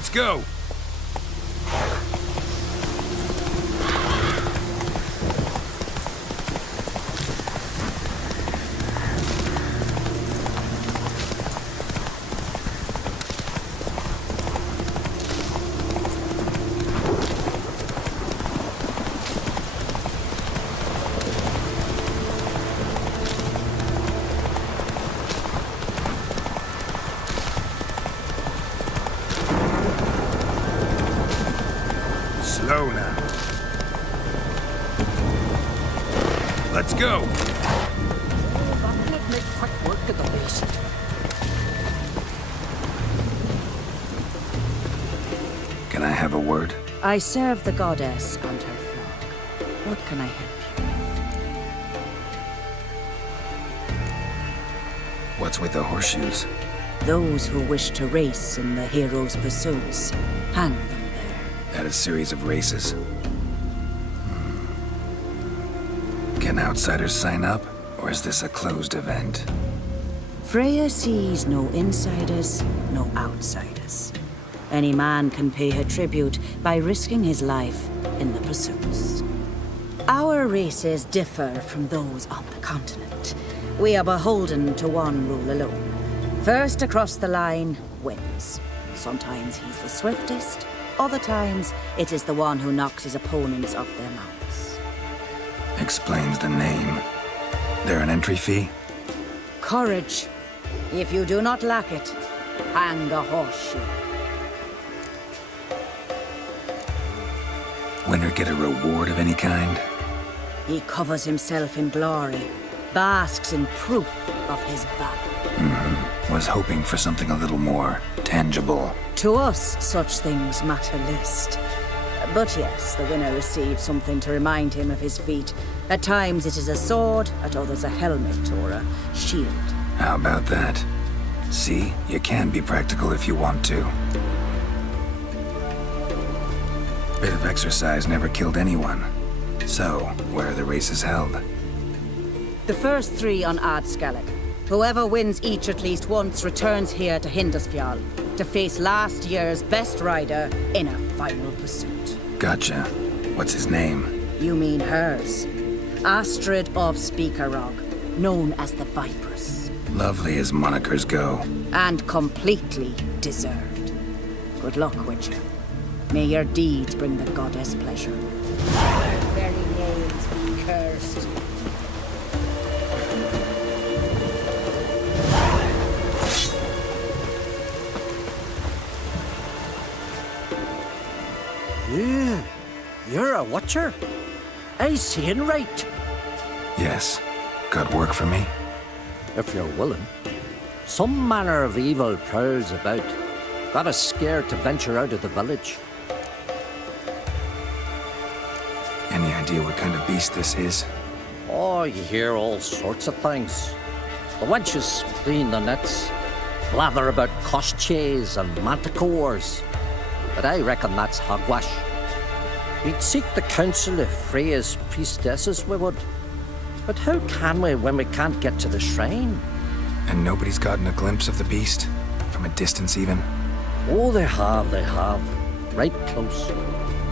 Let's go! Slow now. Let's go! Make quick work of the beast. Can I have a word? I serve the goddess and her flock. What can I help you with? What's with the horseshoes? Those who wish to race in the hero's pursuits, hang them there. At a series of races. Can outsiders sign up, or is this a closed event? Freya sees no insiders, no outsiders. Any man can pay her tribute by risking his life in the pursuits. Our races differ from those on the continent. We are beholden to one rule alone. First across the line wins. Sometimes he's the swiftest, other times it is the one who knocks his opponents off their mounts. Explains the name. There an entry fee? Courage. If you do not lack it, hang a horseshoe. Winner get a reward of any kind? He covers himself in glory, basks in proof of his valor. Was hoping for something a little more tangible. To us, such things matter least. But yes, the winner receives something to remind him of his feat. At times it is a sword, at others a helmet or a shield. How about that? See, you can be practical if you want to. Bit of exercise never killed anyone. So, where are the races held? The first 3 on Adscalec. Whoever wins each at least once returns here to Hindusfjall to face last year's best rider in a final pursuit. Gotcha. What's his name? You mean hers. Astrid of Speakerrog, known as the Viperess. Lovely as monikers go. And completely deserved. Good luck, Witcher. May your deeds bring the goddess pleasure. Their very names be cursed. Yeah, you're a watcher. I seeing right. Yes. Got work for me? If you're willing. Some manner of evil prowls about. Got us scared to venture out of the village. Any idea what kind of beast this is? Oh, you hear all sorts of things. The wenches clean the nets, blather about koshchays and manticores. But I reckon that's hogwash. We'd seek the counsel of Freya's priestesses, we would. But how can we when we can't get to the shrine? And nobody's gotten a glimpse of the beast? From a distance even? Oh, they have. Right close.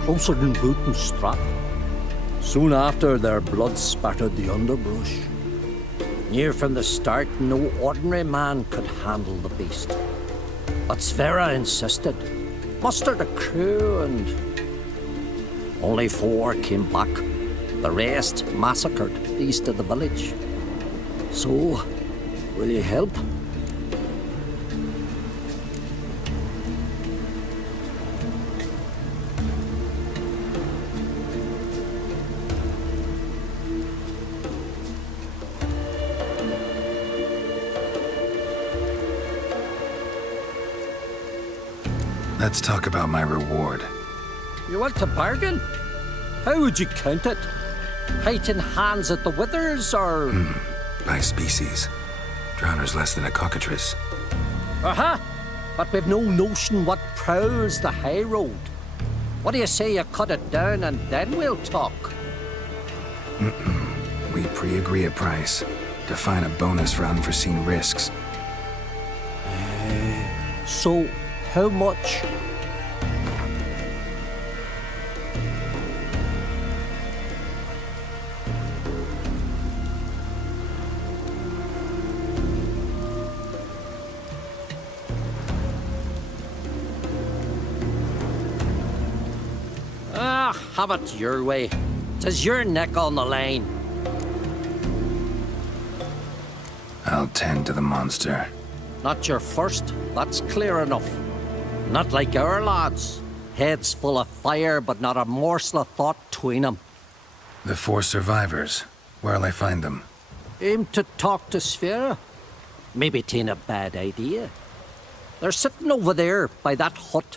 Closer than boot and strap. Soon after, their blood spattered the underbrush. Near from the start, no ordinary man could handle the beast. But Sverre insisted. Mustered a crew and... Only 4 came back. The rest massacred east of the village. So, will you help? Let's talk about my reward. You want to bargain? How would you count it? Height in hands at the withers, or...? By species. Drowner's less than a cockatrice. Aha! But we've no notion what prowls the high road. What do you say you cut it down and then we'll talk? We pre-agree a price. Define a bonus for unforeseen risks. So, how much? Have it your way. 'Tis your neck on the line. I'll tend to the monster. Not your first, that's clear enough. Not like our lads. Heads full of fire, but not a morsel of thought between 'em. The 4 survivors. Where'll I find them? Aim to talk to Sphere? Maybe 'tain't a bad idea. They're sitting over there by that hut.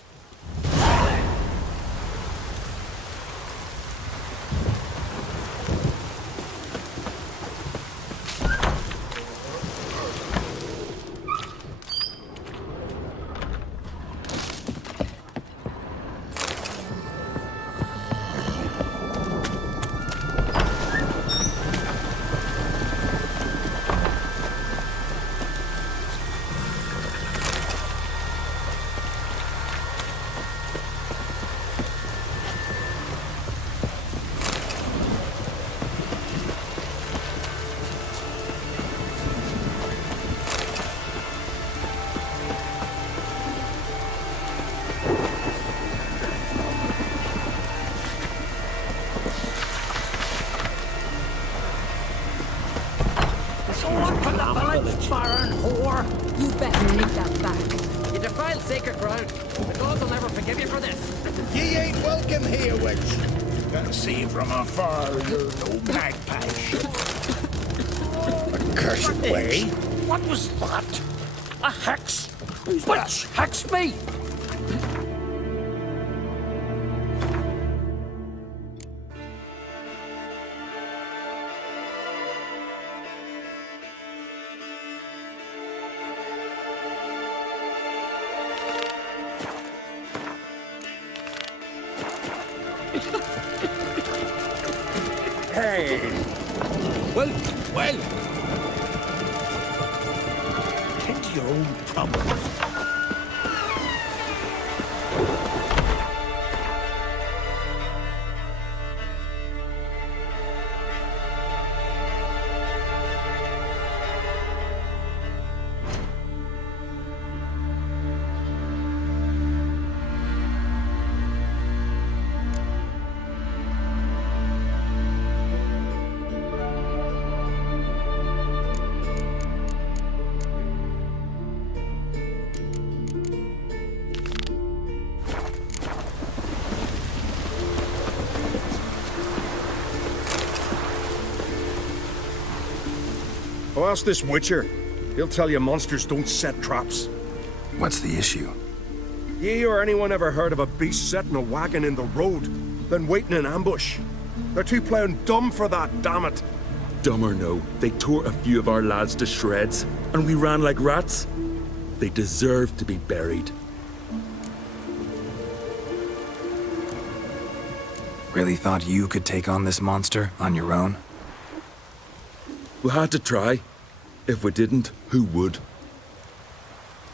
Baron whore! You best take that back. You defile sacred ground. The gods will never forgive you for this. Ye ain't welcome here, witch. Can see from afar you're no magpie. Accursed way. What was that? A hex? Which hex me? Hey. Well. Tend to your own problems. Oh, ask this Witcher. He'll tell you monsters don't set traps. What's the issue? Ye or anyone ever heard of a beast setting a wagon in the road, then waiting in ambush? They're too plowing dumb for that, damn it. Dumb or no, they tore a few of our lads to shreds, and we ran like rats. They deserve to be buried. Really thought you could take on this monster on your own? We had to try. If we didn't, who would?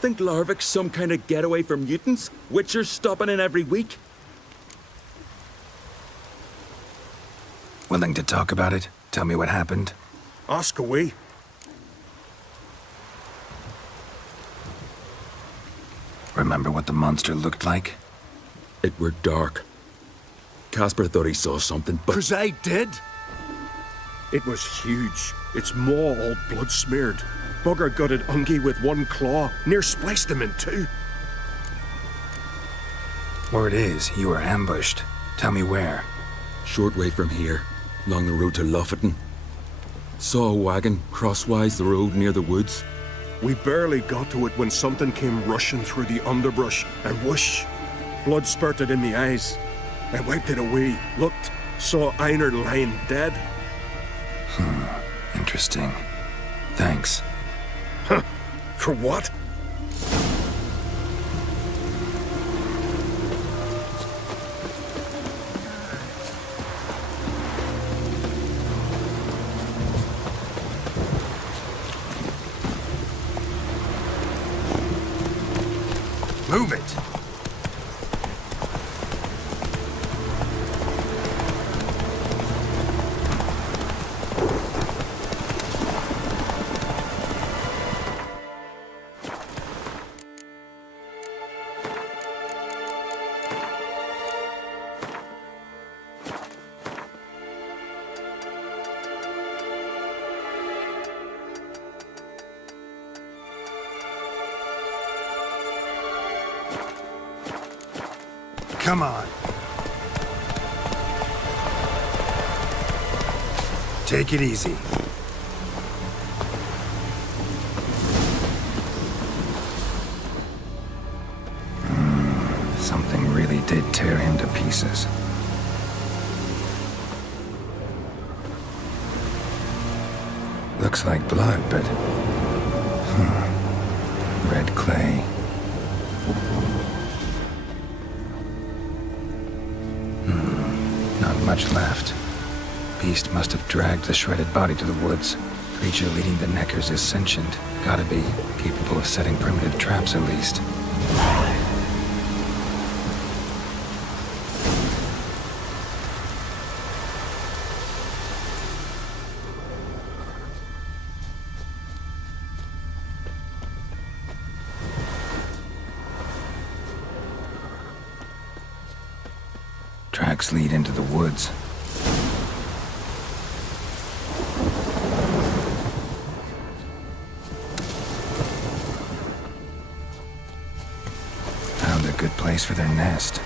Think Larvik's some kind of getaway for mutants? Witchers stopping in every week? Willing to talk about it? Tell me what happened? Ask away. Remember what the monster looked like? It were dark. Casper thought he saw something, but 'Cause I did. It was huge. Its maw all blood smeared. Bugger gutted Ungi with one claw, near spliced him in two. Word is, you were ambushed. Tell me where. short way from here, along the road to Lofferton. Saw a wagon crosswise the road near the woods. We barely got to it when something came rushing through the underbrush, and whoosh! Blood spurted in me eyes. I wiped it away, looked, saw Einar lying dead. Interesting. Thanks. Huh. For what? Move it! Come on. Take it easy. Something really did tear him to pieces. Looks like blood, but... red clay. Not much left. Beast must have dragged the shredded body to the woods. Creature leading the Neckers is sentient. Gotta be. Capable of setting primitive traps, at least. Tracks lead into the woods. Found a good place for their nest.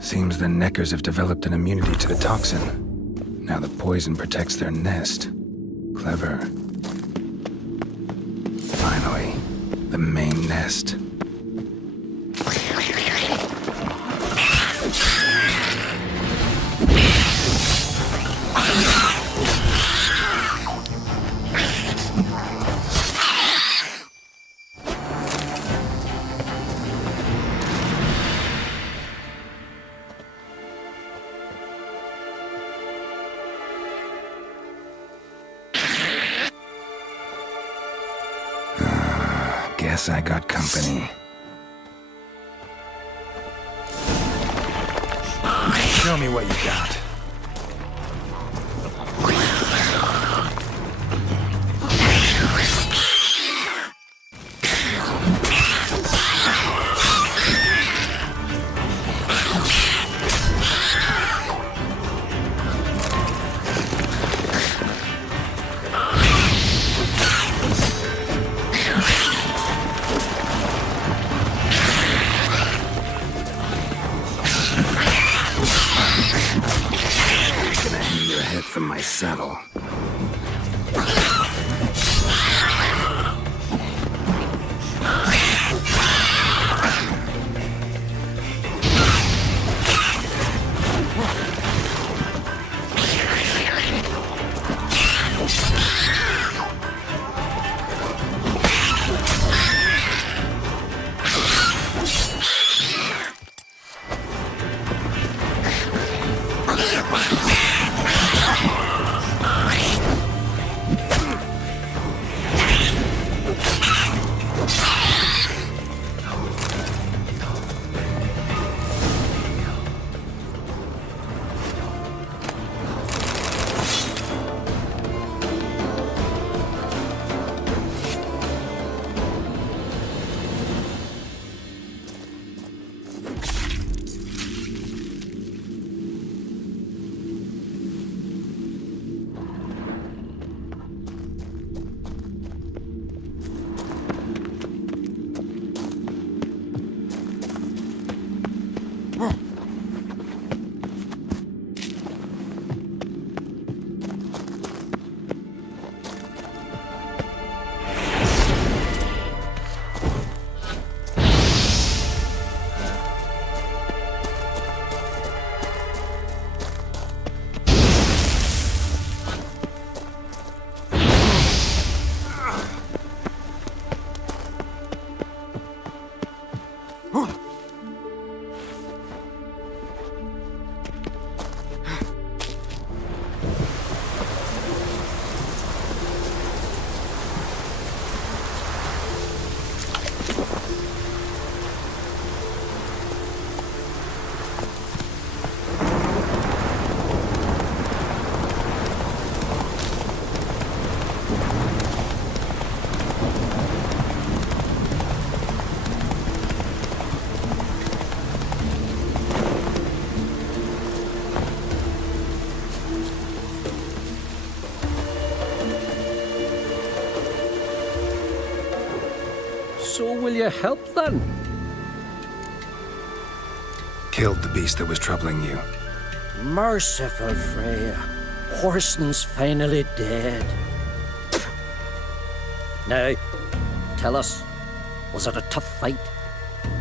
Seems the Neckers have developed an immunity to the toxin. Now the poison protects their nest. Clever. Finally, the main nest. Guess I got company. Show me what you got. So will you help then? Killed the beast that was troubling you. Merciful Freya. Whoresen's finally dead. Now, tell us, was it a tough fight?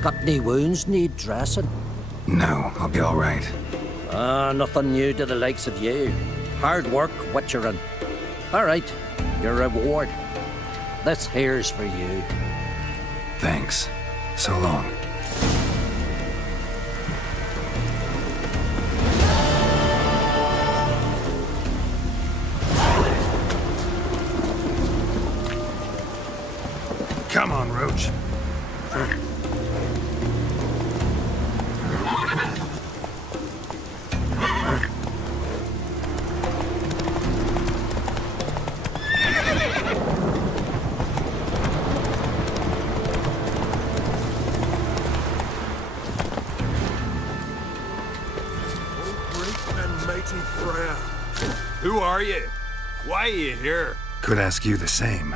Got any wounds need dressing? No, I'll be all right. Nothing new to the likes of you. Hard work, witcherin'. All right, your reward. This here's for you. Thanks. So long. Come on, Roach. Who are you? Why are you here? Could ask you the same.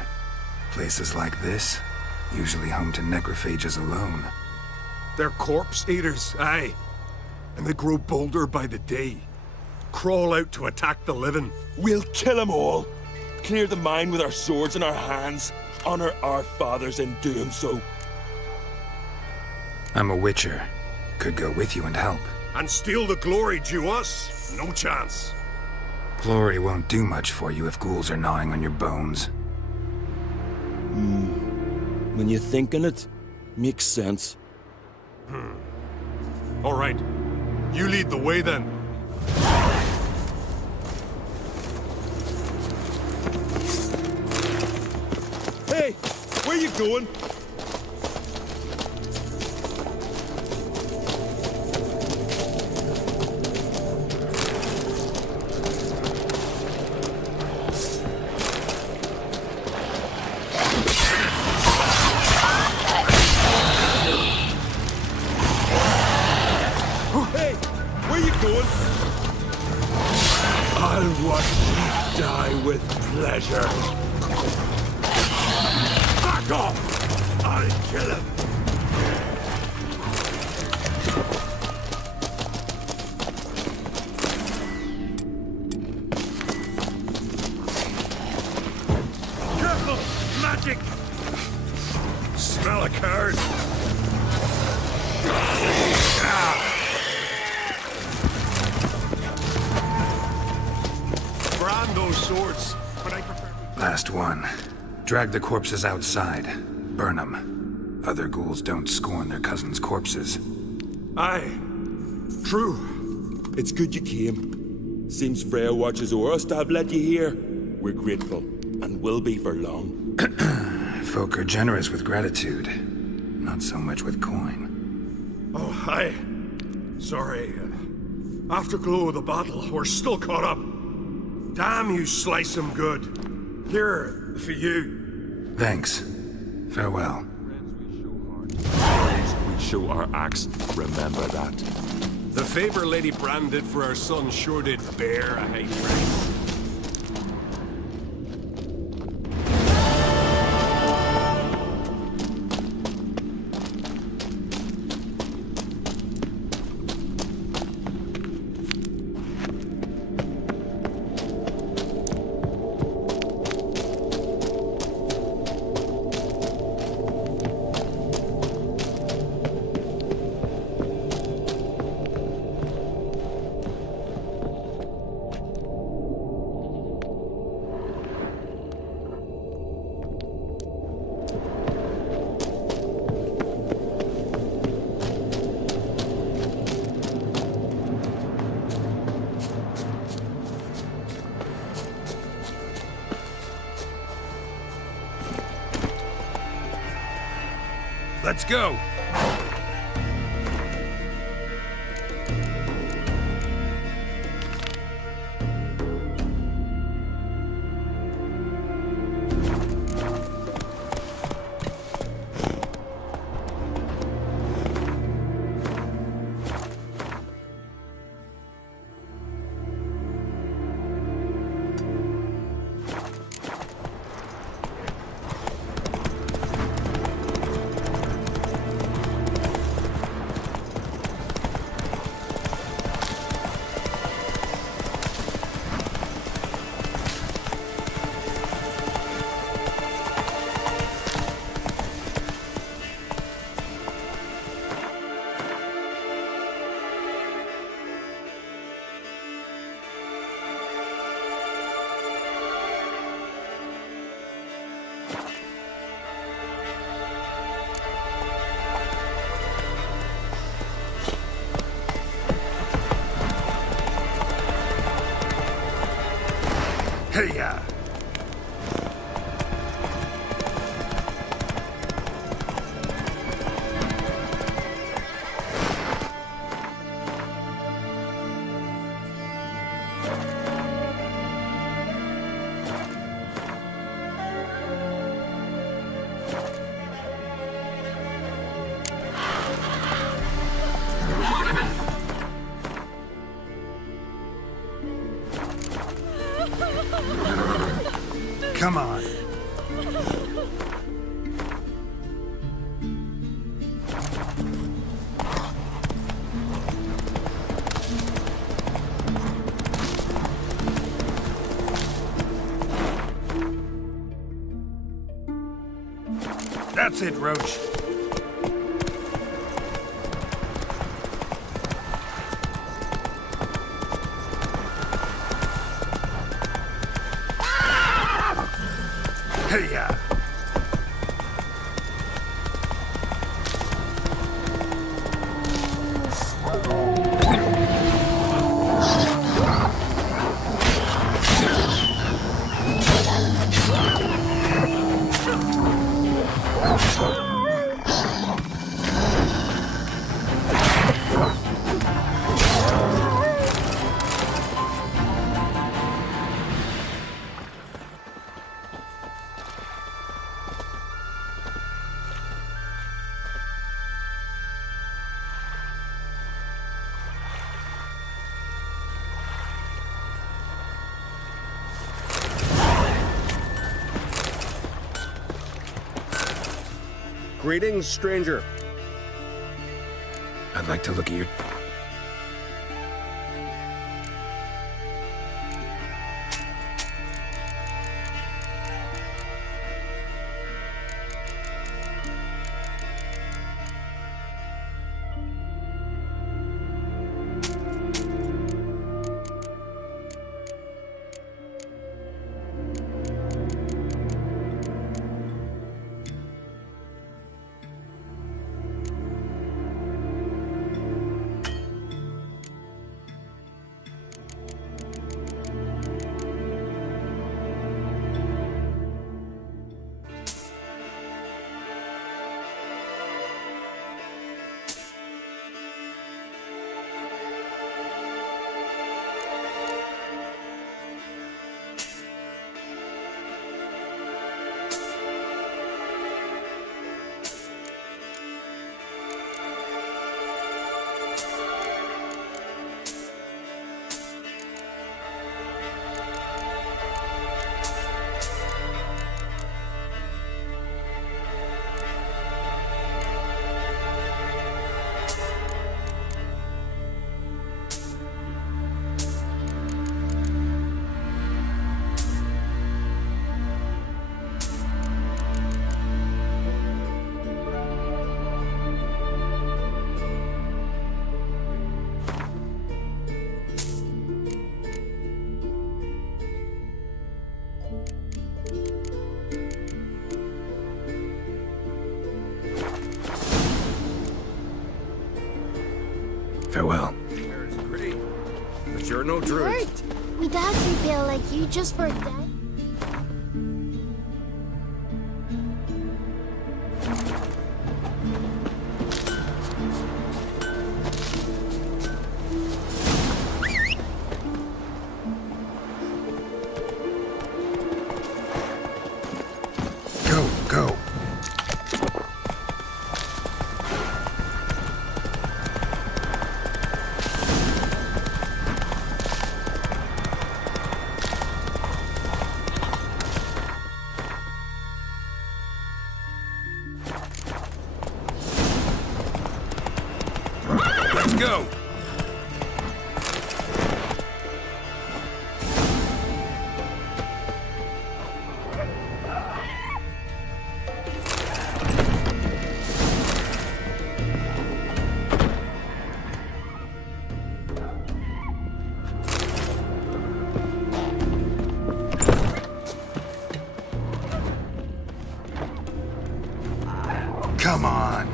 Places like this, usually home to necrophages alone. They're corpse eaters, aye. And they grow bolder by the day. Crawl out to attack the living. We'll kill them all. Clear the mine with our swords in our hands. Honor our fathers in doing so. I'm a witcher. Could go with you and help. And steal the glory due us? No chance. Glory won't do much for you if ghouls are gnawing on your bones. When you're thinking it, makes sense. All right. You lead the way then. Hey, where you going? Hey, where you going? I'll watch you die with pleasure. Back off! I'll kill him! Careful! Magic! Smell a card! Brand those swords, but I prefer... Last one. Drag the corpses outside. Burn them. Other ghouls don't scorn their cousins' corpses. Aye. True. It's good you came. Seems Freya watches over us to have let you here. We're grateful, and will be for long. Folk are generous with gratitude. Not so much with coin. Oh, aye. Sorry. Afterglow of the battle, we're still caught up. Damn, you slice them good. Here, for you. Thanks. Farewell. We show our axe. Remember that. The favor Lady Brand did for our son sure did bear a high price. Let's go! Hiya! Come on. That's it, Roach. Hiya! Greetings, stranger. I'd like to look at your... Farewell. It's great, but you're no druid. Hurt. We died to feel like you just for dead. Go, go. Let's go. Come on.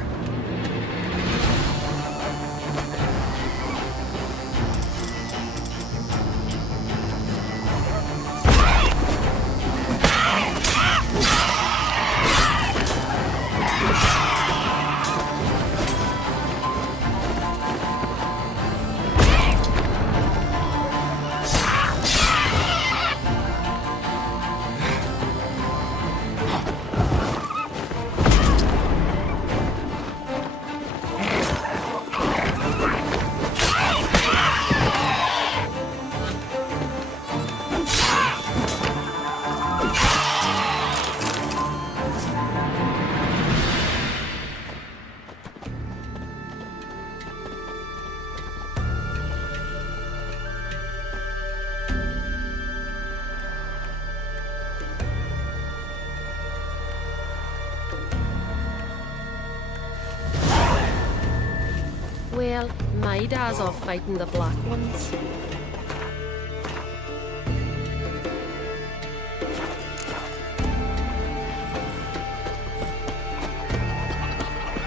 Well, my dad's off fighting the black ones.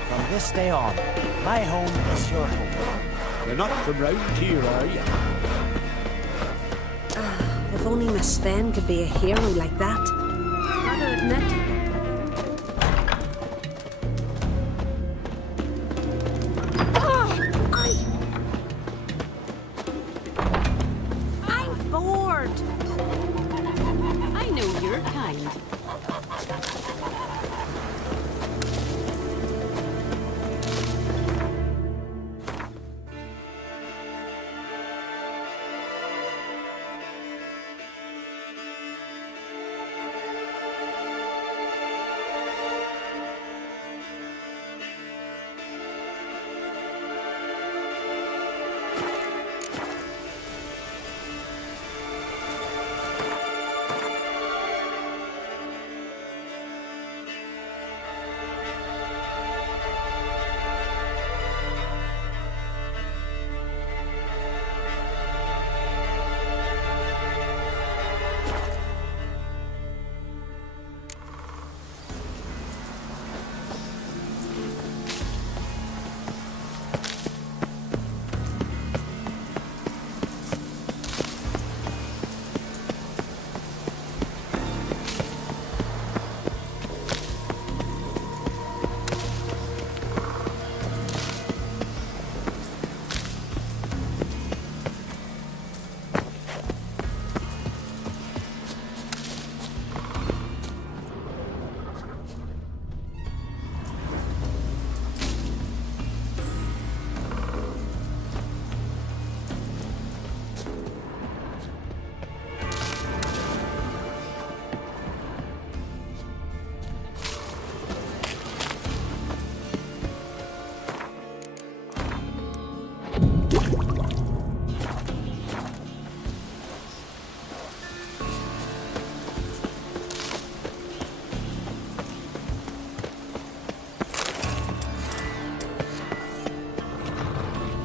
From this day on, my home is your home. You're not from round here, are you? If only Miss Sven could be a hero like that. Gotta admit, I'm bored. I know your kind.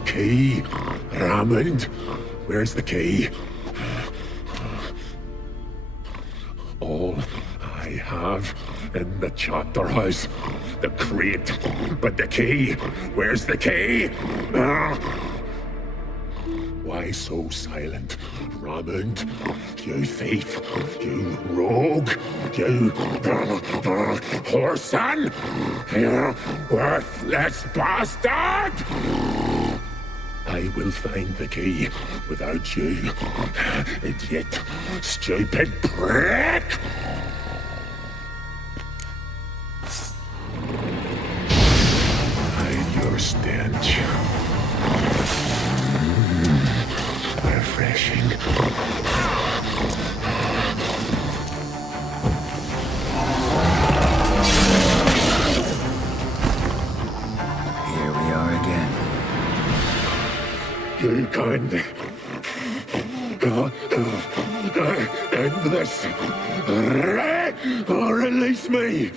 Key, Raymond. Where's the key? All I have in the chapter house, the crate, but the key. Where's the key? Why so silent, Raymond? You thief, you rogue, you whoreson, you worthless bastard! I will find the key without you, idiot, stupid prick! Hide your stench. Refreshing. Here we are again. You can't end this. Release me.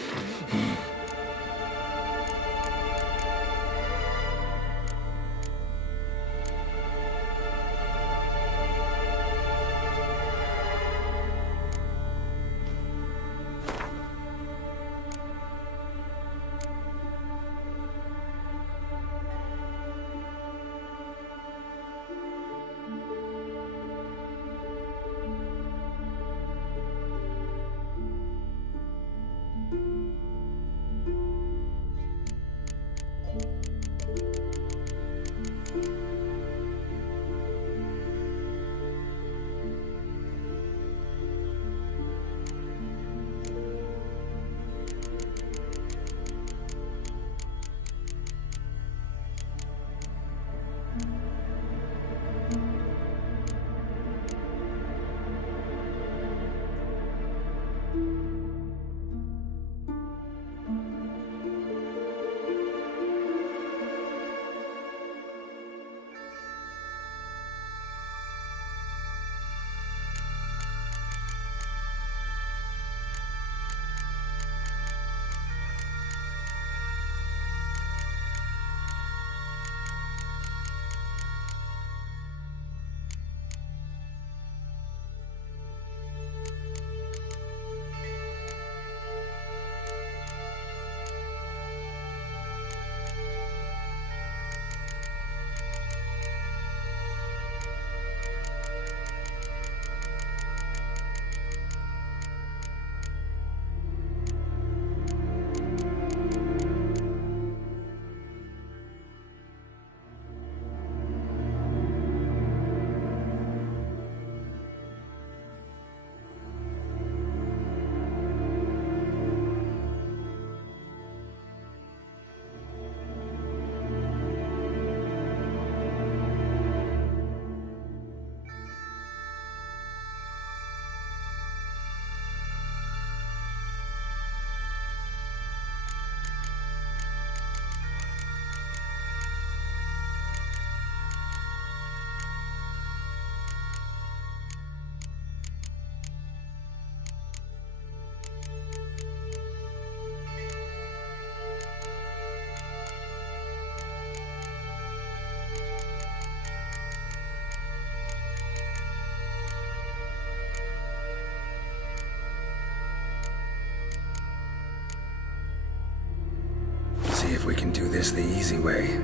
if we can do this the easy way.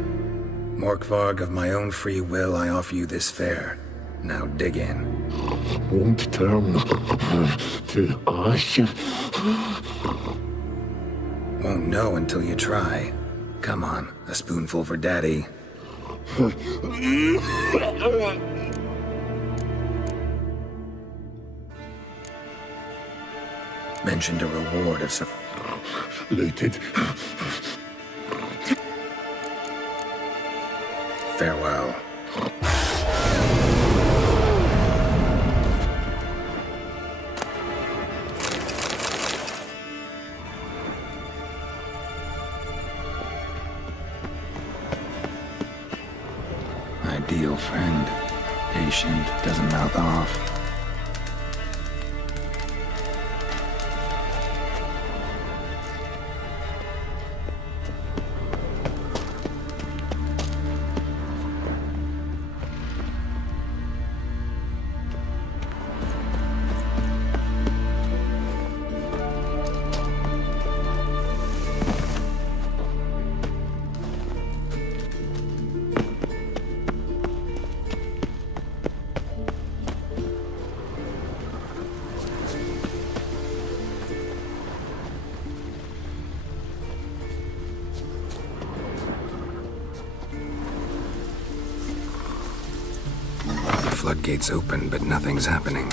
Morkvarg, of my own free will, I offer you this fare. Now dig in. Won't turn to ash. Won't know until you try. Come on, a spoonful for Daddy. Mentioned a reward of some... Looted. Farewell. Ideal friend. Patient, doesn't mouth off. Floodgates open, but nothing's happening.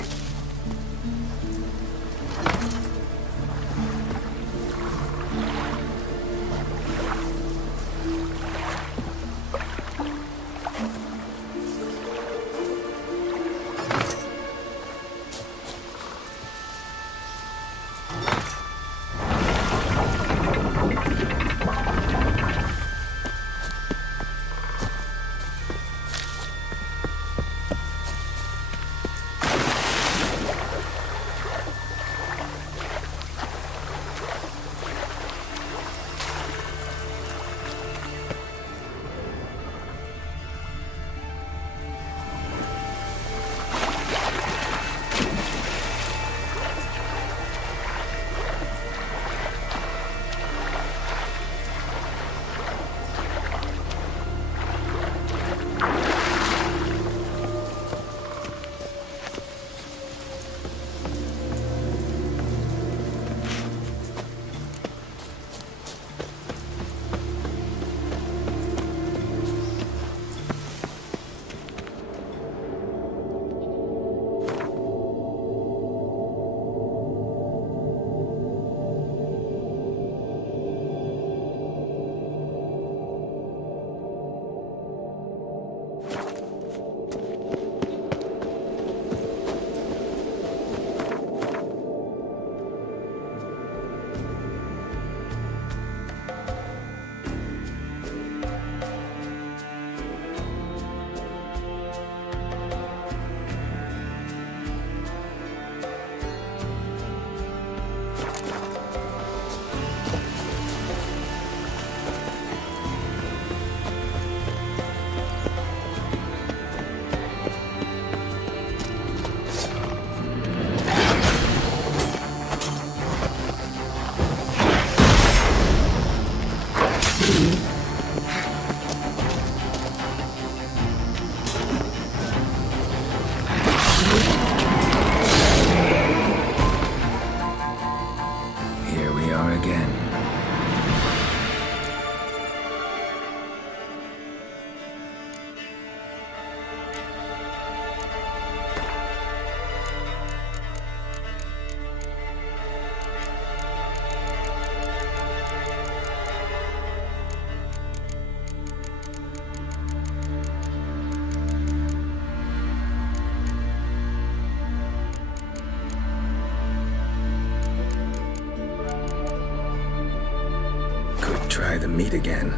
Try the meat again.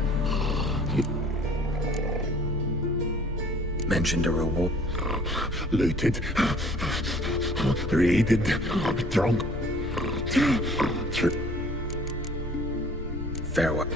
Mentioned a reward. Looted. Raided. Drunk. Farewell.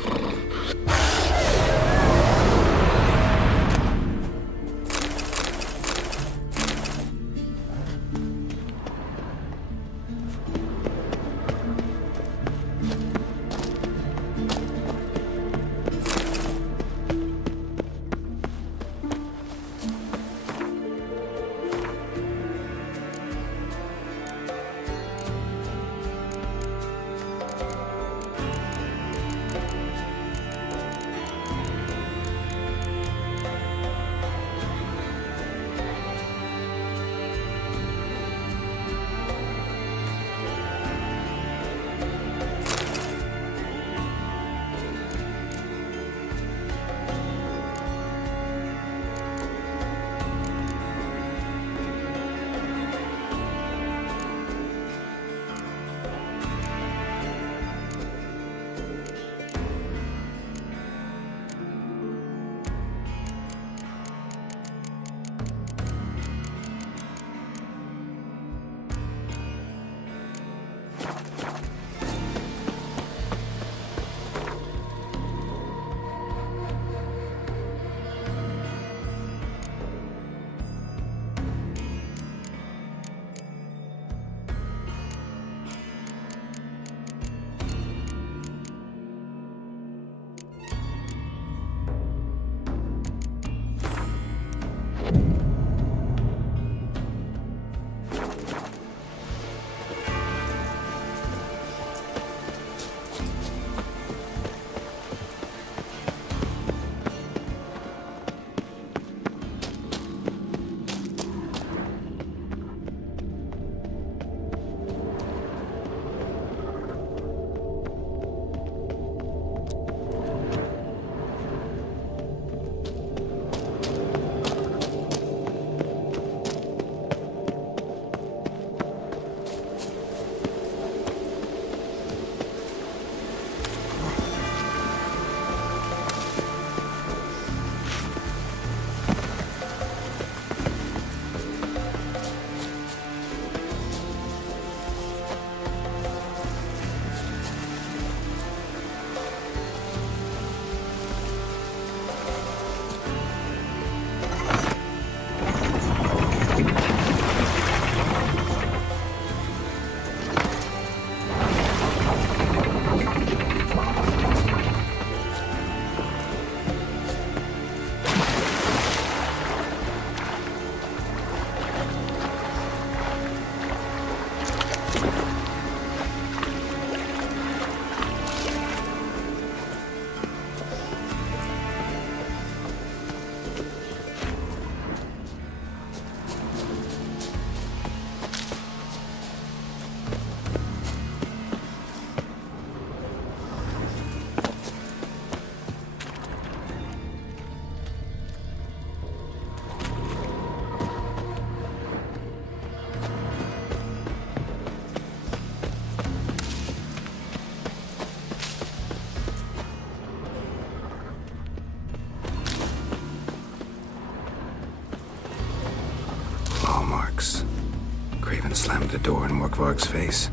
door in Morkvarg's face.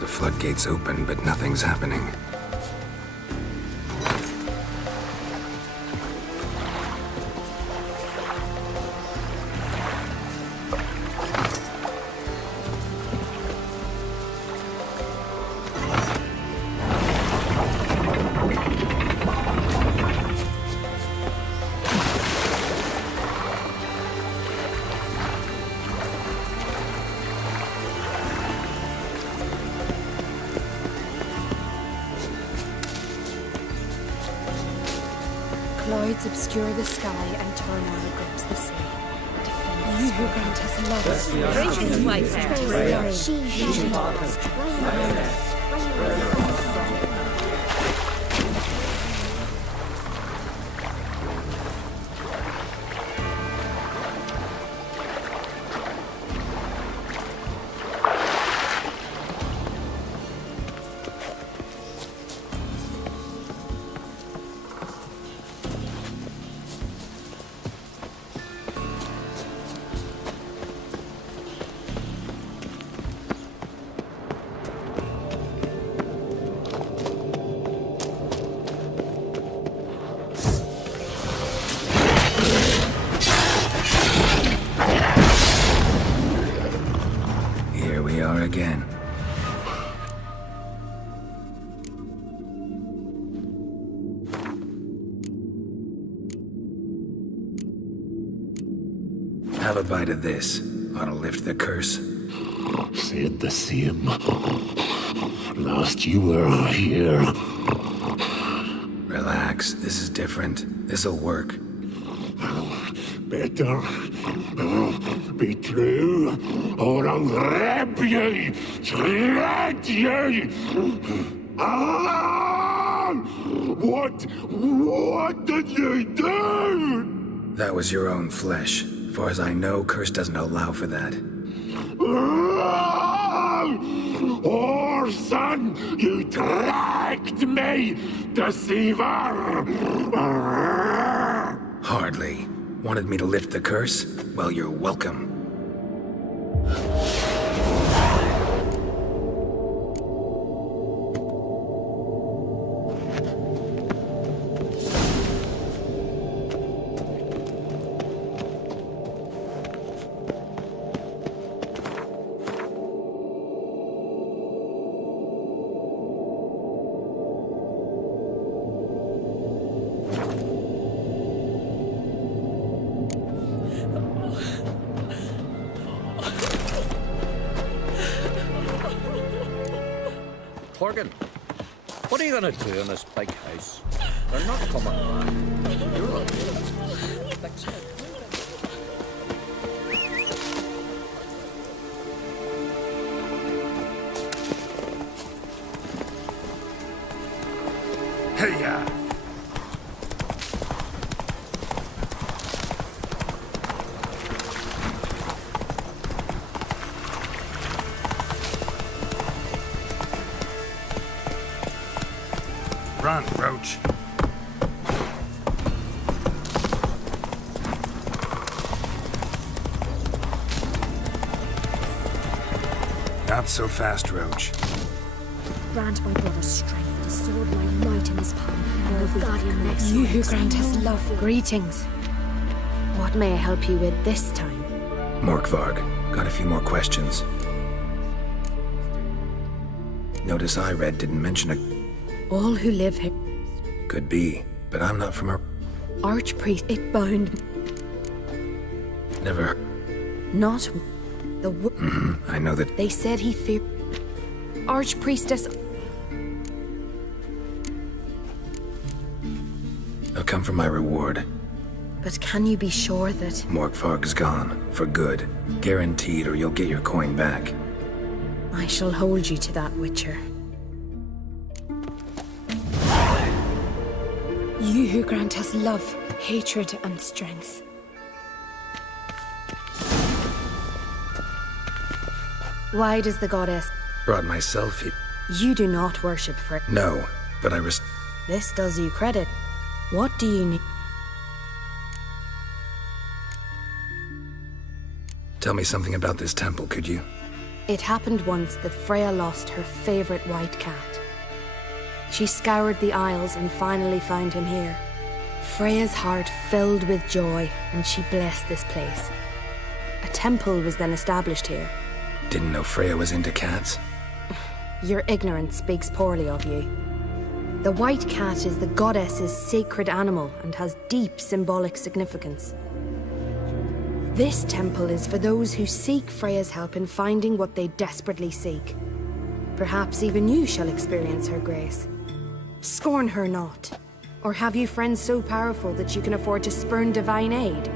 The floodgates open, but nothing's happening. Clouds obscure the sky and turmoil grips the sea. Defend you who grant us love. Greetings, my fair. Here we are again. Have a bite of this. Ought to lift the curse. Said the same. Last you were here. Relax, this is different. This'll work. Better be true, or I'll grab you, shred you. Ah! What did you do? That was your own flesh. As far as I know, curse doesn't allow for that. Orson, you tracked me, deceiver! Hardly. Wanted me to lift the curse? Well, you're welcome. Torgan, what are you gonna do in this big house? They're not coming back. You're alone. Fix it. Hey-ya! Run, Roach. Not so fast, Roach. Grant my brother strength, his sword my might in his palm. Nilfgaardian next. You who grant us love. Greetings. What may I help you with this time? Morkvarg, got a few more questions. Notice I read didn't mention a... All who live here. Could be, but I'm not from her... Archpriest, it bound. Never... Not the I know that... They said he feared. Archpriestess. come for my reward. But can you be sure that... Morkvarg's gone, for good. Guaranteed, or you'll get your coin back. I shall hold you to that, Witcher. You who grant us love, hatred, and strength. Why does the goddess... Brought myself here. You do not worship Freya. No, but I This does you credit. What do you need? Tell me something about this temple, could you? It happened once that Freya lost her favorite white cat. She scoured the Isles and finally found him here. Freya's heart filled with joy, and she blessed this place. A temple was then established here. Didn't know Freya was into cats. Your ignorance speaks poorly of you. The white cat is the goddess's sacred animal and has deep symbolic significance. This temple is for those who seek Freya's help in finding what they desperately seek. Perhaps even you shall experience her grace. Scorn her not. Or have you friends so powerful that you can afford to spurn divine aid?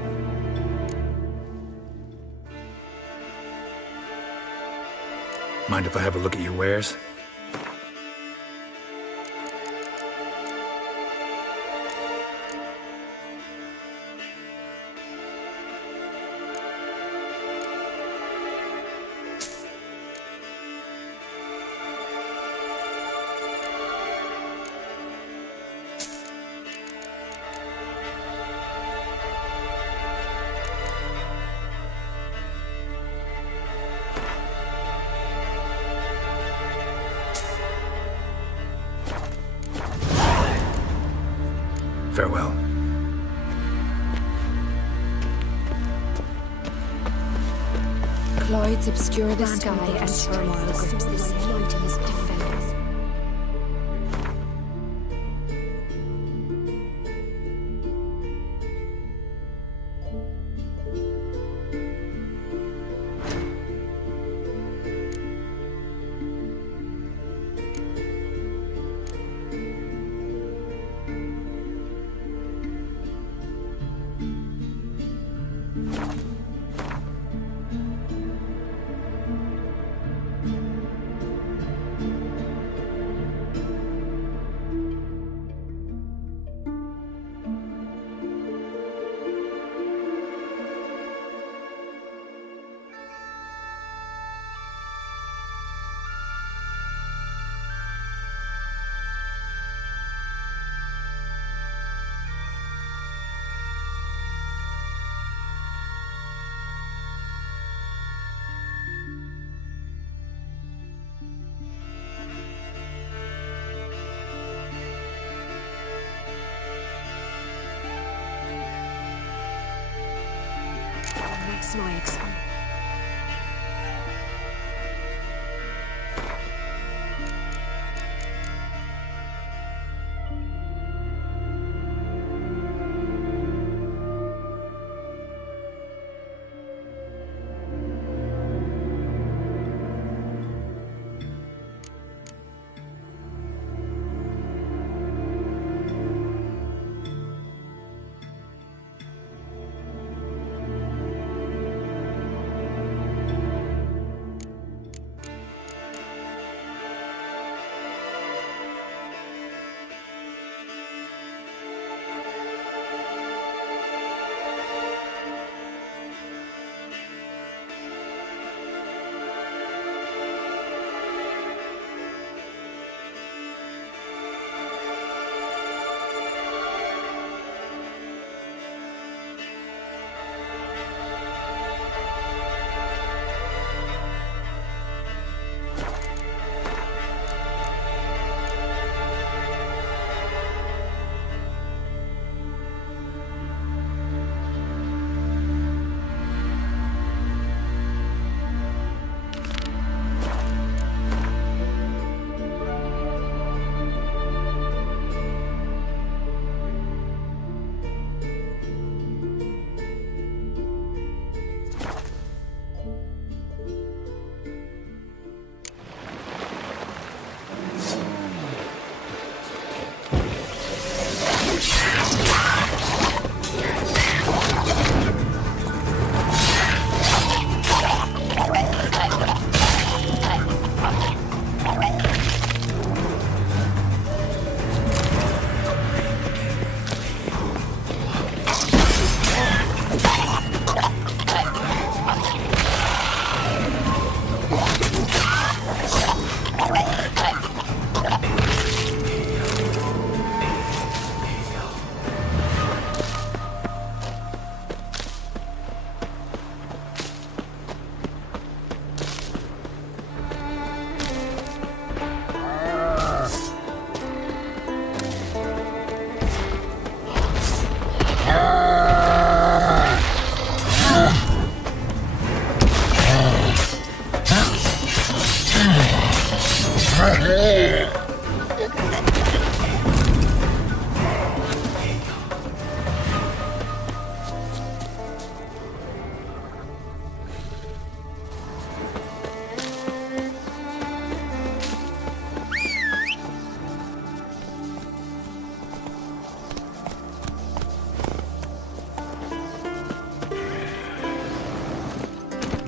Mind if I have a look at your wares? Farewell. Clouds obscure the sky and turmoil grips the sea. Defend us. My expense.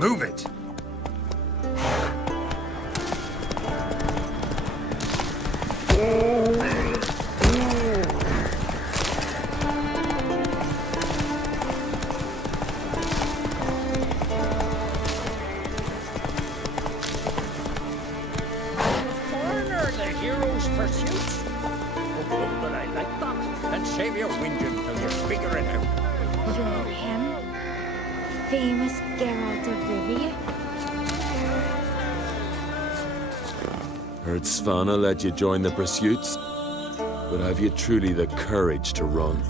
Move it! Foreigner, the hero's pursuit. Oh, but I like that. And save your whinging till you figure it out. You're him? Famous Geralt of Rivia? Heard Svanna let you join the pursuits, but have you truly the courage to run?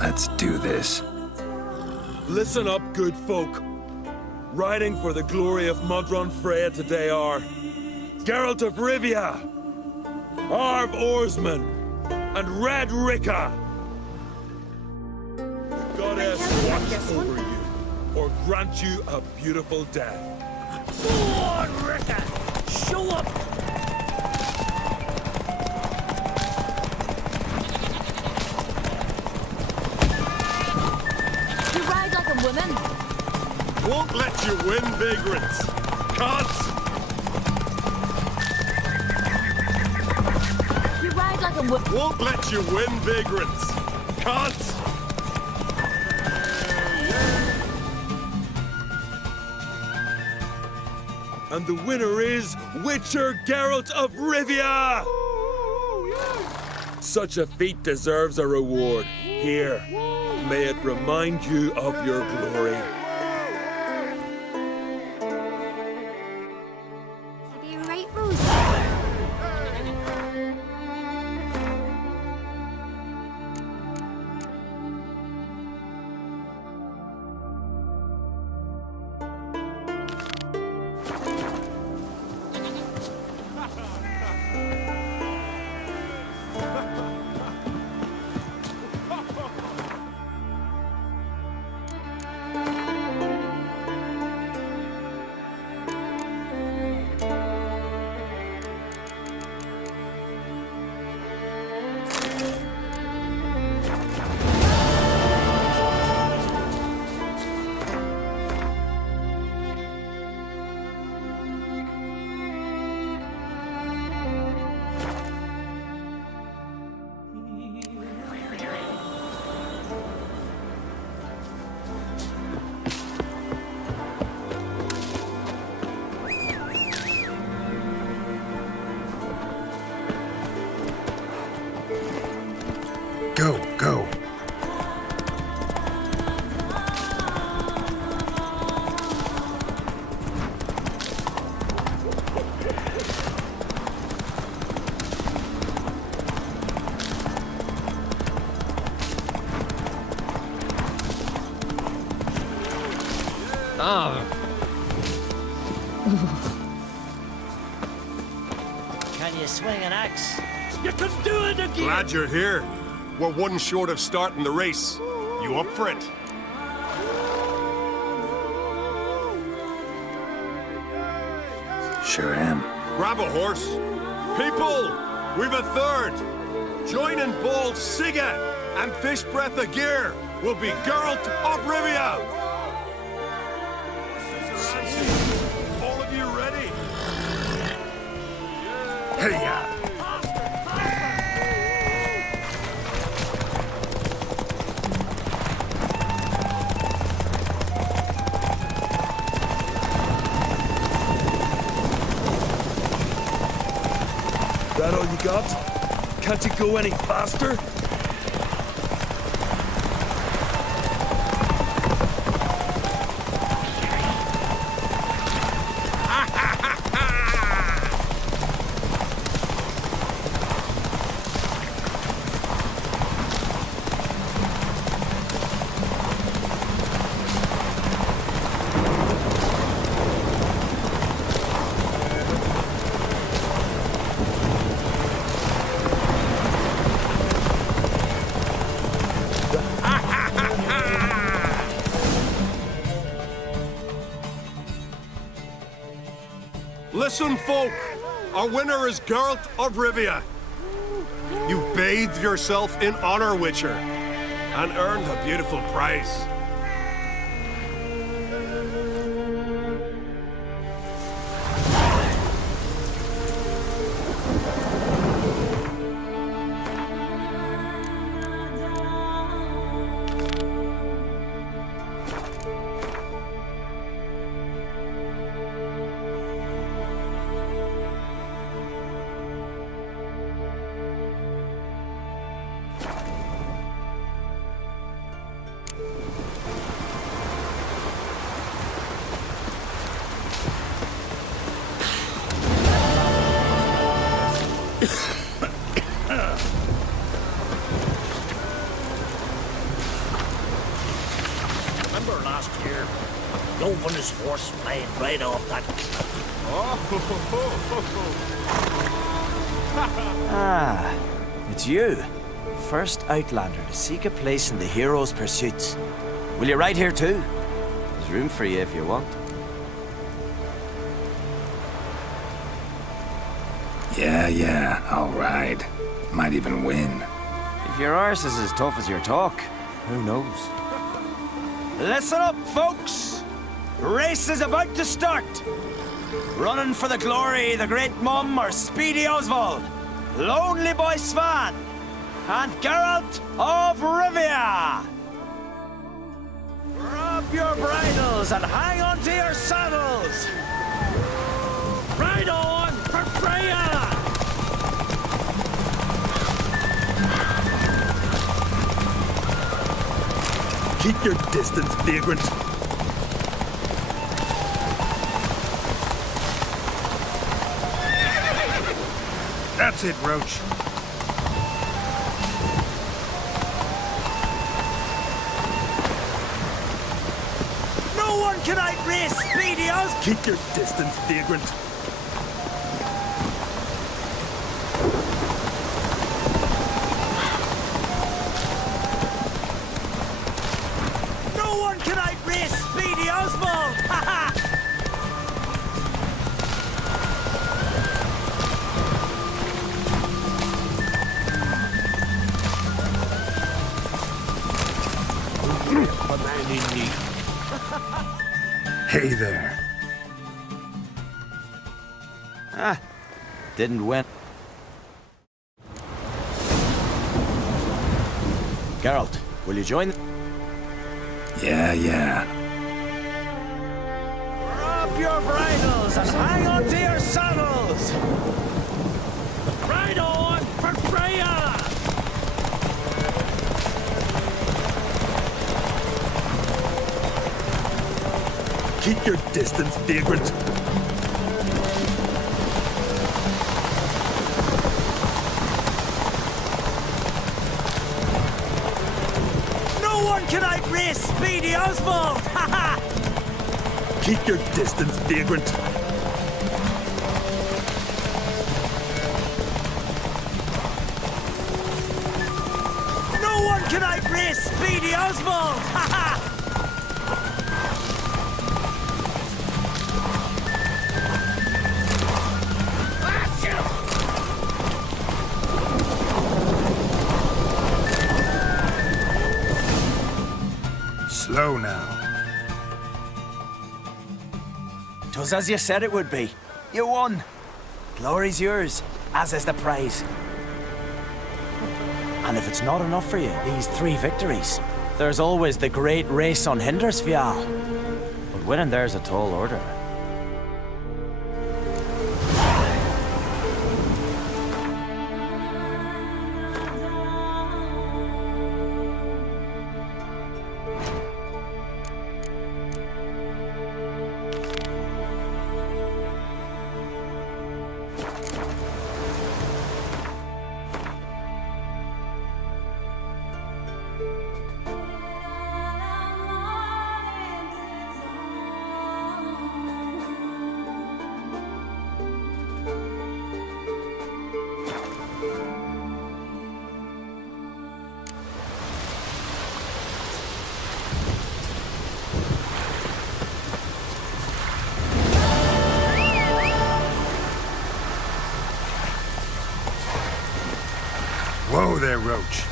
Let's do this. Listen up, good folk. Riding for the glory of Modron Freya today are Geralt of Rivia, Arv Oarsman, and Red Ricka. The goddess watch over you, or grant you a beautiful death. Go on, Ricka! Show up! You ride like a woman. Won't let you win, vagrants. Can't. You ride like a woman. Won't let you win, vagrants. Can't. And the winner is Witcher Geralt of Rivia! Such a feat deserves a reward. Here, may it remind you of your glory. Are you right, Rose? Go, go. Can you swing an axe? You can do it again! Glad you're here. We're one short of starting the race. You up for it? Sure am. Grab a horse. People, we've a third. Join in bold Siga and Fish Breath of Gear will be Geralt of Rivia. All of you ready? Hey-ya! That all you got? Can't you go any faster? Listen, folk. Our winner is Geralt of Rivia. You've bathed yourself in honor, Witcher. and earned a beautiful prize. Remember last year? Yovan his horse flying right off that cliff. Ah, it's you. First Outlander to seek a place in the hero's pursuits. Will you ride here too? There's room for you if you want. Yeah, I'll ride. Might even win. If your arse is as tough as your talk, who knows? Listen up, folks! Race is about to start! Running for the glory, the Great Mum or Speedy Oswald, Lonely Boy Svan, and Geralt of Rivia! Grab your bridles and hang on to your saddles! Ride on for Freya! Keep your distance, vagrant. That's it, Roach. No one can outrace Speedy Oswald! Keep your distance, vagrant. No one can outrace Speedy Oswald! Ha ha! Hey there. Didn't win. Geralt, will you join? Yeah. Grab your bridles and hang on to your saddles! Ride on for Freya! Keep your distance, vagrant. No one can outrace Speedy Oswald! Ha ha! Keep your distance, vagrant. No one can outrace Speedy Oswald! Ha ha! Slow now. 'Twas as you said it would be. You won. Glory's yours, as is the prize. And if it's not enough for you, these 3 victories, there's always the great race on Hindersfjall. But winning there's a tall order. Whoa there, Roach.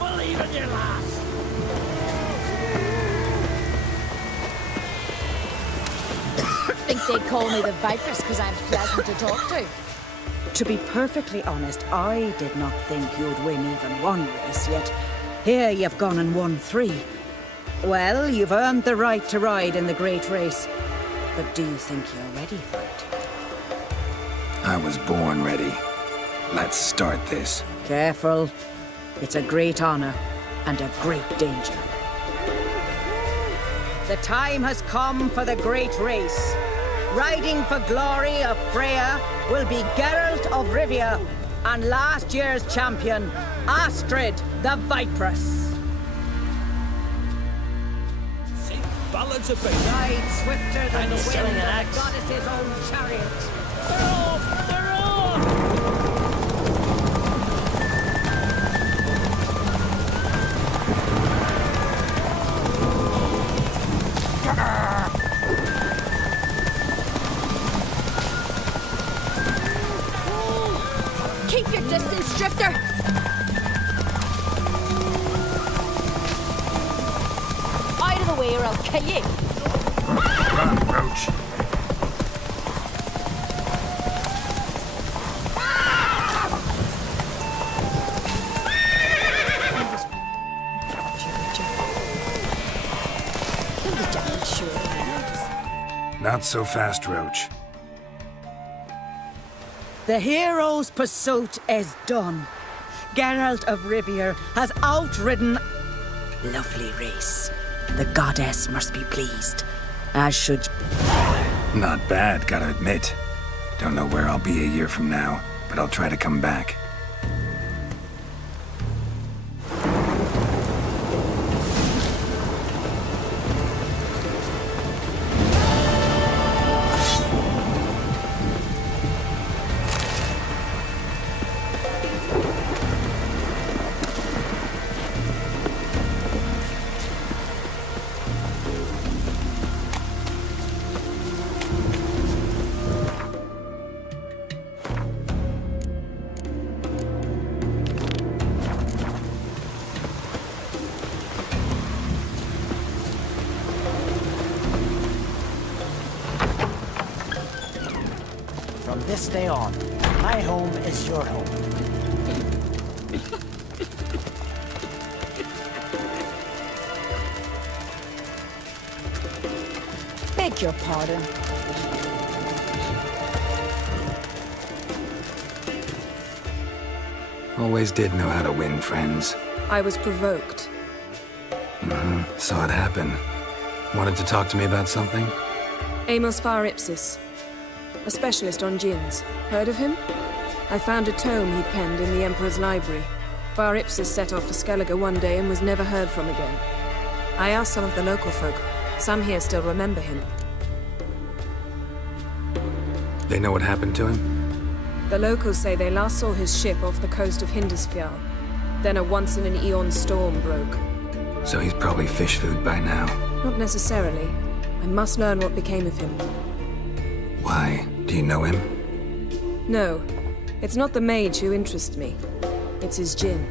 really believe in you, lass. I think they call me the Viperess because I'm pleasant to talk to. To be perfectly honest, I did not think you'd win even one race, yet here you've gone and won 3. Well, you've earned the right to ride in the great race. But do you think you're ready for it? I was born ready. Let's start this. Careful. It's a great honor and a great danger. The time has come for the great race. Riding for glory of Freya will be Geralt of Rivia and last year's champion, Astrid the Viperess. Balance of faith. Ride swifter than the selling wind an of axe. the goddess's own chariot. They're off! They're off! Keep your distance, Drifter! Out of the way or I'll kill you! Run, Roach. Kill the giant, sure. Not so fast, Roach. The hero's pursuit is done. Geralt of Rivia has outridden... Lovely race. The goddess must be pleased, as should... Not bad, gotta admit. Don't know where I'll be a year from now, but I'll try to come back. From this day on, my home is your home. Beg your pardon. Always did know how to win friends. I was provoked. Saw it happen. Wanted to talk to me about something? Amos Var Ipsis, a specialist on djinns. Heard of him? I found a tome he'd penned in the Emperor's library. Var Ipsis set off for Skellige one day and was never heard from again. I asked some of the local folk. Some here still remember him. They know what happened to him? The locals say they last saw his ship off the coast of Hindisfjall. Then a once-in-an-eon storm broke. So he's probably fish food by now. Not necessarily. I must learn what became of him. Why? Do you know him? No, it's not the mage who interests me. It's his djinn.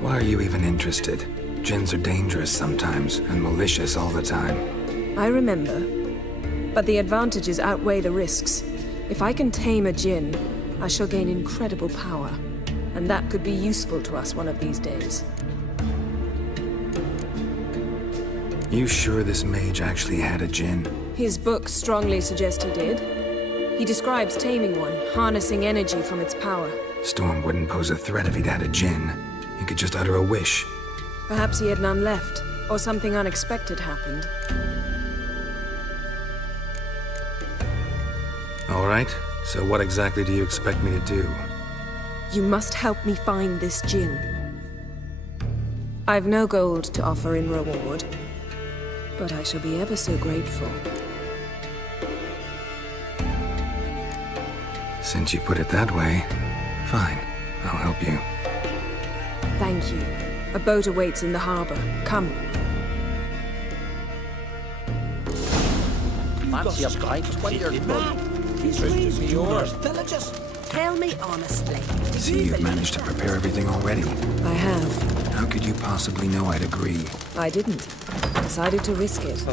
Why are you even interested? Djinns are dangerous sometimes, and malicious all the time. I remember. But the advantages outweigh the risks. If I can tame a djinn, I shall gain incredible power. And that could be useful to us one of these days. You sure this mage actually had a djinn? His books strongly suggest he did. He describes taming one, harnessing energy from its power. Storm wouldn't pose a threat if he'd had a djinn. He could just utter a wish. Perhaps he had none left, or something unexpected happened. All right, so what exactly do you expect me to do? You must help me find this djinn. I've no gold to offer in reward, but I shall be ever so grateful. Since you put it that way, fine, I'll help you. Thank you. A boat awaits in the harbor. Come. Fancy a pint when you're full. These rooms are yours. Villages. Tell me honestly. See, you've managed to prepare everything already. I have. How could you possibly know I'd agree? I didn't. Decided to risk it.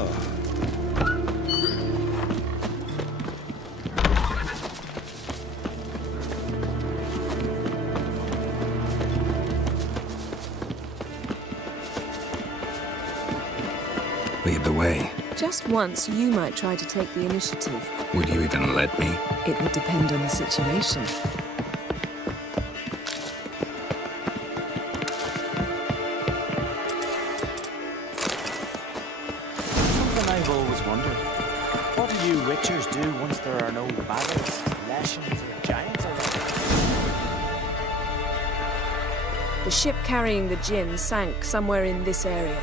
Lead the way. Just once, you might try to take the initiative. Would you even let me? It would depend on the situation. Something I've always wondered. What do you witchers do once there are no battles, lashings, or giants around? The ship carrying the djinn sank somewhere in this area.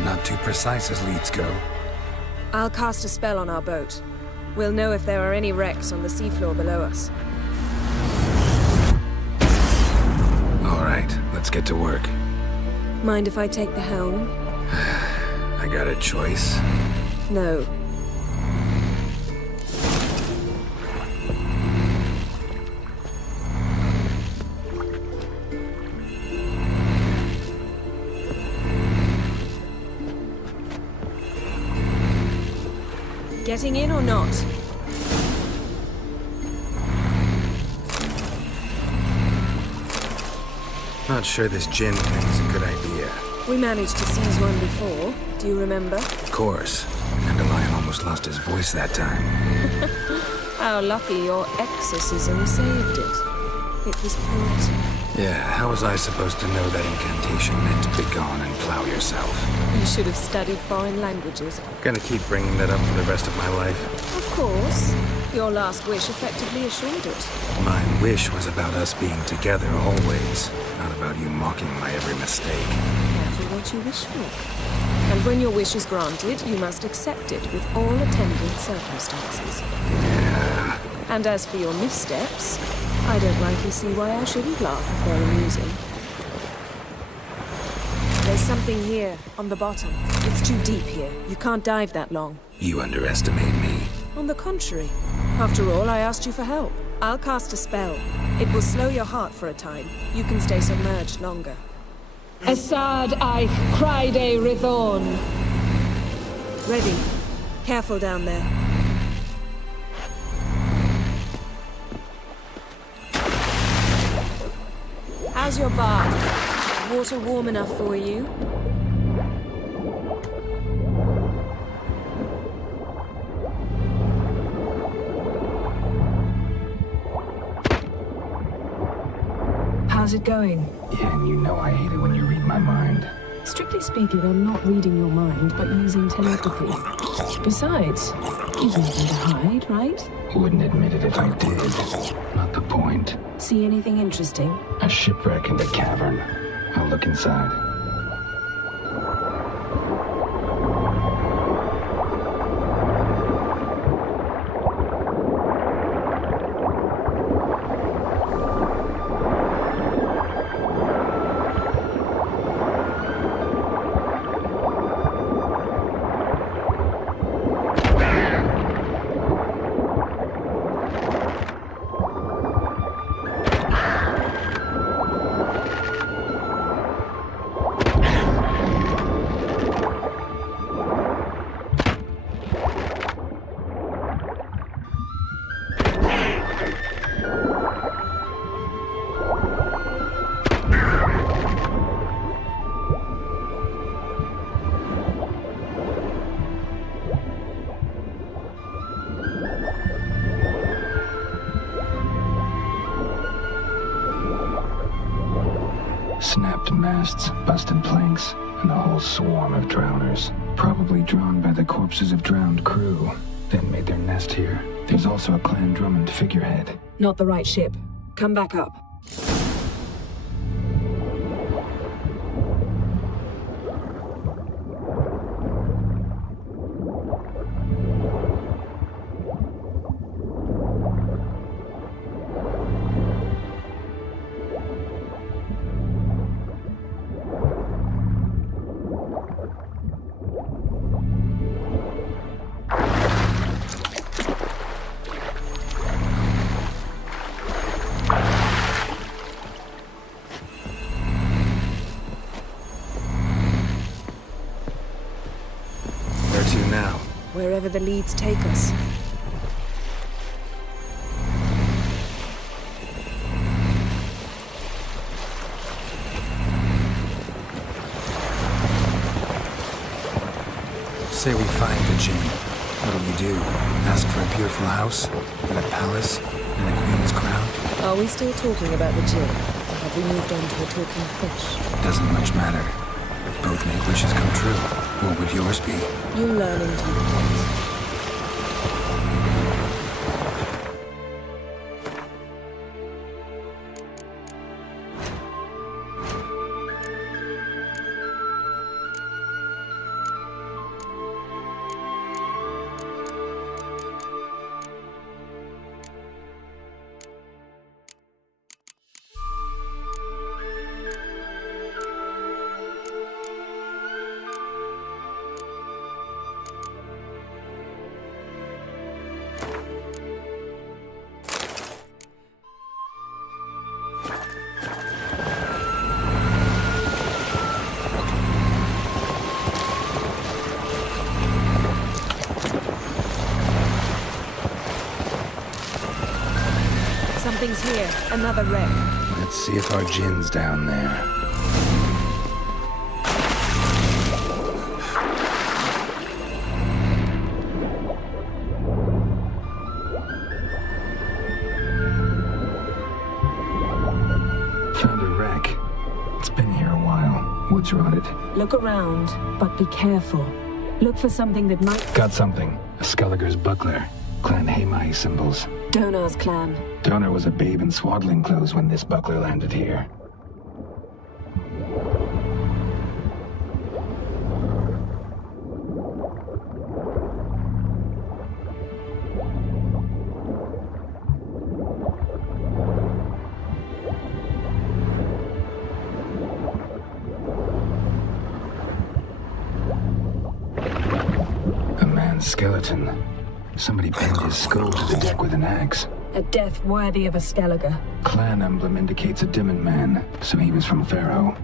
Not too precise as leads go. I'll cast a spell on our boat. We'll know if there are any wrecks on the seafloor below us. All right, let's get to work. Mind if I take the helm? I got a choice. No. Getting in or not? Not sure this djinn thing's a good idea. We managed to seize one before. Do you remember? Of course. Dandelion almost lost his voice that time. How lucky your exorcism saved it. It was poetic. Yeah, how was I supposed to know that incantation meant begone and plow yourself? You should have studied foreign languages. Gonna keep bringing that up for the rest of my life. Of course. Your last wish effectively assured it. My wish was about us being together always, not about you mocking my every mistake. Careful what you wish for. And when your wish is granted, you must accept it with all attendant circumstances. Yeah. And as for your missteps, I don't rightly see why I shouldn't laugh if they're amusing. There's something here, on the bottom. It's too deep here. You can't dive that long. You underestimate me. On the contrary. After all, I asked you for help. I'll cast a spell. It will slow your heart for a time. You can stay submerged longer. Assad Eich Criede Rithorn. Ready. Careful down there. How's your bath? Water warm enough for you? How's it going? Yeah, and you know I hate it when you read my mind. Strictly speaking, I'm not reading your mind, but using telepathy. Besides, you've nothing to hide, right? Wouldn't admit it if I did. Not the point. See anything interesting? A shipwreck and a cavern. I'll look inside. Snapped masts, busted planks, and a whole swarm of drowners. Probably drawn by the corpses of drowned crew, then made their nest here. There's also a Clan Drummond figurehead. Not the right ship. Come back up. wherever the leads take us. Say we find the Jinn. What'll you do? Ask for a beautiful house? And a palace? And a queen's crown? Are we still talking about the Jinn? Or have we moved on to a talking fish? Doesn't much matter. Both make wishes come true. What would yours be? You'll learn in due course. Something's here. Another wreck. Let's see if our Jinn's down there. Found a wreck. It's been here a while. Wood's rotted. Look around, but be careful. Look for something that might... Got something. A Skelliger's buckler. Clan Hamai symbols. Donar's clan. Donar was a babe in swaddling clothes when this buckler landed here. A man's skeleton. Somebody pinned his skull to the deck with an axe. A death worthy of a Skelliger. Clan emblem indicates a Dimmen man, so he was from Pharaoh.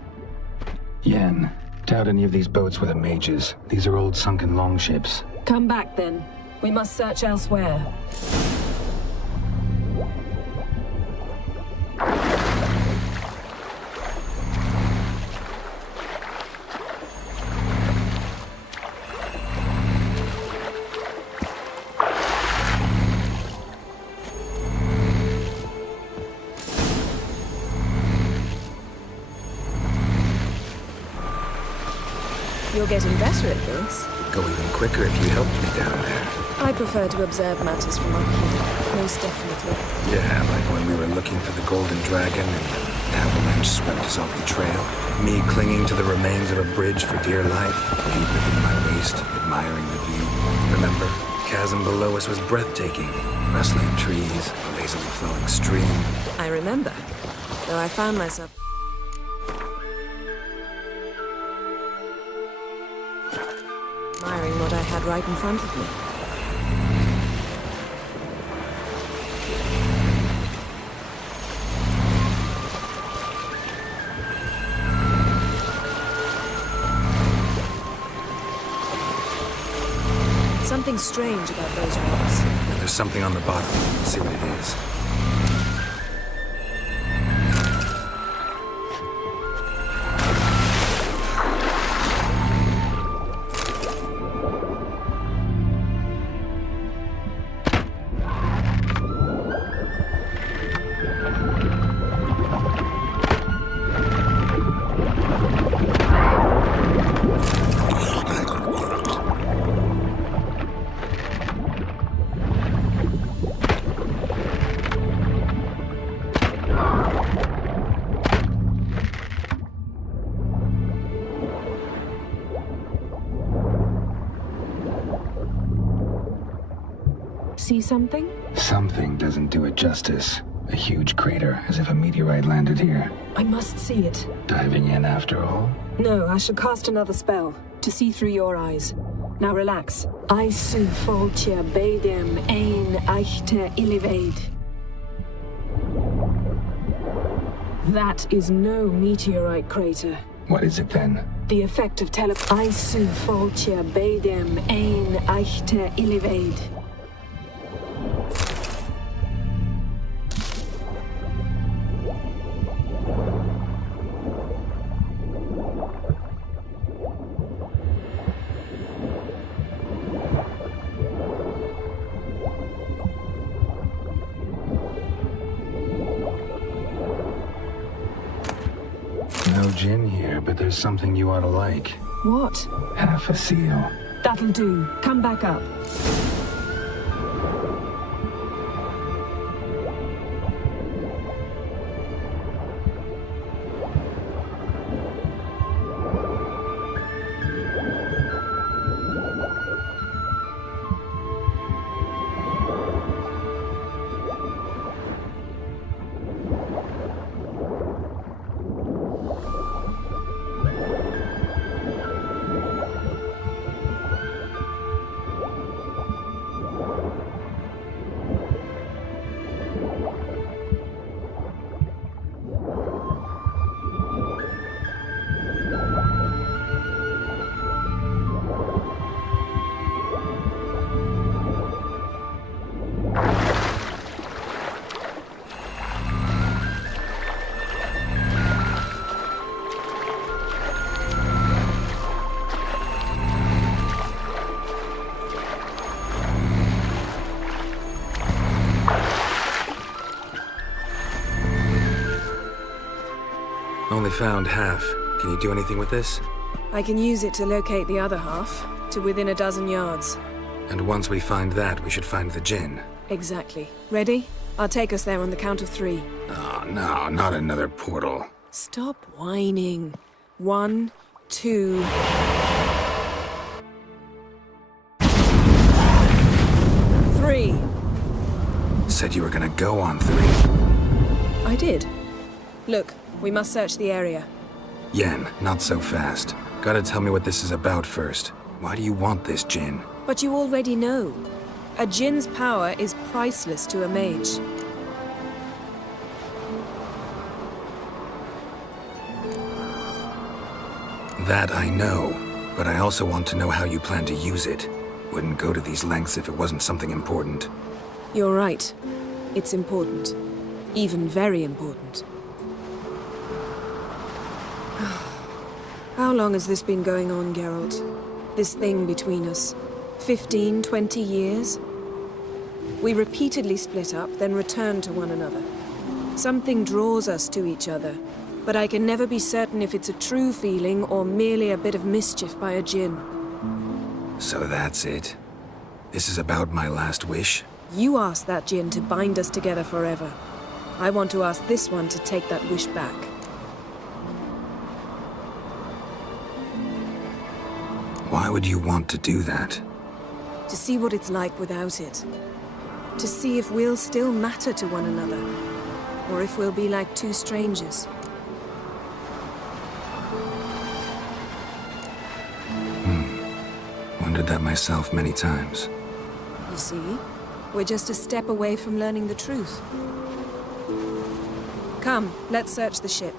Yen, doubt any of these boats were the mages. These are old sunken longships. Come back then. We must search elsewhere. You're getting better at this. It'd go even quicker if you helped me down there. I prefer to observe matters from up here, most definitely. Yeah, like when we were looking for the Golden Dragon and the avalanche swept us off the trail. Me clinging to the remains of a bridge for dear life, you gripping my waist, admiring the view. Remember? Chasm below us was breathtaking. Rustling trees, a lazily flowing stream. I remember, though I found myself... admiring what I had right in front of me. Something strange about those rocks. And there's something on the bottom. Let's see what it is. See something? Something doesn't do it justice. A huge crater, as if a meteorite landed here. I must see it. Diving in after all? No, I shall cast another spell, to see through your eyes. Now relax. Aisu foltia bedem ein eichte illivaid. That is no meteorite crater. What is it then? The effect of I su foltia bedem ein eichte illivaid. No gin here, but there's something you ought to like. What? Half a seal. That'll do. Come back up. Only found half. Can you do anything with this? I can use it to locate the other half, to within a dozen yards. And once we find that, we should find the gin. Exactly. Ready? I'll take us there on the count of 3. Oh, no, not another portal. Stop whining. 1, 2... Three. Said you were gonna go on 3. I did. Look, we must search the area. Yen, not so fast. Gotta tell me what this is about first. Why do you want this gin? But you already know. A djinn's power is priceless to a mage. That I know, but I also want to know how you plan to use it. Wouldn't go to these lengths if it wasn't something important. You're right. It's important. Even very important. How long has this been going on, Geralt? This thing between us? 15, 20 years? We repeatedly split up, then returned to one another. Something draws us to each other, but I can never be certain if it's a true feeling or merely a bit of mischief by a djinn. So that's it? This is about my last wish? You asked that djinn to bind us together forever. I want to ask this one to take that wish back. Why would you want to do that? To see what it's like without it. To see if we'll still matter to one another. Or if we'll be like two strangers. Wondered that myself many times. You see? We're just a step away from learning the truth. Come, let's search the ship.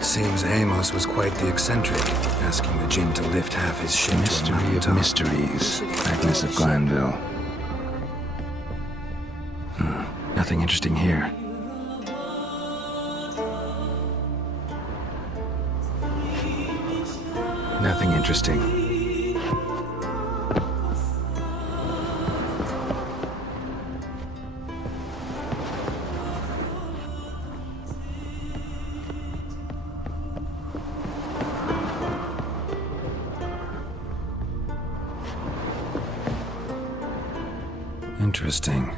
Seems Amos was quite the eccentric, asking the djinn to lift half his ship to a Mystery of mountaintop. mysteries. Agnes of Glanville. Nothing interesting here. Nothing interesting. Interesting.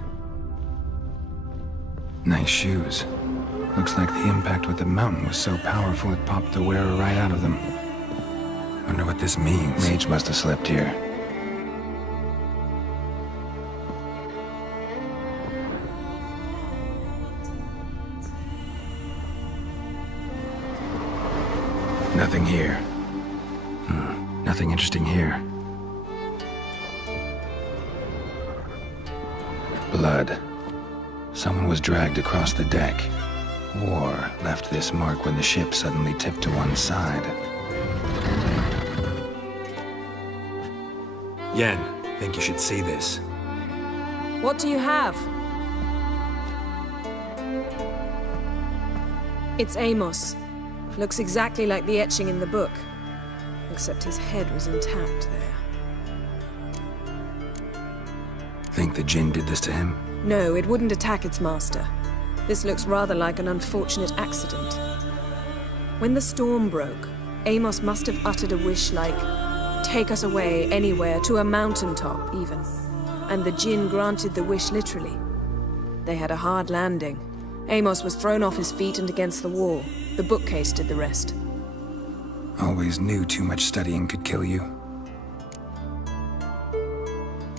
Nice shoes. Looks like the impact with the mountain was so powerful it popped the wearer right out of them. Wonder what this means. Mage must have slept here. Nothing here. Nothing interesting here. Blood. Someone was dragged across the deck. War left this mark when the ship suddenly tipped to one side. Yen, think you should see this. What do you have? It's Amos. Looks exactly like the etching in the book. Except his head was intact there. Think the Jinn did this to him? No, it wouldn't attack its master. This looks rather like an unfortunate accident. When the storm broke, Amos must have uttered a wish like, "Take us away, anywhere, to a mountaintop, even." And the Jinn granted the wish literally. They had a hard landing. Amos was thrown off his feet and against the wall. The bookcase did the rest. Always knew too much studying could kill you.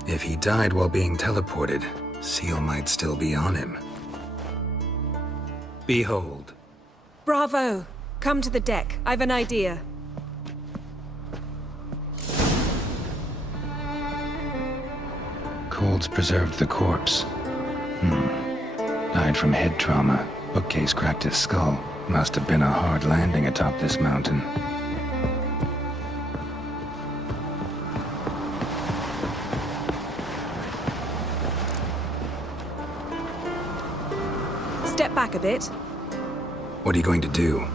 If he died while being teleported, Seal might still be on him. Behold. Bravo! Come to the deck. I've an idea. Cold's preserved the corpse. Died from head trauma. Bookcase cracked his skull. Must have been a hard landing atop this mountain. Step back a bit. What are you going to do?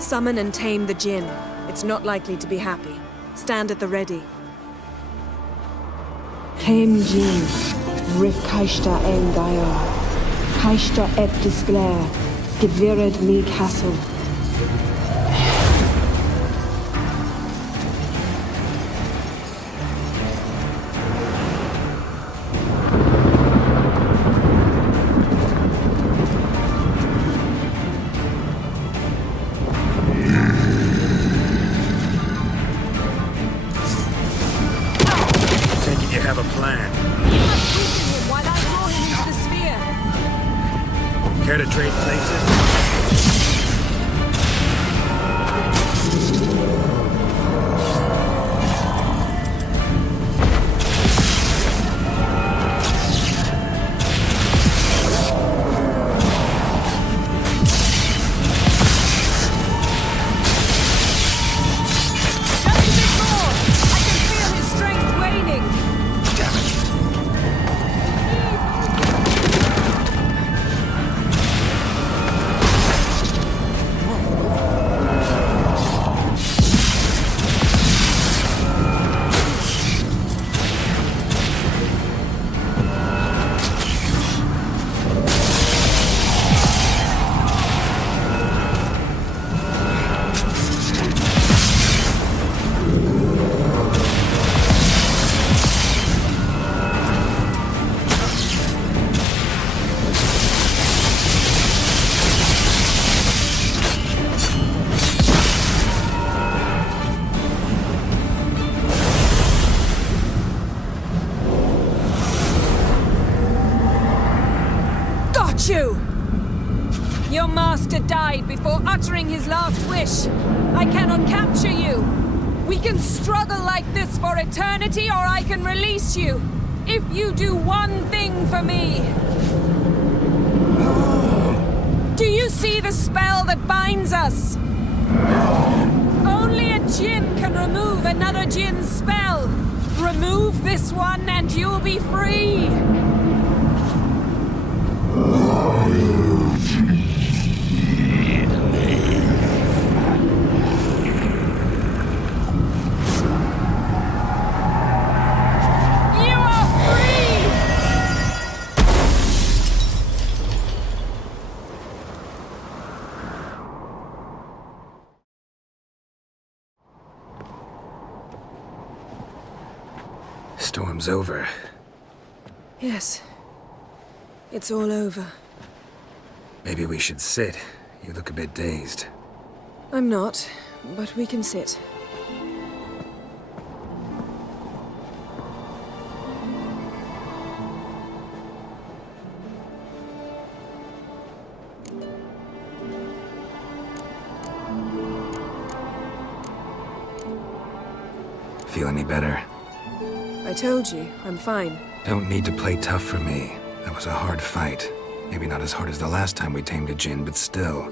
Summon and tame the Jinn. It's not likely to be happy. Stand at the ready. Tame Jinn, Rif Kaishta en Gaia, Kaishta et Disglare, Gevired me Castle. Taking you have a plan. Why not draw him into the sphere? Care to trade places? Your master died before uttering his last wish. I cannot capture you. We can struggle like this for eternity, or I can release you. If you do one thing for me. Do you see the spell that binds us? Only a Jinn can remove another Jinn's spell. Remove this one and you'll be free. Storm's over. Yes. It's all over. Maybe we should sit. You look a bit dazed. I'm not, but we can sit. Feel any better? I told you, I'm fine. Don't need to play tough for me. That was a hard fight. Maybe not as hard as the last time we tamed a djinn, but still.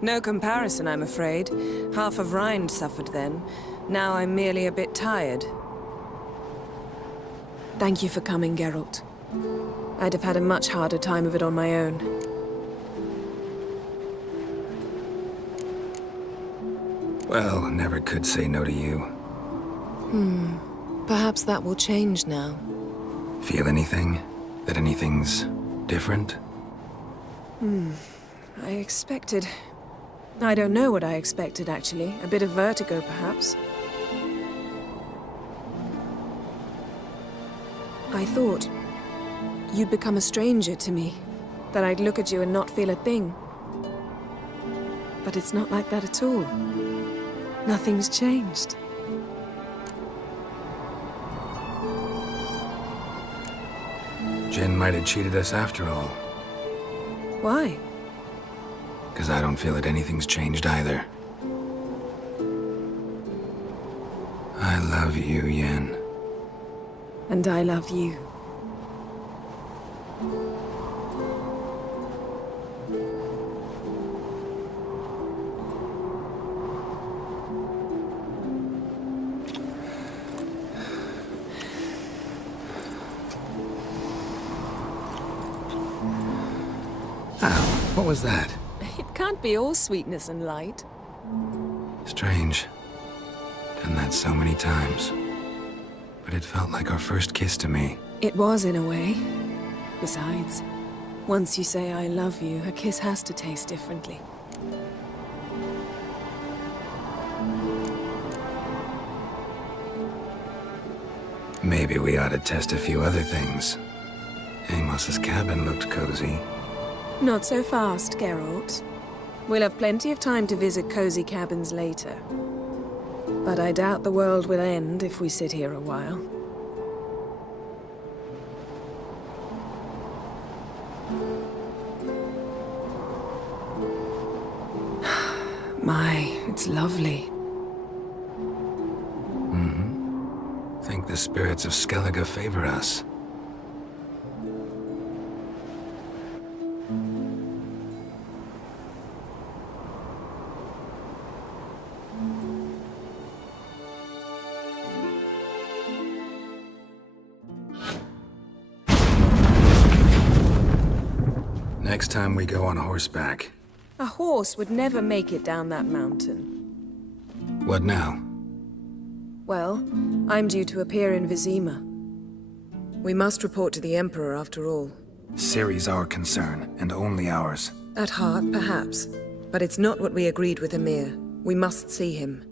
No comparison, I'm afraid. Half of Rind suffered then. Now I'm merely a bit tired. Thank you for coming, Geralt. I'd have had a much harder time of it on my own. Well, never could say no to you. Perhaps that will change now. Feel anything? That anything's different? I expected... I don't know what I expected, actually. A bit of vertigo, perhaps. I thought you'd become a stranger to me. That I'd look at you and not feel a thing. But it's not like that at all. Nothing's changed. Jinn might have cheated us after all. Why? Because I don't feel that anything's changed either. I love you, Yen. And I love you. Ow, what was that? It can't be all sweetness and light. Strange. Done that so many times. But it felt like our first kiss to me. It was, in a way. Besides, once you say I love you, a kiss has to taste differently. Maybe we ought to test a few other things. Amos's cabin looked cozy. Not so fast, Geralt. We'll have plenty of time to visit cozy cabins later. But I doubt the world will end if we sit here a while. My, it's lovely. Think the spirits of Skellige favor us. Next time we go on horseback. A horse would never make it down that mountain. What now? Well, I'm due to appear in Vizima. We must report to the Emperor after all. Ciri's our concern, and only ours. At heart, perhaps. But it's not what we agreed with Emir. We must see him.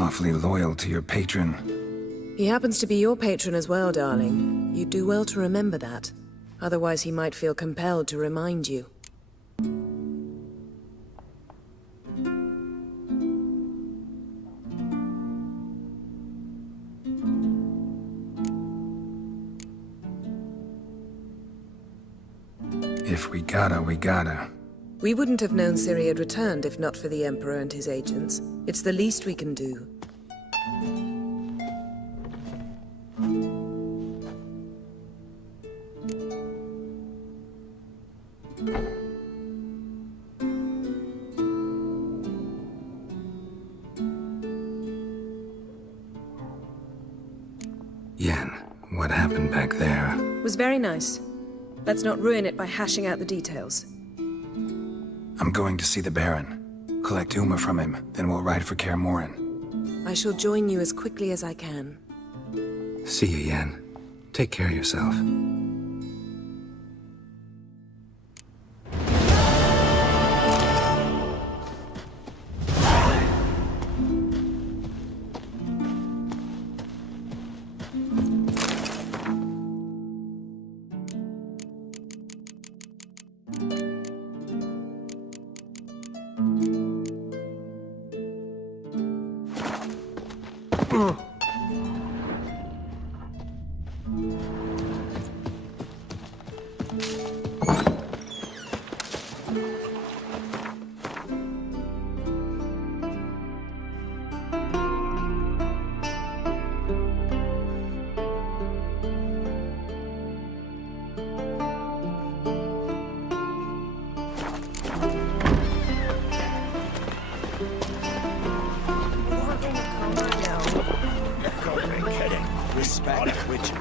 Awfully loyal to your patron. He happens to be your patron as well, darling. You'd do well to remember that. Otherwise, he might feel compelled to remind you. If we gotta, we gotta. We wouldn't have known Ciri had returned if not for the Emperor and his agents. It's the least we can do. Yen, what happened back there? Was very nice. Let's not ruin it by hashing out the details. I'm going to see the Baron. Collect Uma from him, then we'll ride for Kaer Morhen. I shall join you as quickly as I can. See you, Yen. Take care of yourself. Respect, which...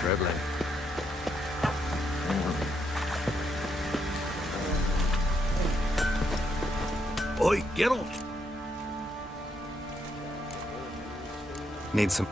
Dribbling. Oi, Geralt! Need some...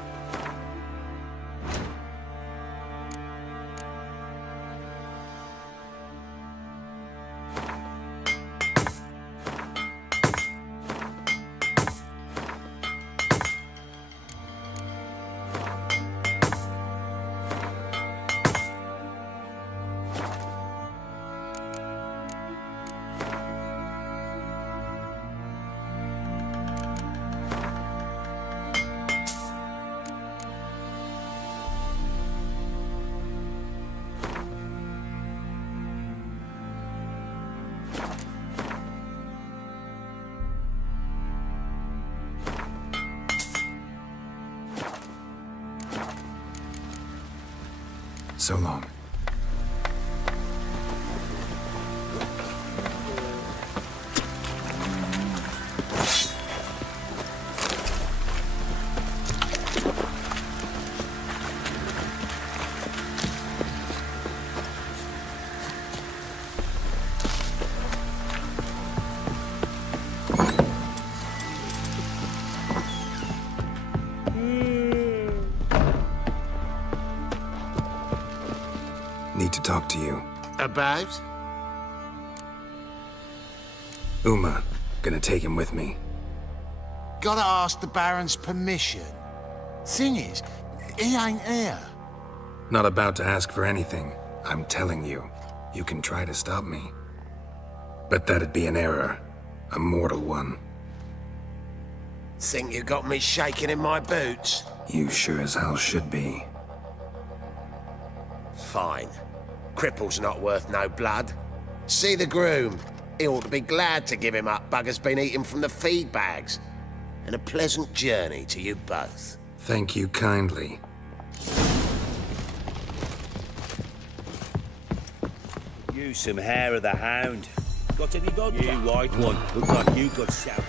So long. Need to talk to you. About? Uma. Gonna take him with me. Gotta ask the Baron's permission. Thing is, he ain't here. Not about to ask for anything. I'm telling you. You can try to stop me. But that'd be an error. A mortal one. Think you got me shaking in my boots? You sure as hell should be. Fine. Cripple's not worth no blood. See the groom. He ought to be glad to give him up. Bugger's been eating from the feed bags. And a pleasant journey to you both. Thank you kindly. You some hair of the hound. Got any dog? You white one. Look like you got shout.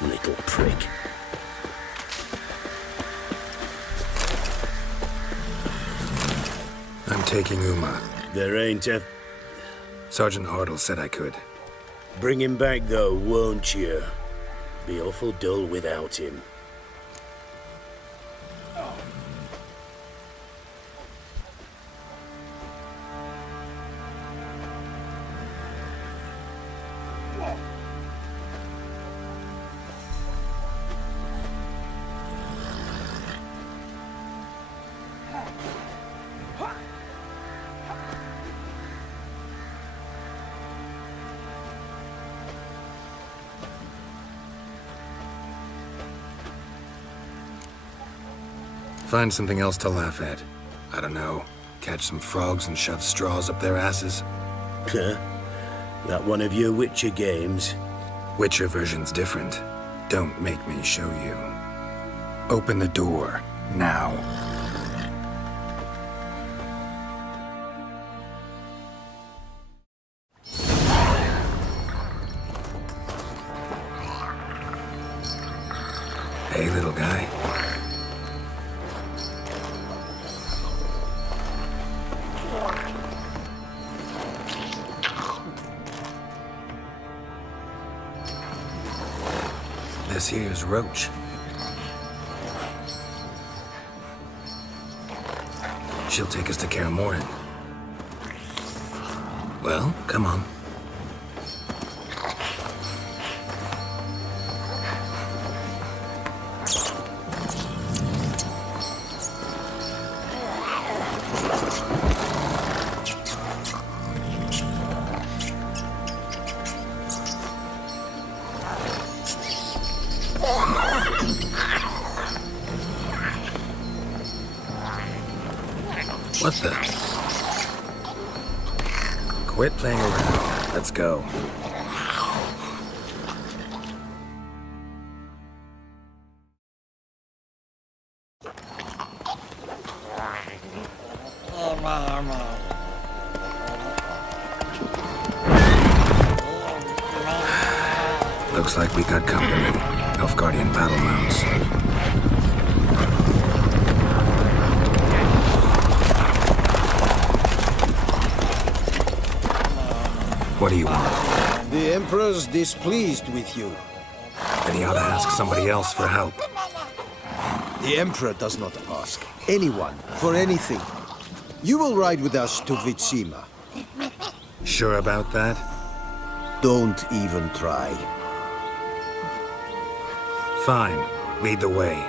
Little prick. I'm taking Uma. There ain't a... Sergeant Hartle said I could. Bring him back, though, won't you? Be awful dull without him. Find something else to laugh at. I don't know. Catch some frogs and shove straws up their asses. That one of your Witcher games? Witcher version's different. Don't make me show you. Open the door, now. Hey, little guy. This here's Roach. She'll take us to Kaer Morhen. Well, come on. What the? Quit playing around. Let's go. Looks like we got company. Nilfgaardian battle mounts. What do you want? The Emperor's displeased with you. Then he ought to ask somebody else for help. The Emperor does not ask anyone for anything. You will ride with us to Vitsima. Sure about that? Don't even try. Fine. Lead the way.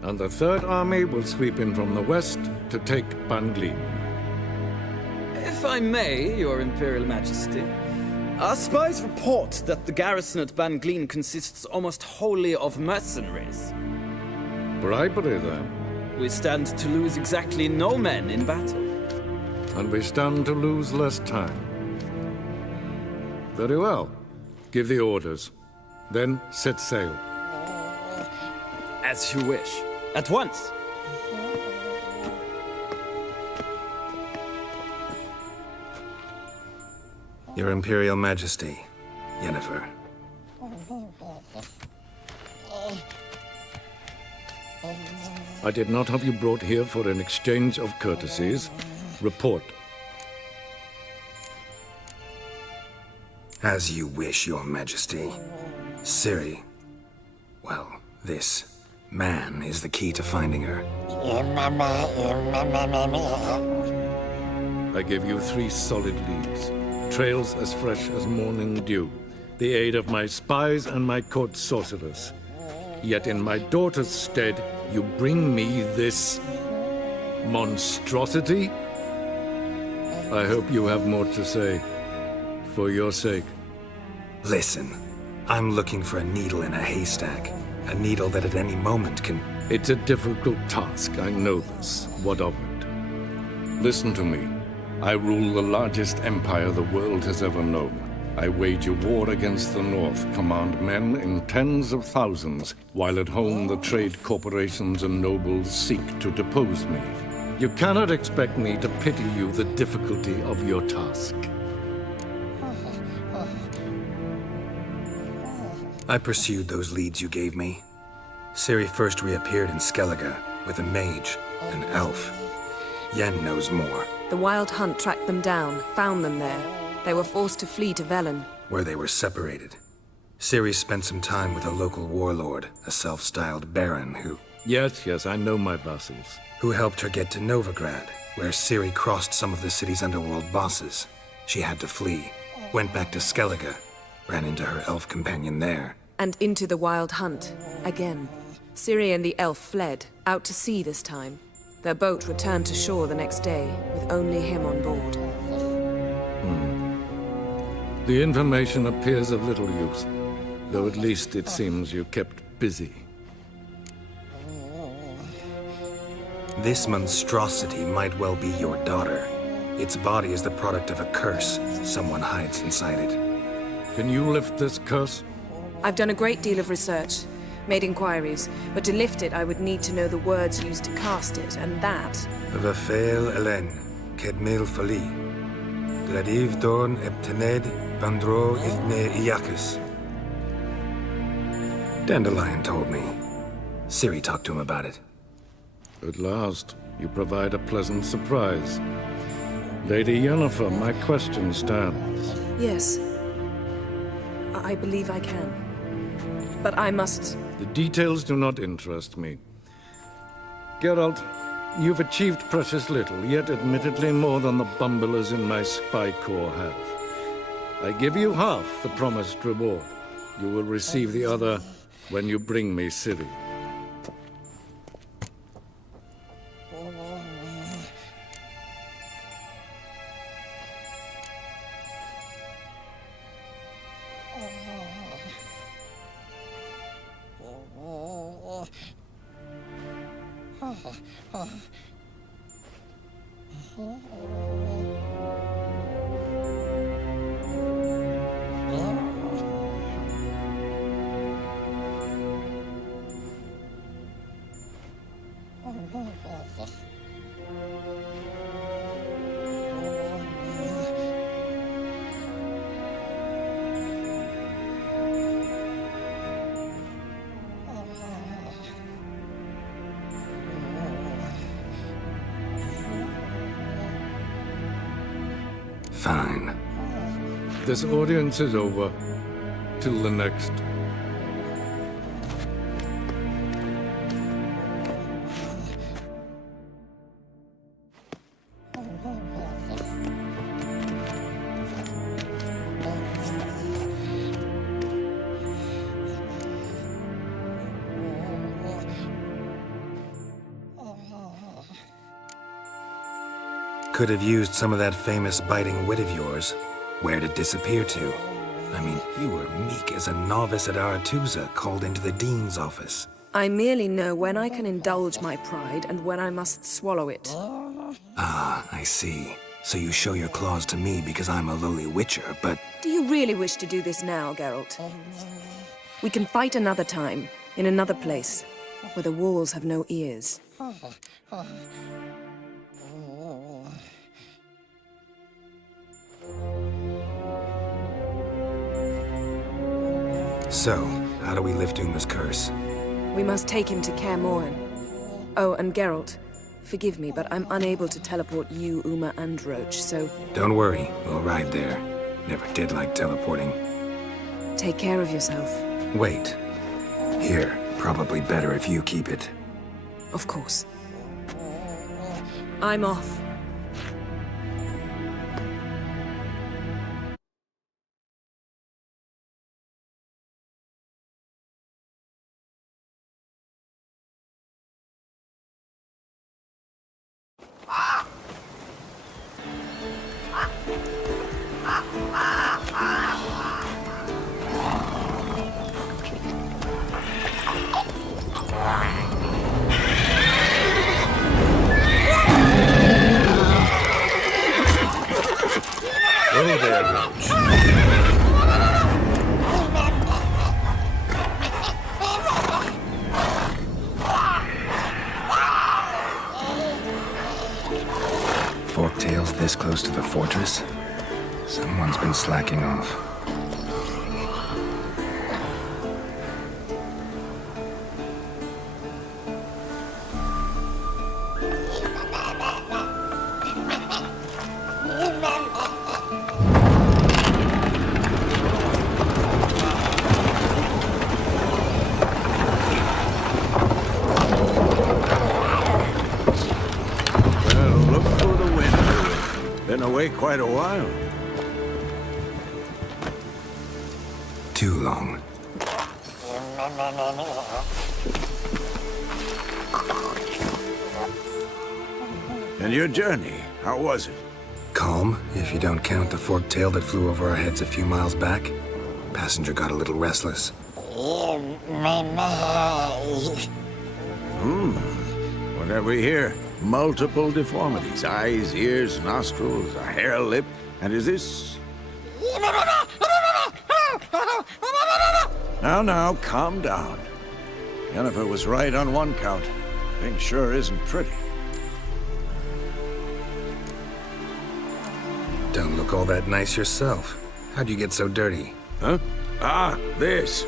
And the Third Army will sweep in from the west to take Banglin. If I may, Your Imperial Majesty, our spies report that the garrison at Banglin consists almost wholly of mercenaries. Bribery, then? We stand to lose exactly no men in battle. And we stand to lose less time. Very well. Give the orders. Then set sail. As you wish. At once! Your Imperial Majesty, Yennefer. I did not have you brought here for an exchange of courtesies. Report. As you wish, Your Majesty. Ciri. Well, this man is the key to finding her. I give you 3 solid leads. Trails as fresh as morning dew. The aid of my spies and my court sorceress. Yet in my daughter's stead, you bring me this monstrosity? I hope you have more to say. For your sake. Listen, I'm looking for a needle in a haystack. A needle that at any moment can... It's a difficult task, I know this. What of it? Listen to me. I rule the largest empire the world has ever known. I wage a war against the North, command men in tens of thousands, while at home the trade corporations and nobles seek to depose me. You cannot expect me to pity you the difficulty of your task. I pursued those leads you gave me. Ciri first reappeared in Skellige with a mage, an elf. Yen knows more. The Wild Hunt tracked them down, found them there. They were forced to flee to Velen, where they were separated. Ciri spent some time with a local warlord, a self-styled baron who... Yes, I know my vassals. Who helped her get to Novigrad, where Ciri crossed some of the city's underworld bosses. She had to flee, went back to Skellige, ran into her elf companion there. and into the Wild Hunt, again. Ciri and the elf fled, out to sea this time. Their boat returned to shore the next day, with only him on board. The information appears of little use, though at least it seems you kept busy. This monstrosity might well be your daughter. Its body is the product of a curse. Someone hides inside it. Can you lift this curse? I've done a great deal of research, made inquiries, but to lift it I would need to know the words used to cast it, and that... Vafel Elen, Kedmil Fali, Gladiv Dorn Eptened, Bandro Ithne Iacus. Dandelion told me. Ciri talked to him about it. At last, you provide a pleasant surprise. Lady Yennefer, my question stands. Yes. I believe I can. But I must... The details do not interest me. Geralt, you've achieved precious little, yet admittedly more than the bumblers in my spy corps have. I give you half the promised reward. You will receive the other when you bring me Ciri. Fine. This audience is over. Till the next. Could have used some of that famous biting wit of yours. Where'd it disappear to? I mean, you were meek as a novice at Aretusa called into the Dean's office. I merely know when I can indulge my pride and when I must swallow it. Ah, I see. So you show your claws to me because I'm a lowly witcher, but... Do you really wish to do this now, Geralt? We can fight another time, in another place, where the walls have no ears. So, how do we lift Uma's curse? We must take him to Kaer Morhen. Oh, and Geralt, forgive me, but I'm unable to teleport you, Uma, and Roach, so... Don't worry, we'll ride there. Never did like teleporting. Take care of yourself. Wait. Here, probably better if you keep it. Of course. I'm off. take quite a while. Too long. And your journey, how was it? Calm, if you don't count the forked tail that flew over our heads a few miles back. Passenger got a little restless. What have we here? Multiple deformities. Eyes, ears, nostrils, a hair lip. And is this... Now, calm down. Yennefer was right on one count. Thing sure isn't pretty. Don't look all that nice yourself. How'd you get so dirty? Huh? Ah, this.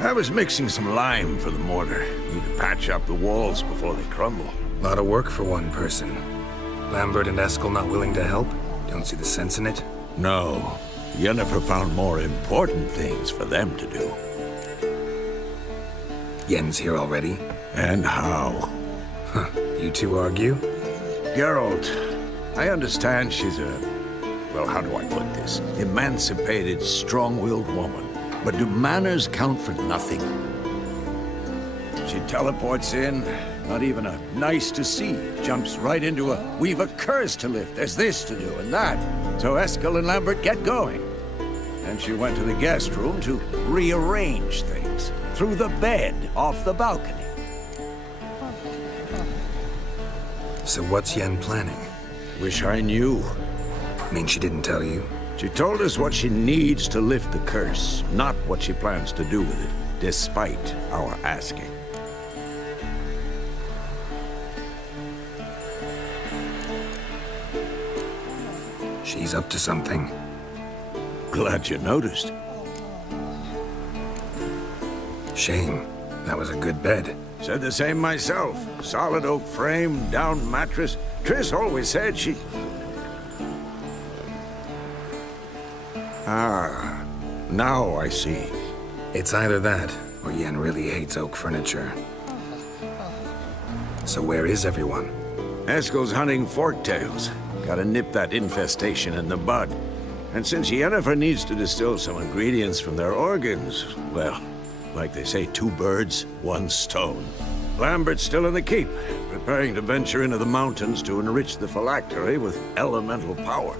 I was mixing some lime for the mortar. Need to patch up the walls before they crumble. Lot of work for one person. Lambert and Eskel not willing to help? Don't see the sense in it? No. Yennefer found more important things for them to do. Yen's here already? And how? Huh. You two argue? Geralt, I understand she's well, how do I put this? Emancipated, strong-willed woman. But do manners count for nothing? She teleports in, not even a nice to see. Jumps right into a, we've a curse to lift, there's this to do and that. So Eskel and Lambert get going. And she went to the guest room to rearrange things. Through the bed, off the balcony. So what's Yen planning? Wish I knew. Mean she didn't tell you? She told us what she needs to lift the curse, not what she plans to do with it, despite our asking. She's up to something. Glad you noticed. Shame. That was a good bed. Said the same myself. Solid oak frame, down mattress. Triss always said she... Ah, now I see. It's either that, or Yen really hates oak furniture. So where is everyone? Eskel's hunting forktails. Gotta nip that infestation in the bud. And since Yennefer needs to distill some ingredients from their organs, well, like they say, 2 birds, 1 stone. Lambert's still in the keep, preparing to venture into the mountains to enrich the phylactery with elemental power.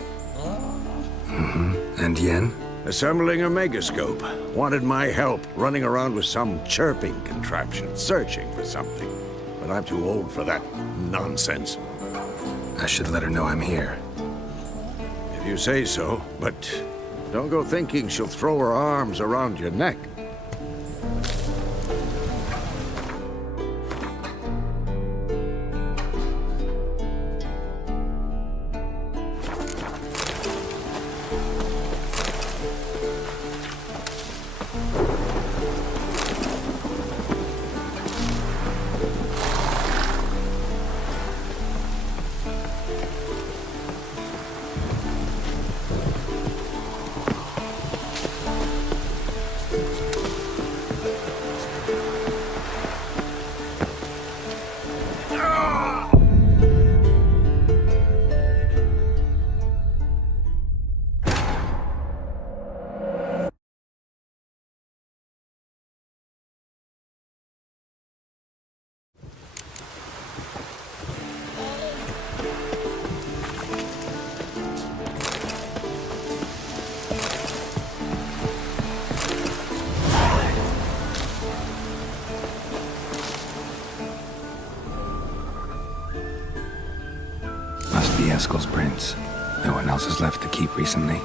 And Yen? Assembling a megascope. Wanted my help running around with some chirping contraption, searching for something. But I'm too old for that nonsense. I should let her know I'm here. If you say so, but don't go thinking she'll throw her arms around your neck. Must be Eskel's prints. No one else has left the keep recently.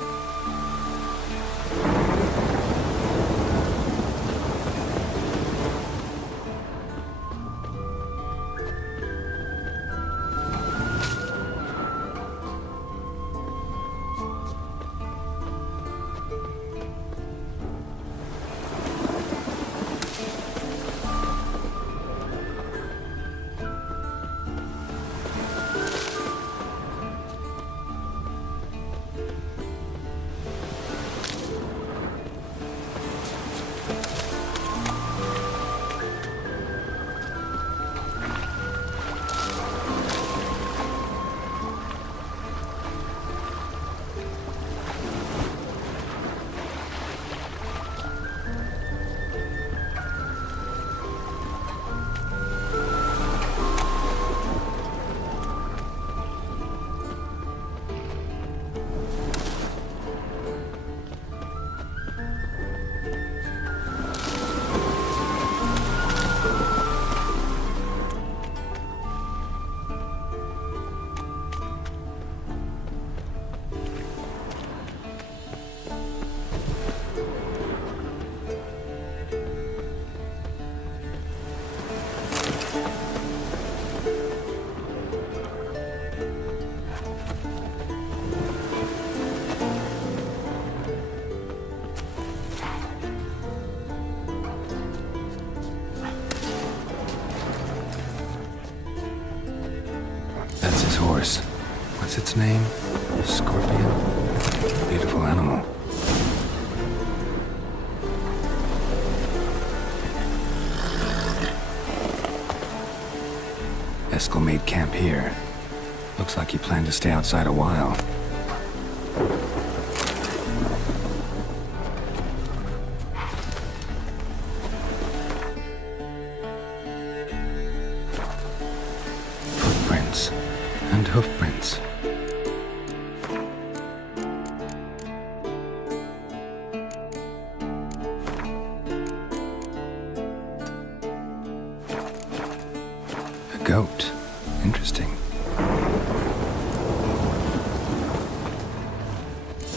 horse. What's its name? Scorpion? Beautiful animal. Eskel made camp here. Looks like he planned to stay outside a while. Footprints and hoofprints. A goat. Interesting.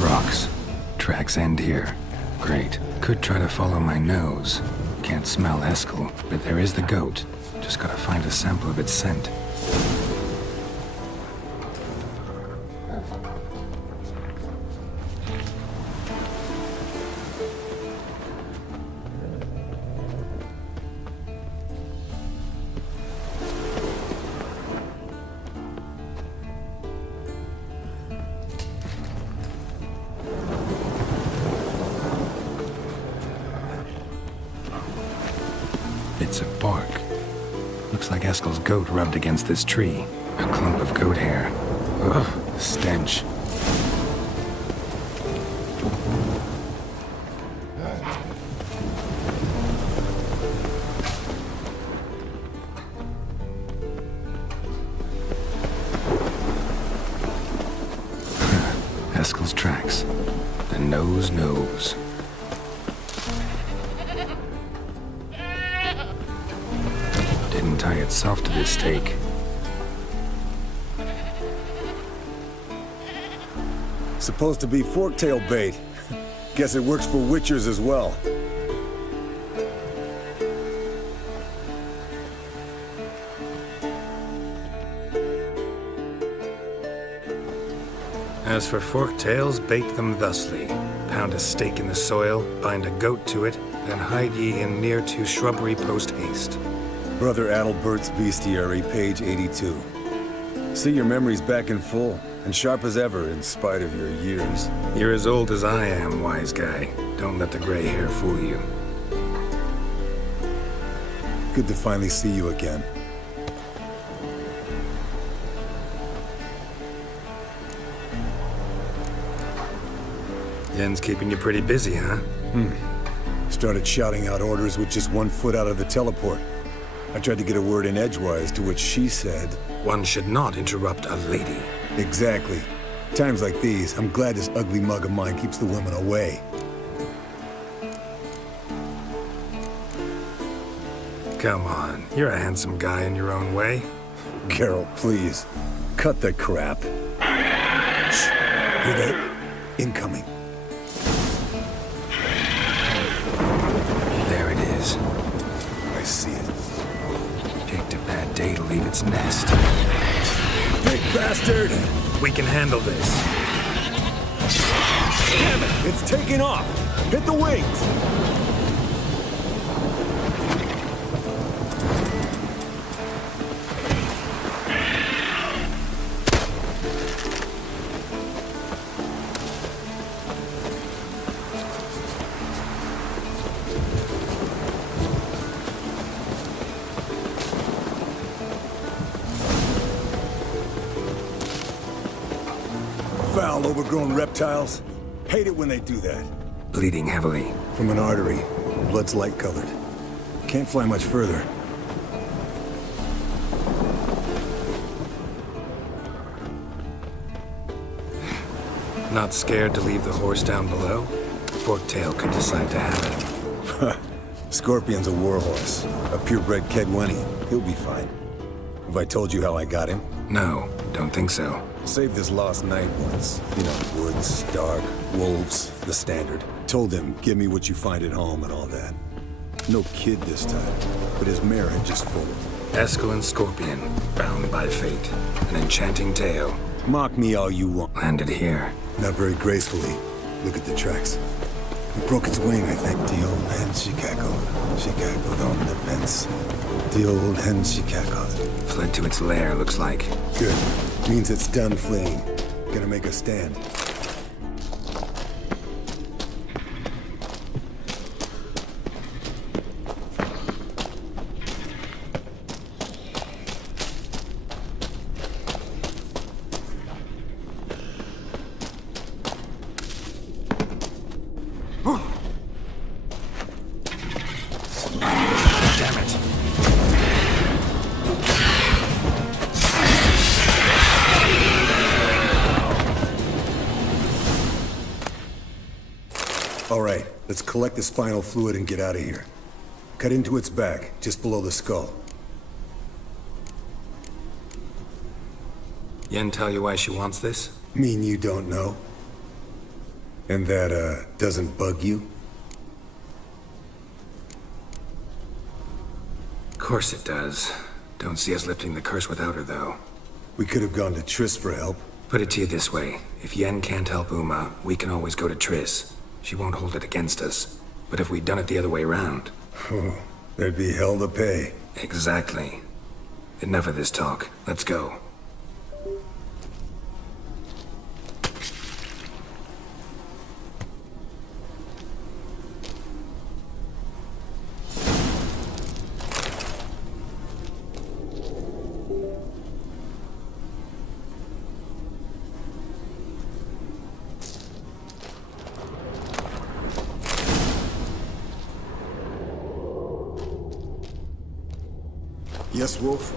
Rocks. Tracks end here. Great. Could try to follow my nose. Can't smell Eskel, but there is the goat. Just gotta find a sample of its scent. Bits of bark. Looks like Eskel's goat rubbed against this tree. A clump of goat hair. Ugh, the stench. Eskel's tracks. The nose knows. Didn't tie itself to this stake. Supposed to be forktail bait. Guess it works for witchers as well. As for forktails, bait them thusly. Pound a stake in the soil, bind a goat to it, then hide ye in near to shrubbery post haste. Brother Adalbert's Bestiary, page 82. See, your memory's back in full, and sharp as ever in spite of your years. You're as old as I am, wise guy. Don't let the gray hair fool you. Good to finally see you again. Yen's keeping you pretty busy, huh? Started shouting out orders with just 1 foot out of the teleport. I tried to get a word in edgewise, to which she said, "One should not interrupt a lady." Exactly. Times like these, I'm glad this ugly mug of mine keeps the women away. Come on, you're a handsome guy in your own way. Geralt, please. Cut the crap. Shh. Hear that? Incoming. There it is. I see it. Picked a bad day to leave its nest. Big bastard! We can handle this. Damn it! It's taking off! Hit the wings! Foul, overgrown reptiles. Hate it when they do that. Bleeding heavily. From an artery. Blood's light-colored. Can't fly much further. Not scared to leave the horse down below? Forktail could decide to have it. Scorpion's a warhorse. A purebred Kedwenny. He'll be fine. Have I told you how I got him? No, don't think so. Saved his lost night once. You know, woods, dark, wolves, the standard. Told him, give me what you find at home and all that. No kid this time, but his mare had just foaled. Eskel and Scorpion, bound by fate. An enchanting tale. Mock me all you want. Landed here. Not very gracefully. Look at the tracks. He broke its wing, I think. The old hen, she cackled. She cackled on the fence. The old hen, she cackled. Fled to its lair, looks like. Good. Means it's done fleeing. Gonna make a stand. All right, let's collect the spinal fluid and get out of here. Cut into its back, just below the skull. Yen tell you why she wants this? Mean you don't know? And that, doesn't bug you? Of course it does. Don't see us lifting the curse without her, though. We could have gone to Triss for help. Put it to you this way. If Yen can't help Uma, we can always go to Triss. She won't hold it against us. But if we'd done it the other way around... Oh, there'd be hell to pay. Exactly. Enough of this talk. Let's go. Yes, Wolf?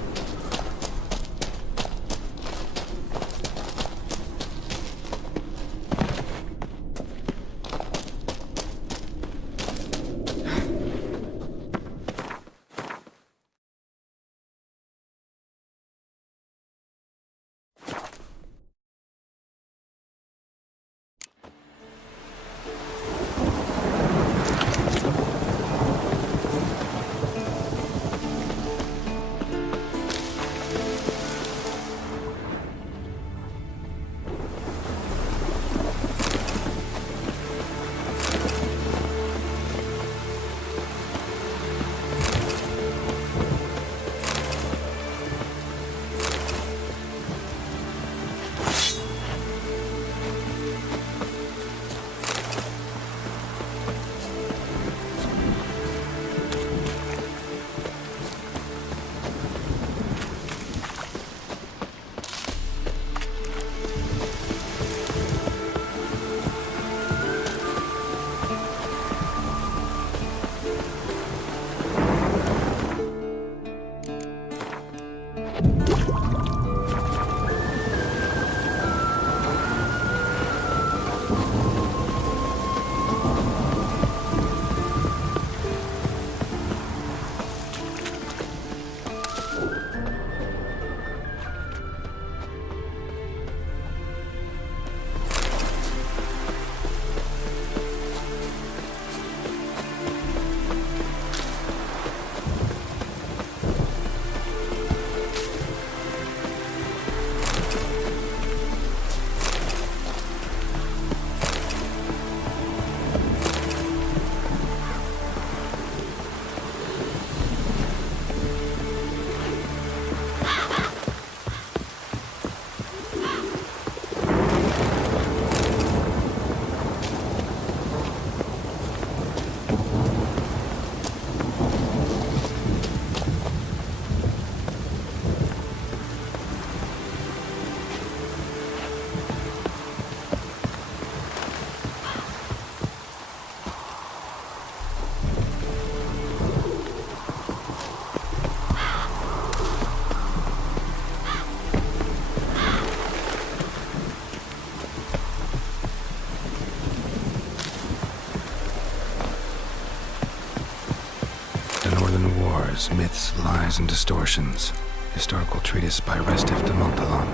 Myths, lies, and distortions. Historical treatise by Restif de Montalon.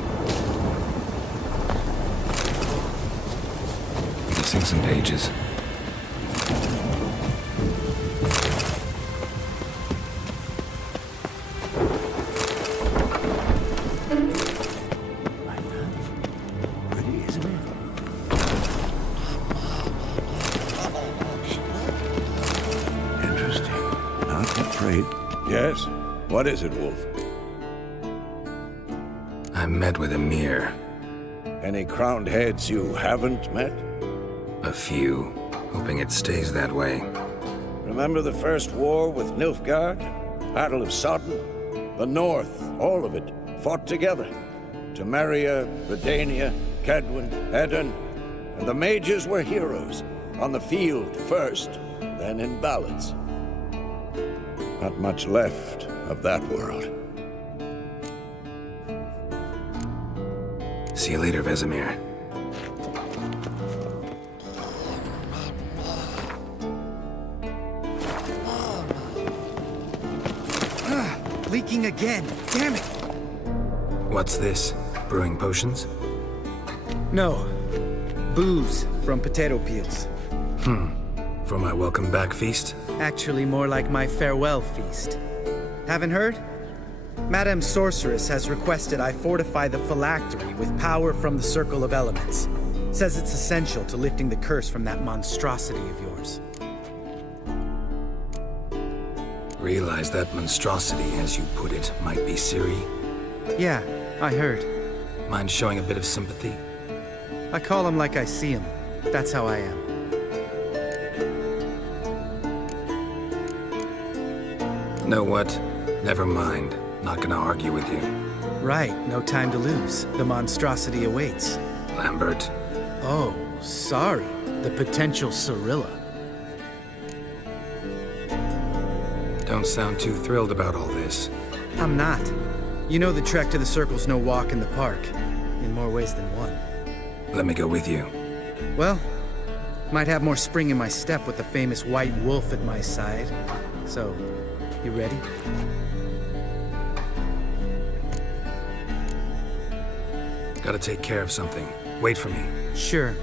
These things and ages. Pretty, isn't it? afraid. Yes? What is it, Wolf? I met with Emir. Any crowned heads you haven't met? A few. Hoping it stays that way. Remember the first war with Nilfgaard? Battle of Sodden? The North, all of it, fought together. Temeria, Redania, Kedwin, Eden, and the mages were heroes. On the field first, then in ballads. Not much left of that world. See you later, Vesemir. Leaking again. Damn it! What's this? Brewing potions? No. Booze from potato peels. For my welcome back feast? Actually, more like my farewell feast. Haven't heard? Madame Sorceress has requested I fortify the phylactery with power from the Circle of Elements. Says it's essential to lifting the curse from that monstrosity of yours. Realize that monstrosity, as you put it, might be Ciri? Yeah, I heard. Mind showing a bit of sympathy? I call him like I see him. That's how I am. Know what? Never mind. Not gonna argue with you. Right, no time to lose. The monstrosity awaits. Lambert. Oh, sorry. The potential Cirilla. Don't sound too thrilled about all this. I'm not. You know the trek to the Circle's no walk in the park. In more ways than one. Let me go with you. Well, might have more spring in my step with the famous white wolf at my side. So, you ready? Gotta take care of something. Wait for me. Sure.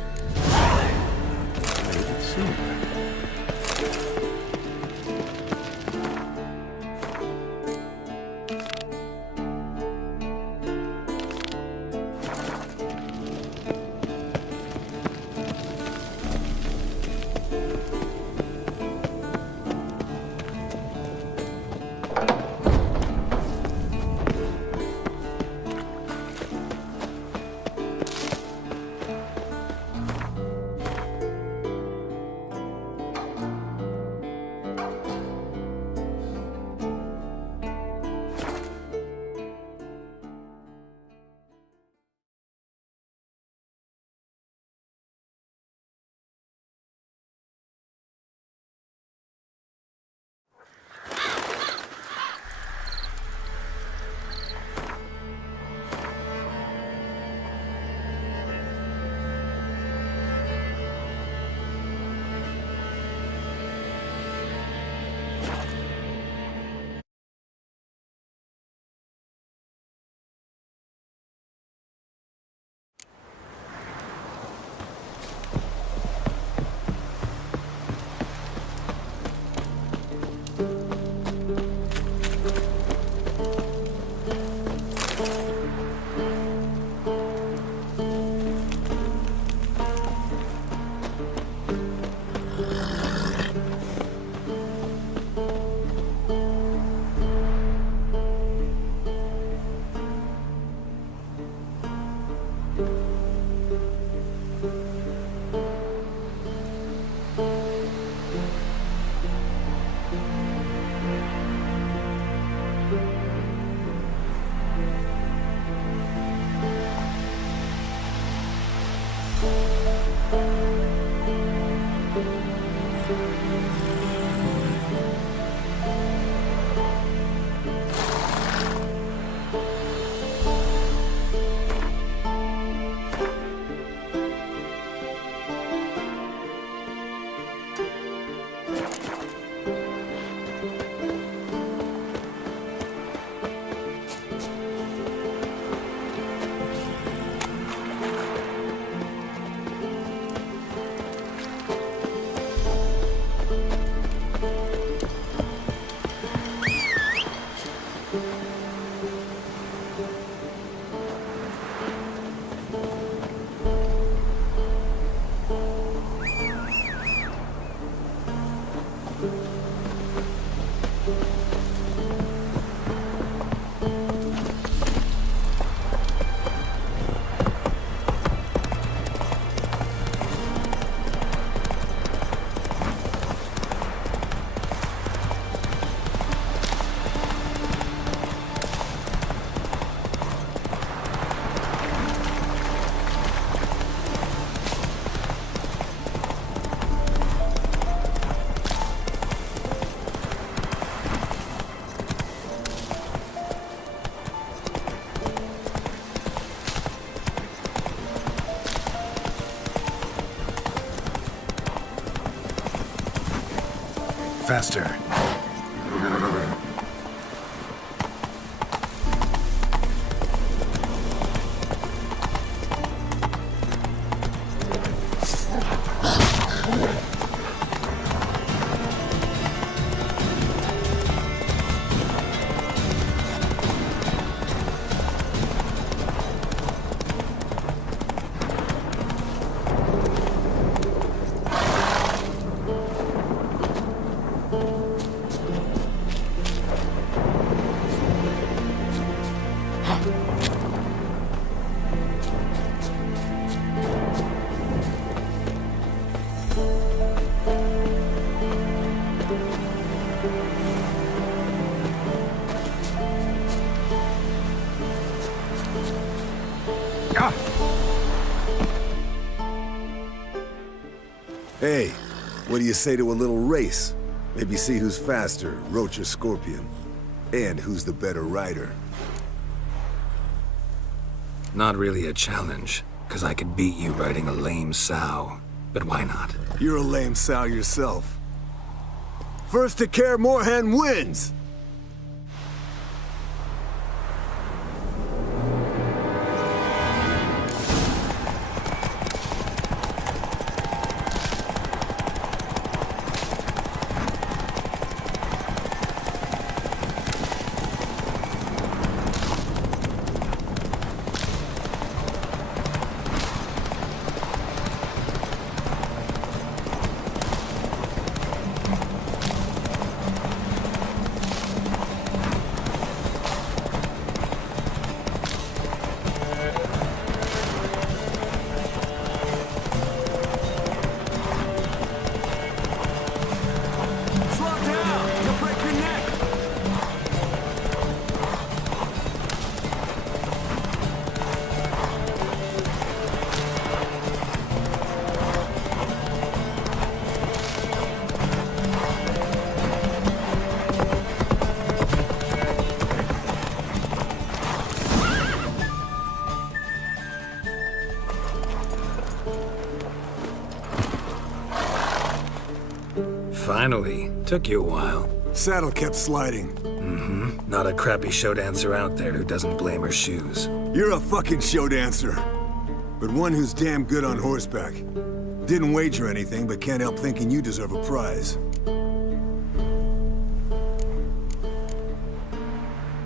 faster. Hey, what do you say to a little race? Maybe see who's faster, Roach or Scorpion. And who's the better rider. Not really a challenge, because I could beat you riding a lame sow. But why not? You're a lame sow yourself. First to Kaer Morhen wins! Finally. Took you a while. Saddle kept sliding. Mm-hmm. Not a crappy show dancer out there who doesn't blame her shoes. You're a fucking show dancer. But one who's damn good on horseback. Didn't wager anything, but can't help thinking you deserve a prize.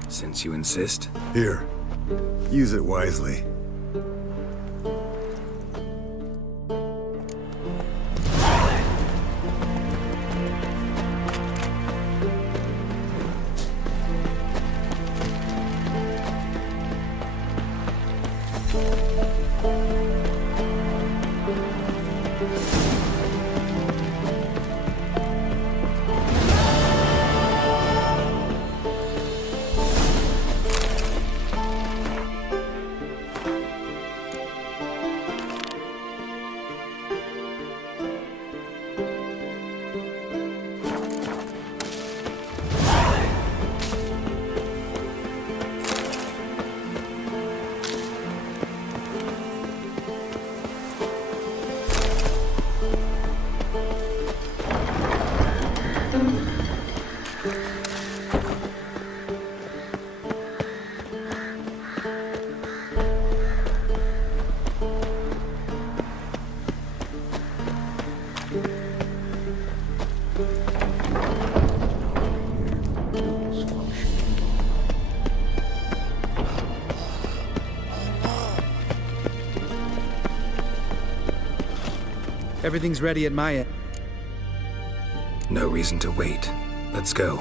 Since you insist. Here. Use it wisely. Everything's ready at my end. No reason to wait. Let's go.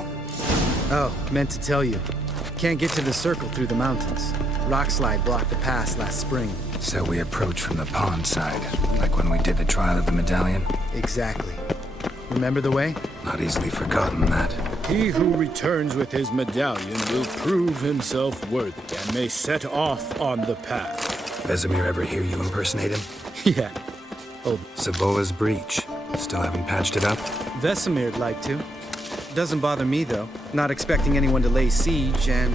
Oh, meant to tell you. Can't get to the circle through the mountains. Rockslide blocked the pass last spring. So we approach from the pond side, like when we did the trial of the medallion? Exactly. Remember the way? Not easily forgotten that. He who returns with his medallion will prove himself worthy and may set off on the path. Vesemir ever hear you impersonate him? Yeah. Oh. Sabola's breach. Still haven't patched it up? Vesemir'd like to. Doesn't bother me, though. Not expecting anyone to lay siege, and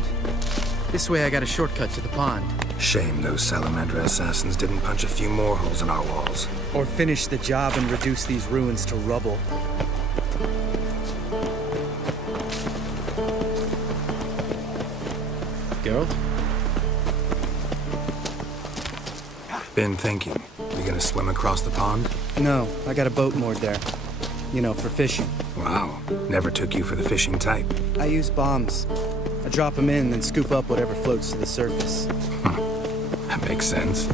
this way I got a shortcut to the pond. Shame those Salamandra assassins didn't punch a few more holes in our walls. Or finish the job and reduce these ruins to rubble. Geralt? Been thinking. We gonna swim across the pond? No, I got a boat moored there. You know, for fishing. Wow. Never took you for the fishing type. I use bombs. I drop them in, then scoop up whatever floats to the surface. That makes sense.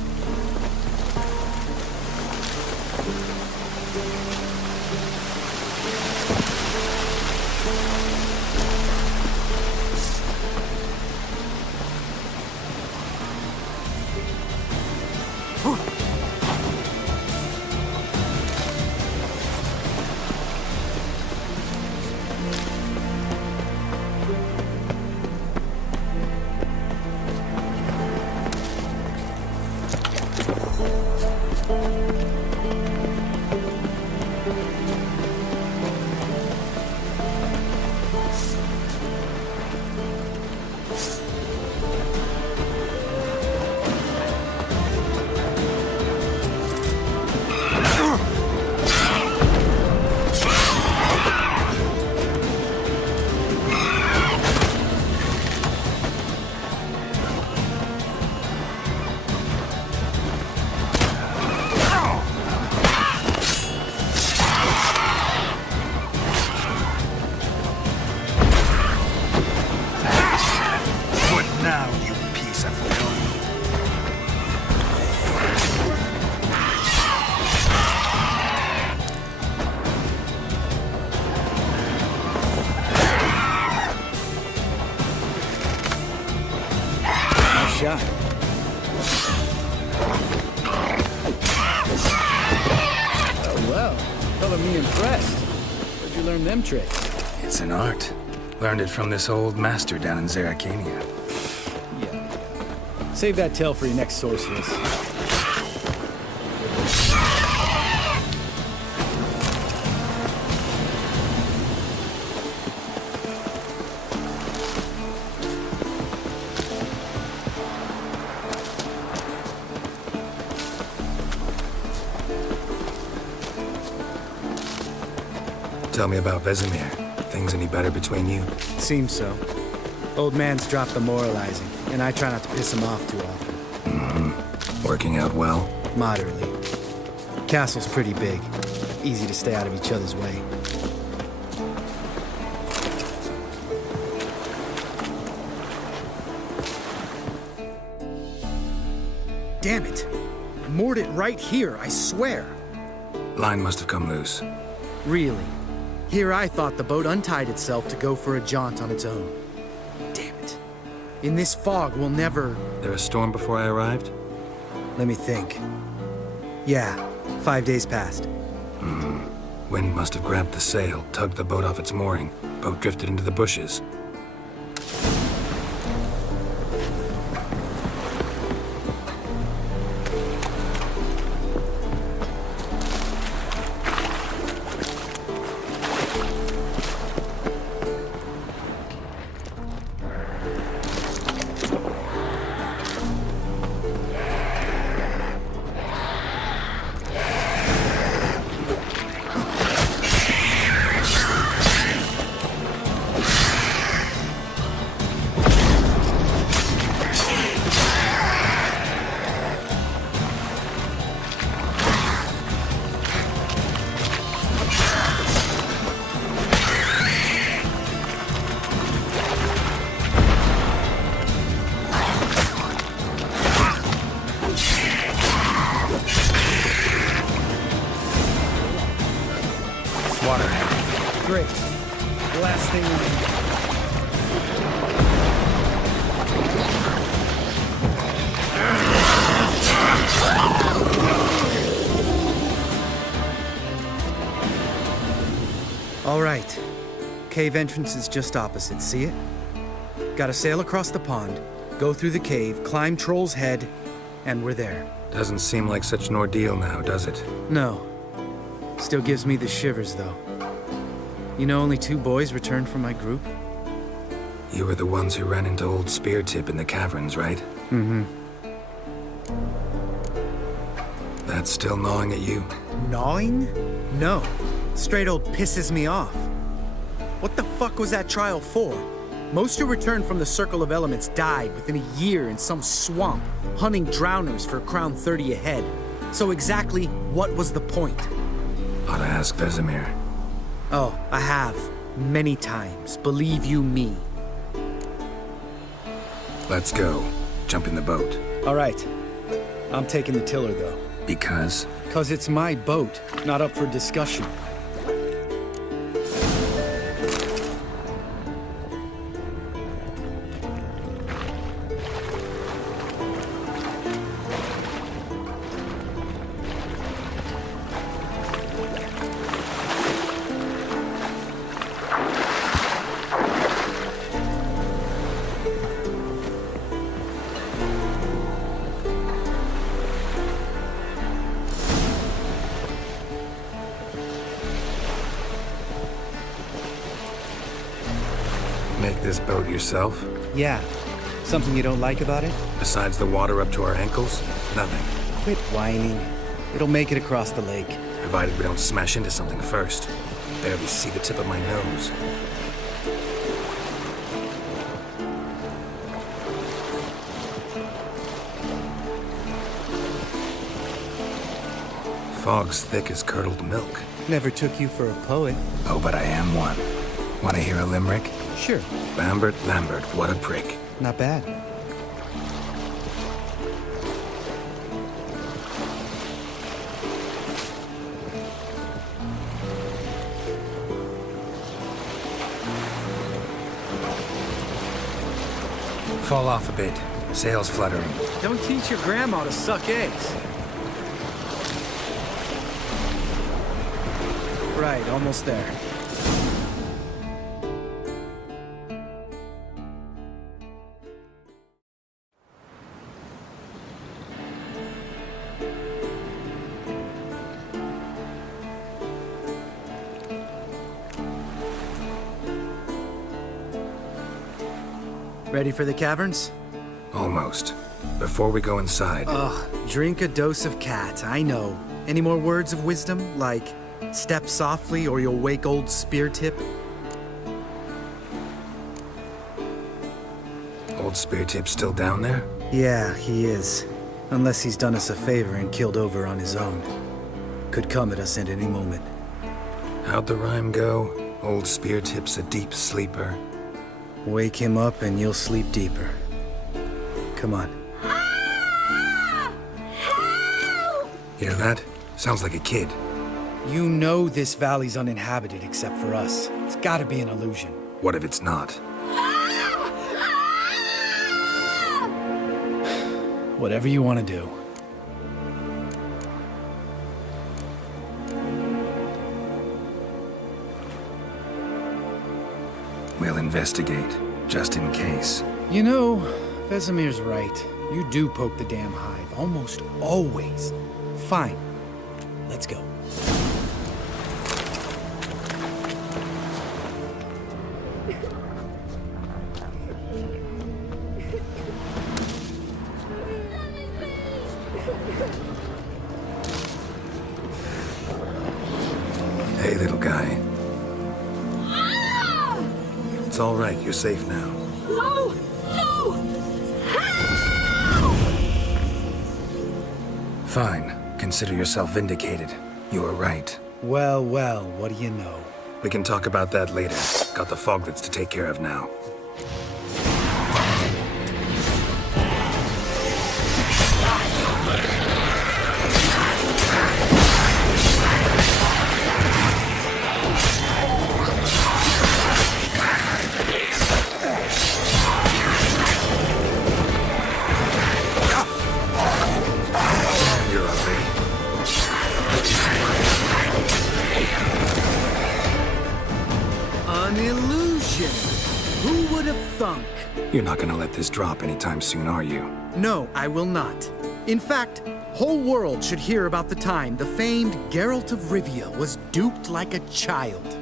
Shot. Oh, well. Color me impressed. Where'd you learn them tricks? It's an art. Learned it from this old master down in Zeracania. Yeah. Save that tale for your next sorceress. Tell me about Vesemir. Things any better between you? Seems so. Old man's dropped the moralizing, and I try not to piss him off too often. Mm-hmm. Working out well? Moderately. Castle's pretty big. Easy to stay out of each other's way. Damn it! I moored it right here, I swear. Line must have come loose. Really? Here I thought the boat untied itself to go for a jaunt on its own. Damn it. In this fog, we'll never... There a storm before I arrived? Let me think. Yeah, 5 days passed. Wind must have grabbed the sail, tugged the boat off its mooring. Boat drifted into the bushes. Great. Last thing we need. All right. Cave entrance is just opposite, see it? Gotta sail across the pond, go through the cave, climb Troll's Head, and we're there. Doesn't seem like such an ordeal now, does it? No. Still gives me the shivers, though. You know, only 2 boys returned from my group. You were the ones who ran into old Speartip in the caverns, right? Mm-hmm. That's still gnawing at you? Gnawing? No. Straight old pisses me off. What the fuck was that trial for? Most who returned from the Circle of Elements died within a year in some swamp, hunting drowners for a crown 30 a head. So exactly what was the point? Ought to ask Vesemir. Oh, I have. Many times. Believe you me. Let's go. Jump in the boat. All right. I'm taking the tiller, though. Because? Because it's my boat, not up for discussion. Make this boat yourself? Yeah. Something you don't like about it? Besides the water up to our ankles? Nothing. Quit whining. It'll make it across the lake. Provided we don't smash into something first. Barely see the tip of my nose. Fog's thick as curdled milk. Never took you for a poet. Oh, but I am one. Want to hear a limerick? Sure. Lambert, Lambert, what a prick. Not bad. Fall off a bit. Sails fluttering. Don't teach your grandma to suck eggs. Right, almost there. Ready for the caverns? Almost. Before we go inside... Ugh, drink a dose of cat, I know. Any more words of wisdom, like, step softly or you'll wake old Speartip? Old Speartip's still down there? Yeah, he is. Unless he's done us a favor and killed over on his own. Could come at us at any moment. How'd the rhyme go? Old Speartip's a deep sleeper. Wake him up and you'll sleep deeper. Come on. Hear that? Sounds like a kid. You know this valley's uninhabited except for us. It's gotta be an illusion. What if it's not? Whatever you want to do. We'll investigate, just in case. You know, Vesemir's right. You do poke the damn hive, almost always. Fine. Let's go. Hey, little guy. It's all right. You're safe now. No! No! Fine. Consider yourself vindicated. You were right. Well, well, what do you know? We can talk about that later. Got the foglets to take care of now. An illusion! Who would have thunk? You're not gonna let this drop anytime soon, are you? No, I will not. In fact, whole world should hear about the time the famed Geralt of Rivia was duped like a child.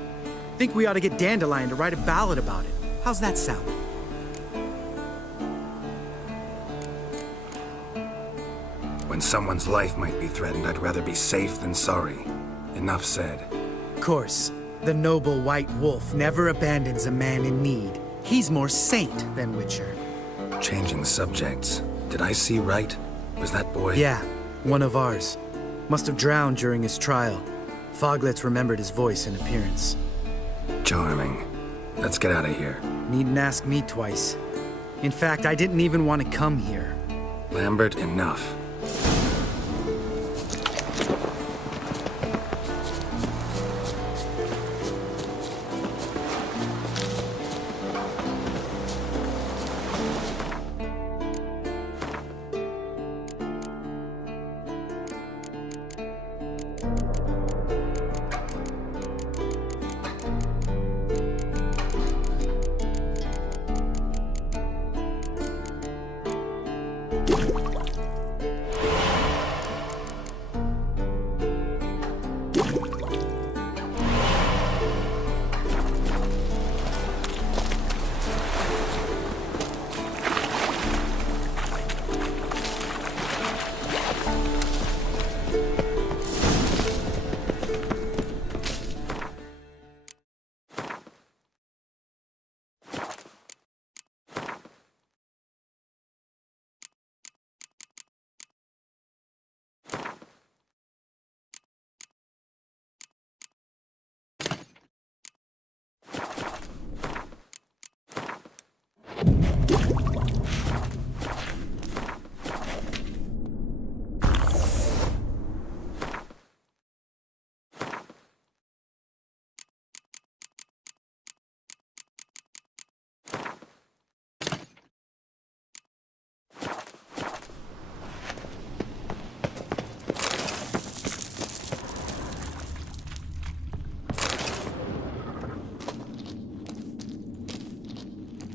Think we ought to get Dandelion to write a ballad about it. How's that sound? When someone's life might be threatened, I'd rather be safe than sorry. Enough said. Of course, the noble white wolf never abandons a man in need. He's more saint than Witcher. Changing subjects. Did I see right? Was that boy? Yeah, one of ours. Must have drowned during his trial. Foglets remembered his voice and appearance. Charming. Let's get out of here. Needn't ask me twice. In fact, I didn't even want to come here. Lambert, enough.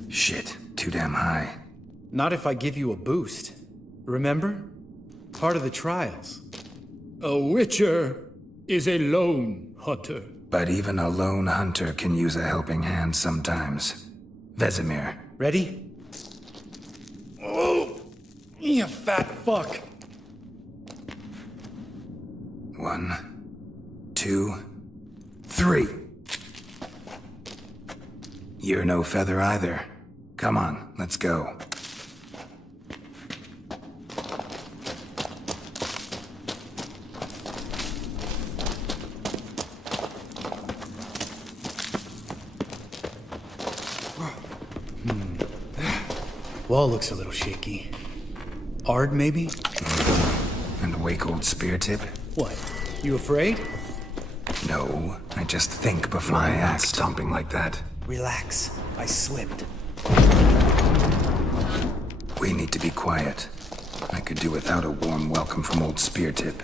Shit, too damn high. Not if I give you a boost. Remember? Part of the trials. A Witcher is a lone hunter. But even a lone hunter can use a helping hand sometimes. Vesemir. Ready? Oh, you fat fuck. 1, 2, 3. You're no feather either. Come on, let's go. Wall looks a little shaky. Ard, maybe? And a wake old spear tip? What? You afraid? No, I just think before I act. Stomping like that. Relax. I slipped. We need to be quiet. I could do without a warm welcome from old spear tip.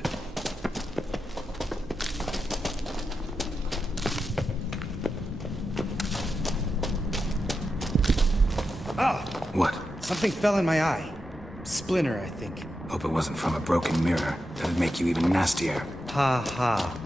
Ah! What? Something fell in my eye. Splinter, I think. Hope it wasn't from a broken mirror. That'd make you even nastier. Ha ha.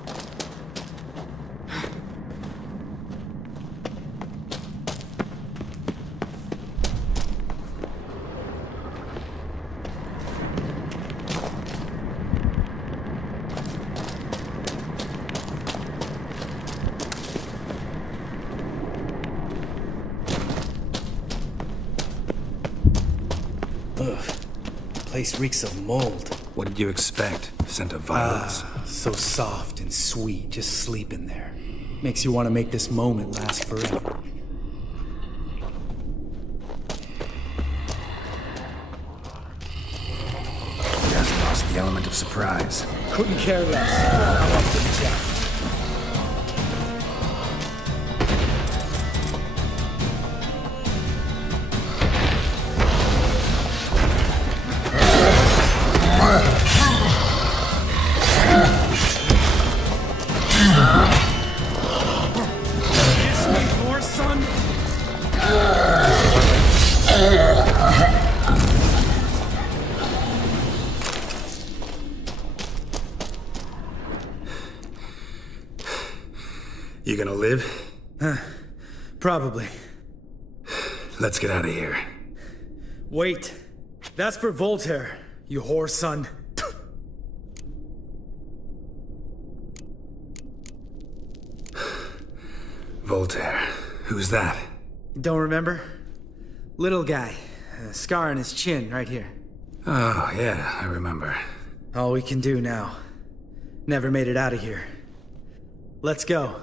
Ugh. Place reeks of mold. What did you expect? Scent of violets? So soft and sweet, just sleeping there. Makes you want to make this moment last forever. Just lost the element of surprise. Couldn't care less. Now up to the chat. You gonna live? Probably. Let's get out of here. Wait. That's for Voltaire, you whore son. Voltaire. Who's that? Don't remember? Little guy. A scar on his chin, right here. Oh, yeah, I remember. All we can do now. Never made it out of here. Let's go.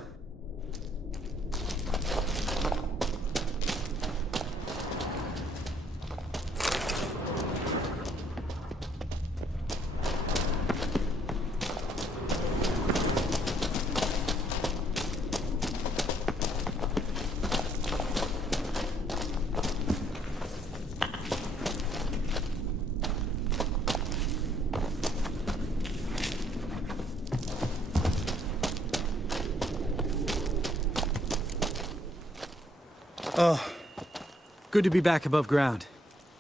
Oh, good to be back above ground.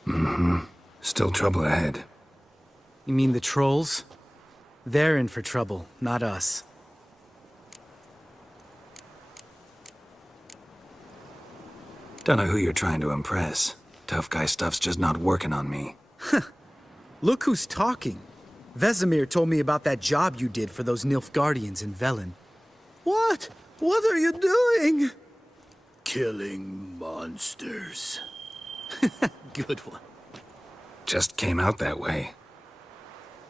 Mm-hmm. Still trouble ahead. You mean the trolls? They're in for trouble, not us. Don't know who you're trying to impress. Tough guy stuff's just not working on me. Look who's talking. Vesemir told me about that job you did for those Nilfgaardians in Velen. What? What are you doing? Killing monsters. Good one. Just came out that way.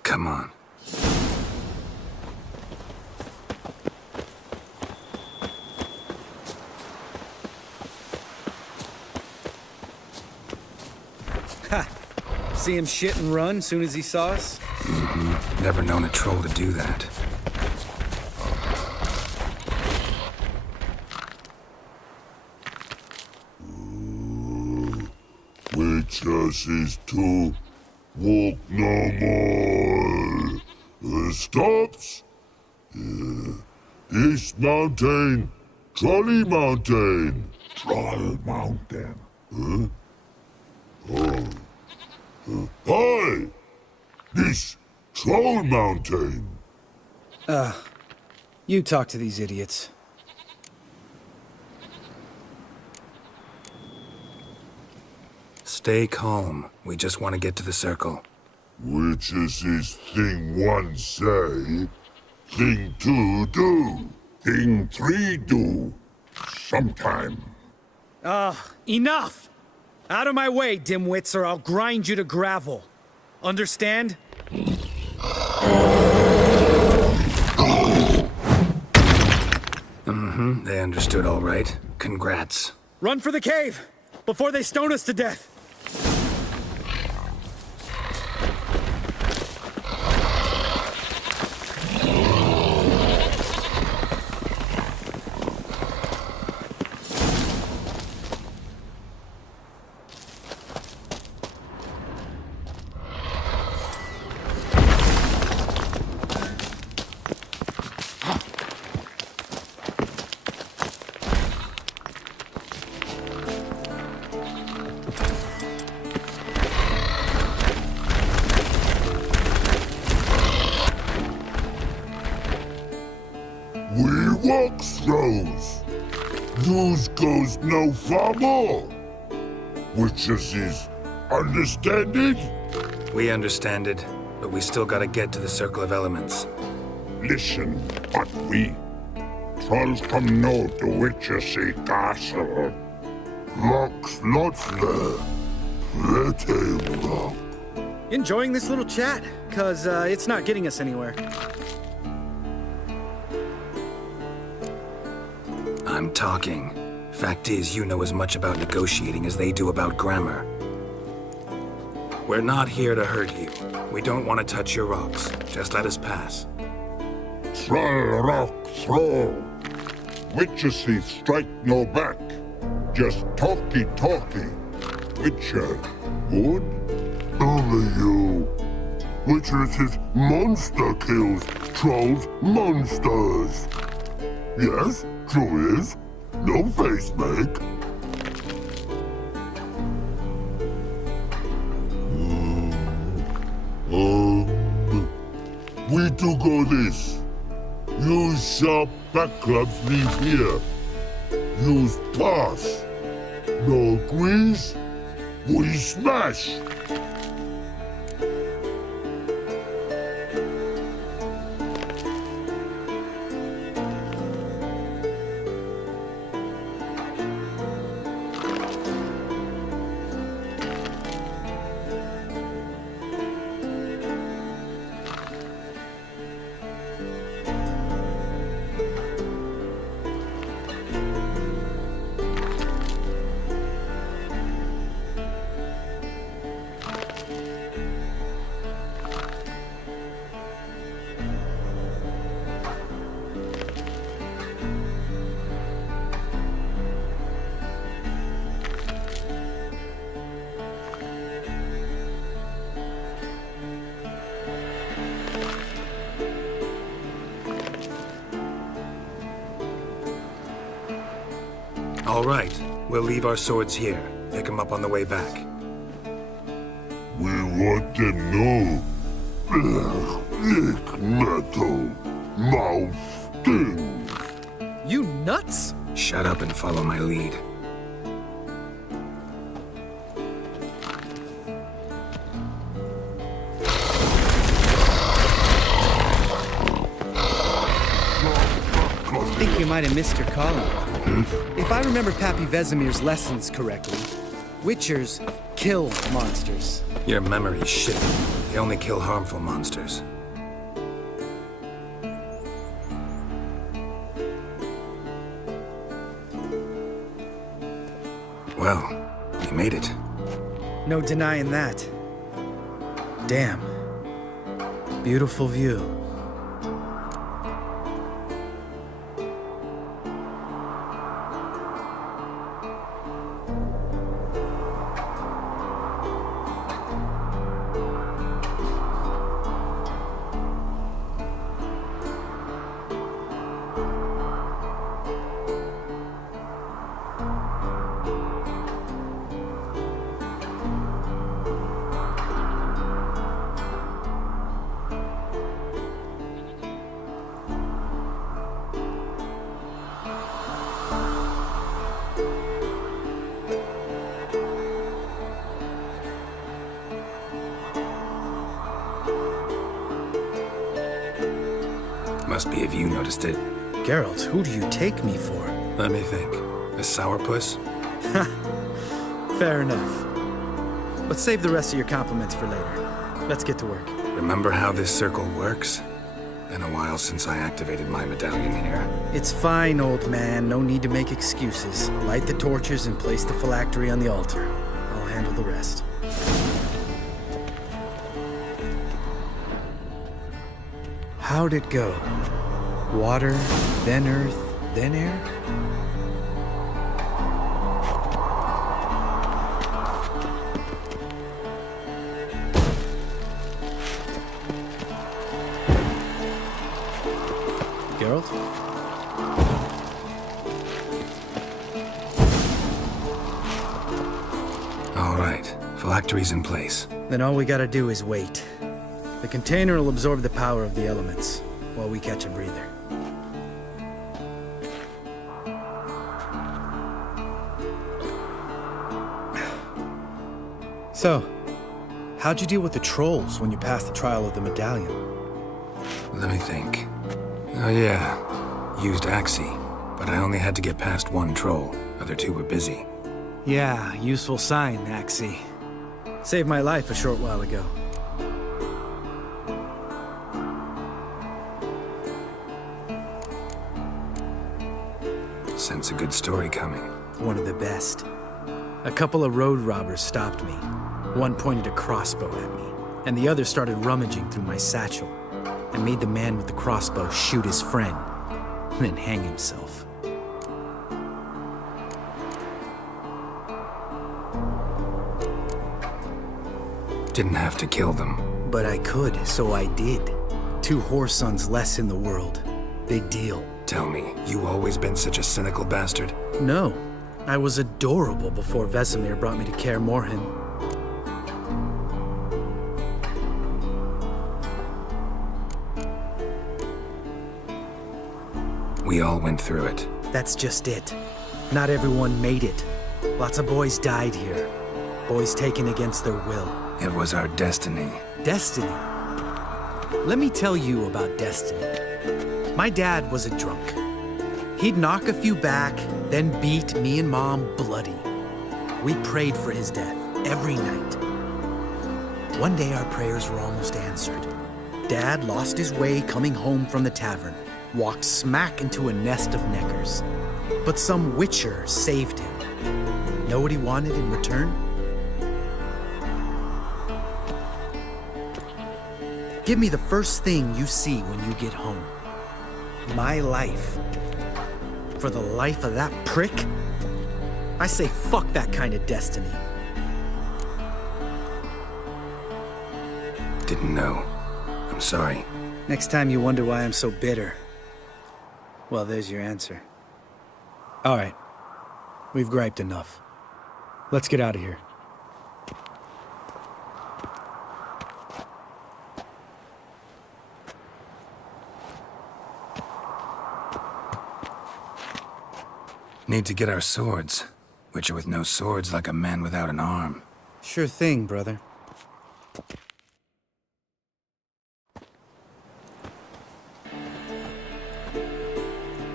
Come on. Ha! See him shit and run soon as he saw us? Mm-hmm. Never known a troll to do that. Witches is to walk no more. Stops. East Mountain, Trolley Mountain. Troll Mountain. Huh? Hi! This Troll Mountain. You talk to these idiots. Stay calm. We just want to get to the circle. Witches is thing one say, thing two do, thing three do. Sometime. Enough! Out of my way, dimwits, or I'll grind you to gravel. Understand? Mm-hmm. They understood all right. Congrats. Run for the cave! Before they stone us to death! Walks throws. News goes no far more. Witches is understand it? We understand it, but we still gotta get to the Circle of Elements. Listen, but we trolls come know the witches is castle. Rocks lots there. Pretty rock. Enjoying this little chat? 'Cause it's not getting us anywhere. I'm talking. Fact is, you know as much about negotiating as they do about grammar. We're not here to hurt you. We don't want to touch your rocks. Just let us pass. Troll rock throw. Witches is strike no back. Just talky. Witcher, good? Only you. Witches is monster kills. Trolls monsters. Yes, true is. No face make. We do go this. Use sharp backlubs leave here. Use pass. No grease. We smash. All right. We'll leave our swords here. Pick them up on the way back. We want to know. Ick metal. Mouth sting. You nuts? Shut up and follow my lead. I think you might have missed your calling. If I remember Pappy Vesemir's lessons correctly, Witchers kill monsters. Your memory's shit. They only kill harmful monsters. Well, you made it. No denying that. Damn. Beautiful view. Must be if you noticed it. Geralt, who do you take me for? Let me think. A sourpuss? Fair enough. But save the rest of your compliments for later. Let's get to work. Remember how this circle works? Been a while since I activated my medallion here. It's fine, old man. No need to make excuses. Light the torches and place the phylactery on the altar. I'll handle the rest. How'd it go? Water, then earth, then air? Geralt? All right. Phylactery's in place. Then all we gotta do is wait. The container will absorb the power of the elements, while we catch a breather. So, how'd you deal with the trolls when you passed the trial of the medallion? Let me think. Oh yeah, used Axii, but I only had to get past one troll. Other two were busy. Yeah, useful sign, Axii. Saved my life a short while ago. Sense a good story coming. One of the best. A couple of road robbers stopped me. One pointed a crossbow at me, and the other started rummaging through my satchel. I made the man with the crossbow shoot his friend, then hang himself. Didn't have to kill them. But I could, so I did. 2 whoresons less in the world. Big deal. Tell me, you always been such a cynical bastard? No. I was adorable before Vesemir brought me to Kaer Morhen. We all went through it. That's just it. Not everyone made it. Lots of boys died here. Boys taken against their will. It was our destiny. Destiny? Let me tell you about destiny. My dad was a drunk. He'd knock a few back, then beat me and Mom bloody. We prayed for his death every night. One day our prayers were almost answered. Dad lost his way coming home from the tavern, walked smack into a nest of neckers. But some witcher saved him. Know what he wanted in return? Give me the first thing you see when you get home. My life. For the life of that prick? I say fuck that kind of destiny. Didn't know. I'm sorry. Next time you wonder why I'm so bitter, well, there's your answer. All right. We've griped enough. Let's get out of here. Need to get our swords. Witcher with no swords like a man without an arm. Sure thing, brother.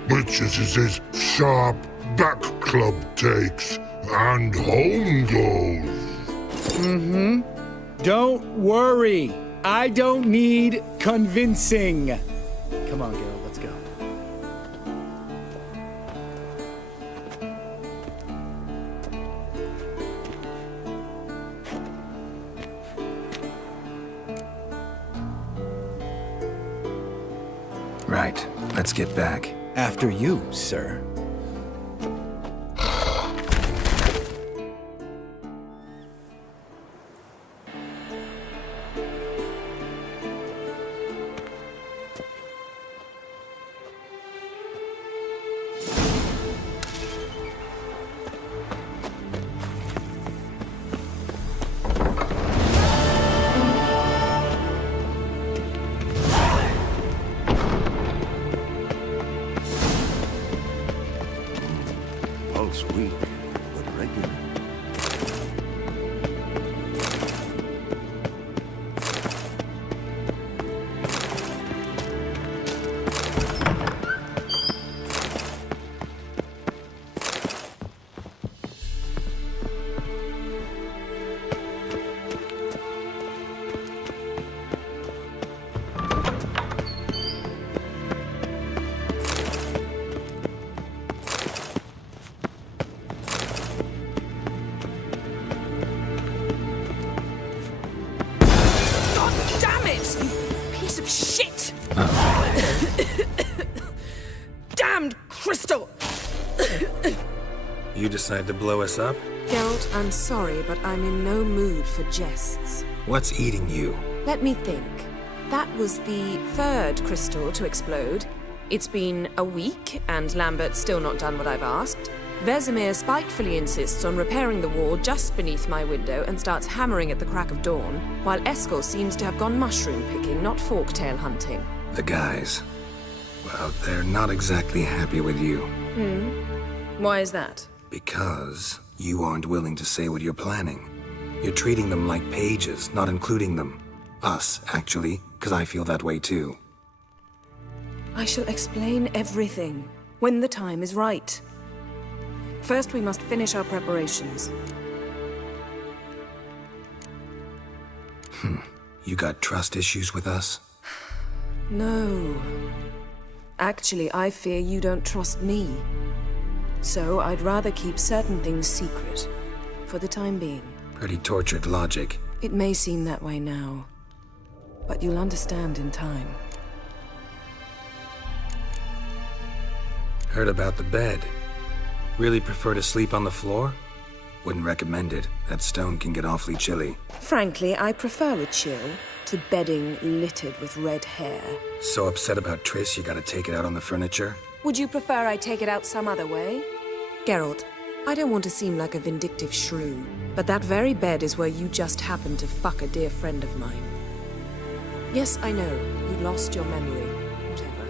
Witches is his sharp back club takes, and home goes. Mm-hmm. Don't worry. I don't need convincing. Come on, Geralt, let's go. Right. Let's get back. After you, sir. Pulse weak, but regular. Damned crystal! You decide to blow us up? Geralt, I'm sorry, but I'm in no mood for jests. What's eating you? Let me think. That was the third crystal to explode. It's been a week, and Lambert's still not done what I've asked. Vesemir spitefully insists on repairing the wall just beneath my window and starts hammering at the crack of dawn, while Eskel seems to have gone mushroom picking, not forktail hunting. The guys. Well, they're not exactly happy with you. Why is that? Because you aren't willing to say what you're planning. You're treating them like pages, not including them. Us, actually, because I feel that way too. I shall explain everything when the time is right. First, we must finish our preparations. You got trust issues with us? No. Actually, I fear you don't trust me. So I'd rather keep certain things secret, for the time being. Pretty tortured logic. It may seem that way now, but you'll understand in time. Heard about the bed. Really prefer to sleep on the floor? Wouldn't recommend it. That stone can get awfully chilly. Frankly, I prefer a chill to bedding littered with red hair. So upset about Triss, you gotta take it out on the furniture? Would you prefer I take it out some other way? Geralt, I don't want to seem like a vindictive shrew, but that very bed is where you just happened to fuck a dear friend of mine. Yes, I know, you lost your memory. Whatever.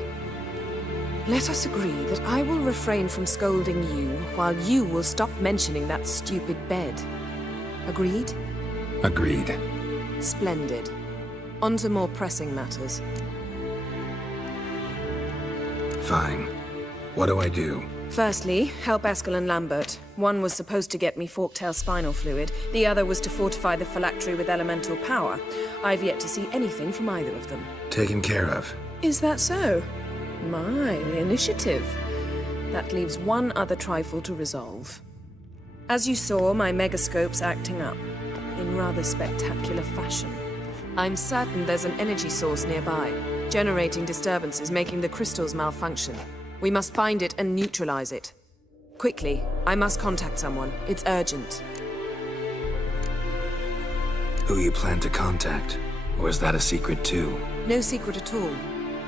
Let us agree that I will refrain from scolding you, while you will stop mentioning that stupid bed. Agreed? Agreed. Splendid. On to more pressing matters. Fine. What do I do? Firstly, help Eskel and Lambert. One was supposed to get me forktail spinal fluid, the other was to fortify the phylactery with elemental power. I've yet to see anything from either of them. Taken care of. Is that so? My, the initiative. That leaves one other trifle to resolve. As you saw, my megascope's acting up, in rather spectacular fashion. I'm certain there's an energy source nearby, generating disturbances, making the crystals malfunction. We must find it and neutralize it. Quickly, I must contact someone. It's urgent. Who you plan to contact? Or is that a secret too? No secret at all.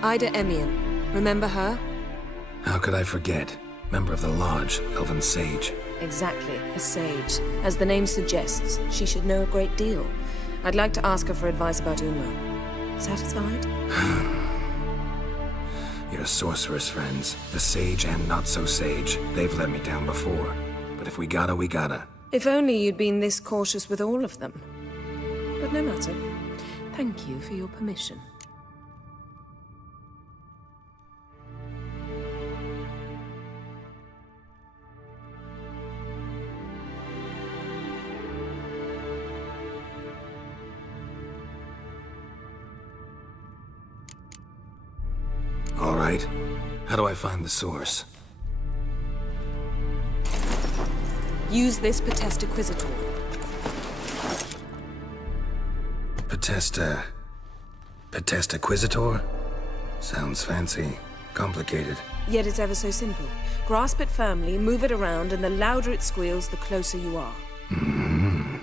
Ida Emian. Remember her? How could I forget? Member of the Lodge, Elven Sage. Exactly, a sage. As the name suggests, she should know a great deal. I'd like to ask her for advice about Unmo. Satisfied? Your sorceress friends, the sage and not-so-sage, they've let me down before. But if we gotta, we gotta. If only you'd been this cautious with all of them. But no matter. Thank you for your permission. All right. How do I find the source? Use this Potesta Quisitor. Potesta Quisitor? Sounds fancy. Complicated. Yet it's ever so simple. Grasp it firmly, move it around, and the louder it squeals, the closer you are. Mm-hmm.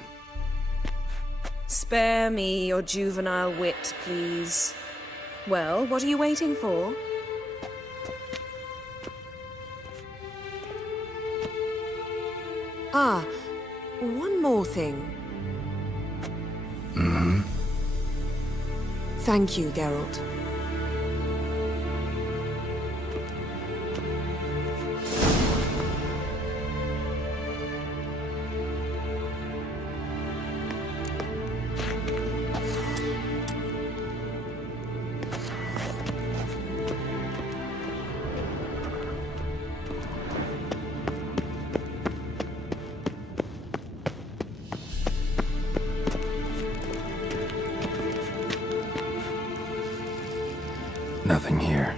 Spare me your juvenile wit, please. Well, what are you waiting for? Ah, one more thing. Mm-hmm. Thank you, Geralt. Nothing here.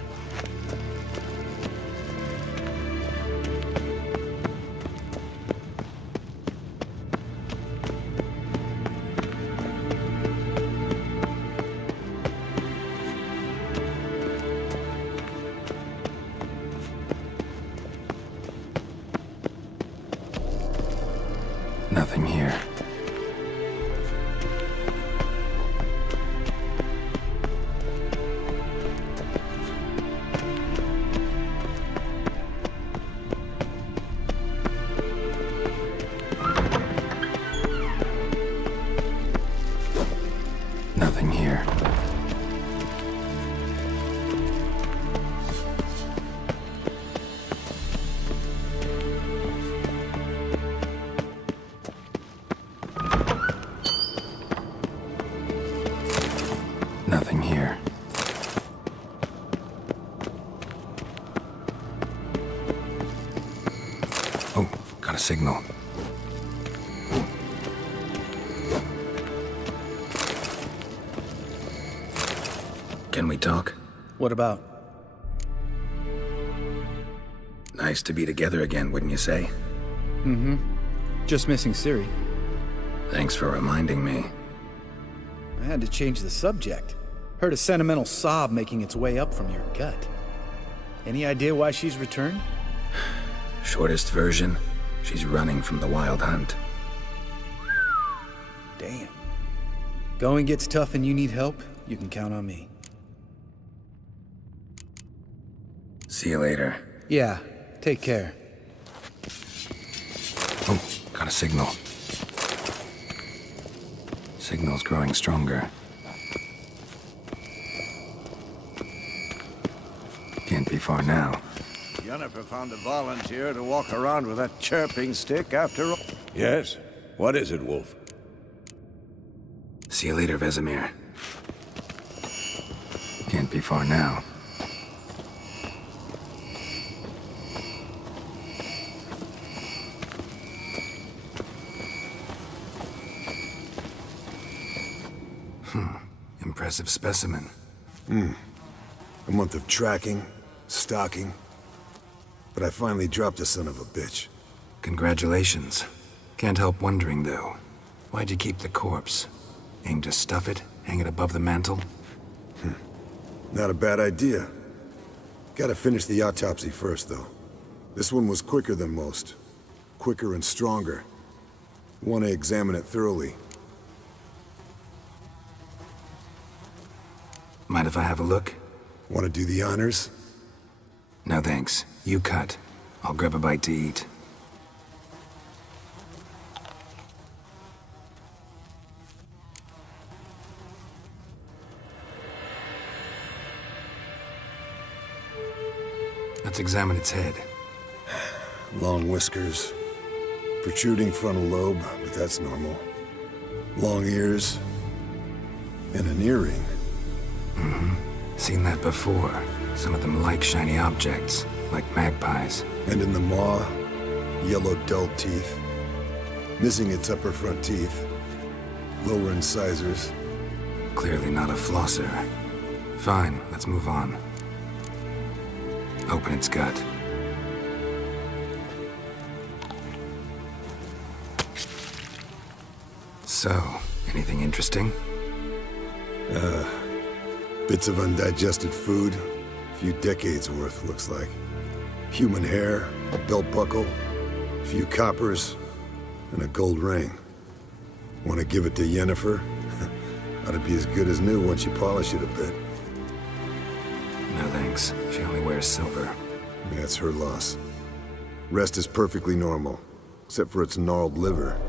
Nothing here. Nothing here. Nothing here. Oh, got a signal. Can we talk? What about? Nice to be together again, wouldn't you say? Mm-hmm. Just missing Ciri. Thanks for reminding me. I had to change the subject. Heard a sentimental sob making its way up from your gut. Any idea why she's returned? Shortest version, she's running from the wild hunt. Damn. Going gets tough and you need help, you can count on me. See you later. Yeah, take care. Oh, got a signal. Signal's growing stronger. Can't be far now. Yennefer found a volunteer to walk around with that chirping stick after all. Yes? What is it, Wolf? See you later, Vesemir. Can't be far now. Impressive specimen. A month of tracking, stalking. But I finally dropped the son of a bitch. Congratulations. Can't help wondering, though. Why'd you keep the corpse? Aim to stuff it? Hang it above the mantle? Not a bad idea. Gotta finish the autopsy first, though. This one was quicker than most. Quicker and stronger. Want to examine it thoroughly. Mind if I have a look? Want to do the honors? No thanks. You cut. I'll grab a bite to eat. Let's examine its head. Long whiskers. Protruding frontal lobe, but that's normal. Long ears. And an earring. Mm-hmm. Seen that before. Some of them like shiny objects, like magpies. And in the maw, yellow dull teeth. Missing its upper front teeth. Lower incisors. Clearly not a flosser. Fine, let's move on. Open its gut. So, anything interesting? Bits of undigested food. A few decades worth, looks like. Human hair, a belt buckle, a few coppers, and a gold ring. Want to give it to Yennefer? Ought to be as good as new once you polish it a bit. No thanks. She only wears silver. That's her loss. Rest is perfectly normal, except for its gnarled liver.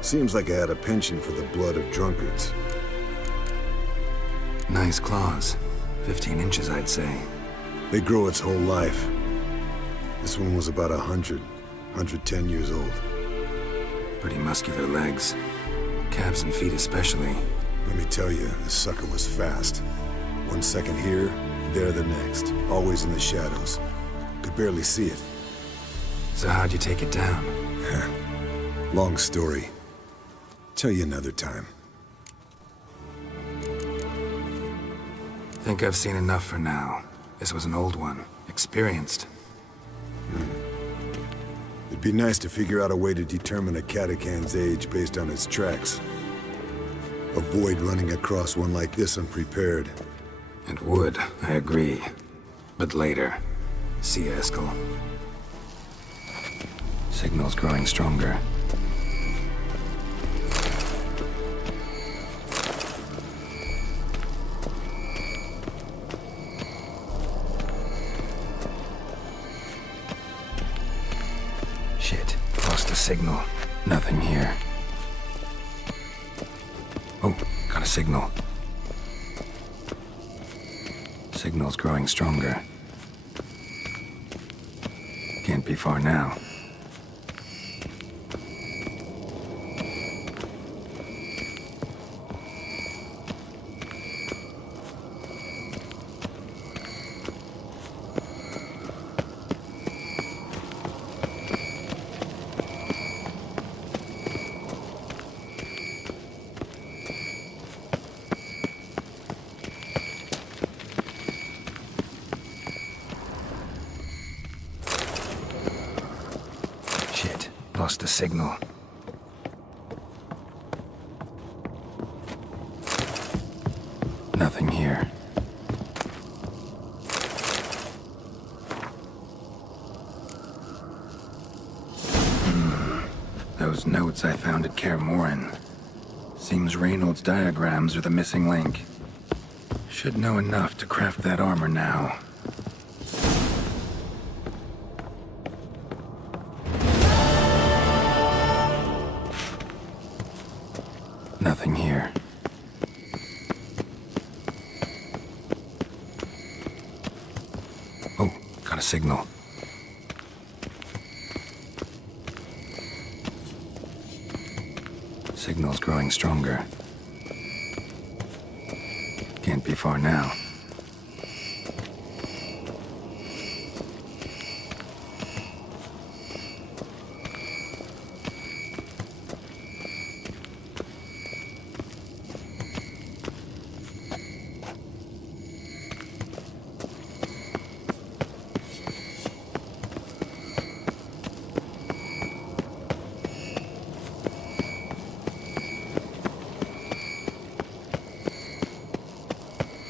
Seems like I had a penchant for the blood of drunkards. Nice claws. 15 inches, I'd say. They grow its whole life. This one was about 110 years old. Pretty muscular legs. Calves and feet especially. Let me tell you, this sucker was fast. 1 second here, there the next. Always in the shadows. Could barely see it. So how'd you take it down? Long story. Tell you another time. Think I've seen enough for now. This was an old one. Experienced. It'd be nice to figure out a way to determine a catacan's age based on its tracks. Avoid running across one like this unprepared. It would, I agree. But later. See ya, Eskel. Signal's growing stronger. Shit, lost the signal. Nothing here. Oh, got a signal. Signal's growing stronger. Can't be far now. Lost the signal. Nothing here. Those notes I found at Kaer Morhen. Seems Reynolds' diagrams are the missing link. Should know enough to craft that armor now. Nothing here. Oh, got a signal. Signal's growing stronger. Can't be far now.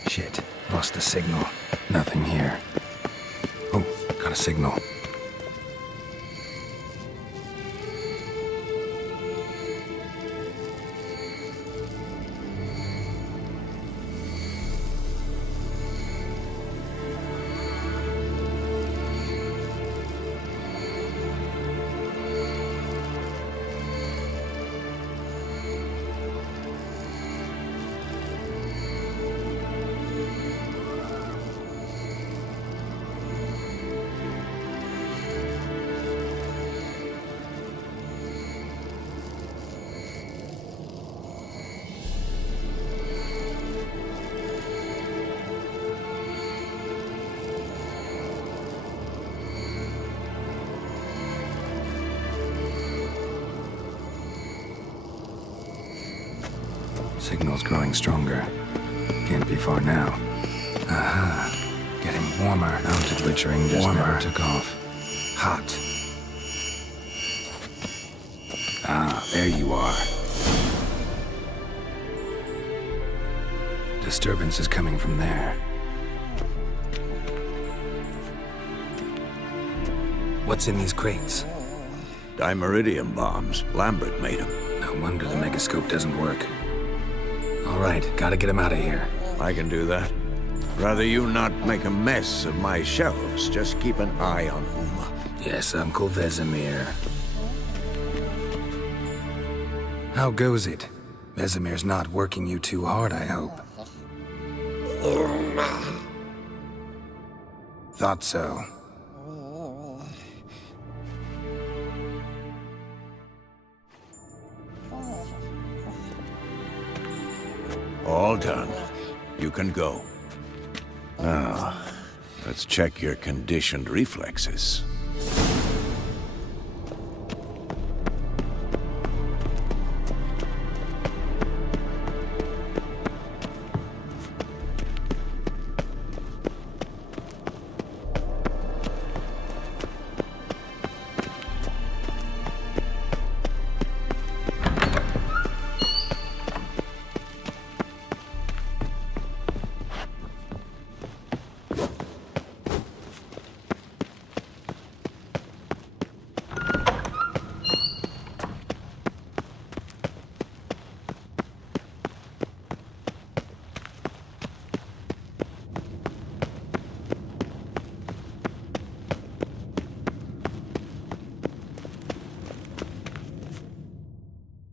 Shit, lost the signal. Nothing here. Oh, got a signal. Signal's growing stronger. Can't be far now. Aha. Getting warmer. Mounted witchering just never took off. Hot. Ah, there you are. Disturbance is coming from there. What's in these crates? Dimeridium bombs. Lambert made them. No wonder the megascope doesn't work. All right, gotta get him out of here. I can do that. Rather you not make a mess of my shelves. Just keep an eye on Uma. Yes, Uncle Vesemir. How goes it? Vesemir's not working you too hard, I hope. Thought so. All done. You can go. Now, let's check your conditioned reflexes.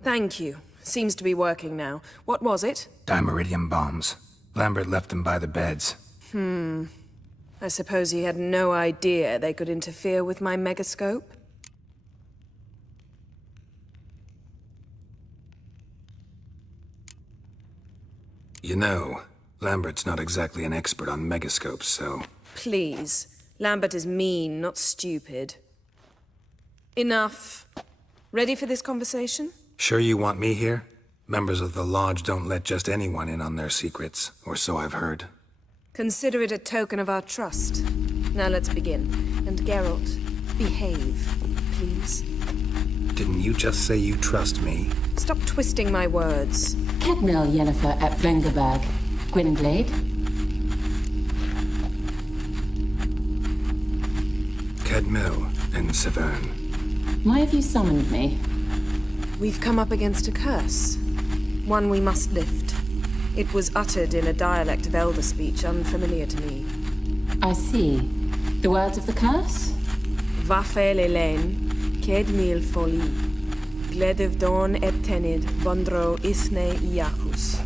Thank you. Seems to be working now. What was it? Dimeridium bombs. Lambert left them by the beds. I suppose he had no idea they could interfere with my megascope? You know, Lambert's not exactly an expert on megascopes, so... Please. Lambert is mean, not stupid. Enough. Ready for this conversation? Sure you want me here? Members of the Lodge don't let just anyone in on their secrets, or so I've heard. Consider it a token of our trust. Now let's begin. And Geralt, behave, please. Didn't you just say you trust me? Stop twisting my words. Cadmel Yennefer of Vengerberg. Gwynblade? Cadmel and Severn. Why have you summoned me? We've come up against a curse. One we must lift. It was uttered in a dialect of Elder speech unfamiliar to me. I see. The words of the curse? Vafel Elaine, Kedmil Foli, Gledev Dawn et Tenid, Bondro Isne Iacus.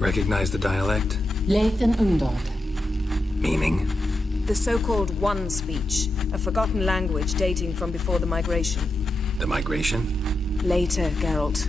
Recognize the dialect? Lathan Undod. Meaning? The so-called One speech, a forgotten language dating from before the migration. The migration? Later, Geralt.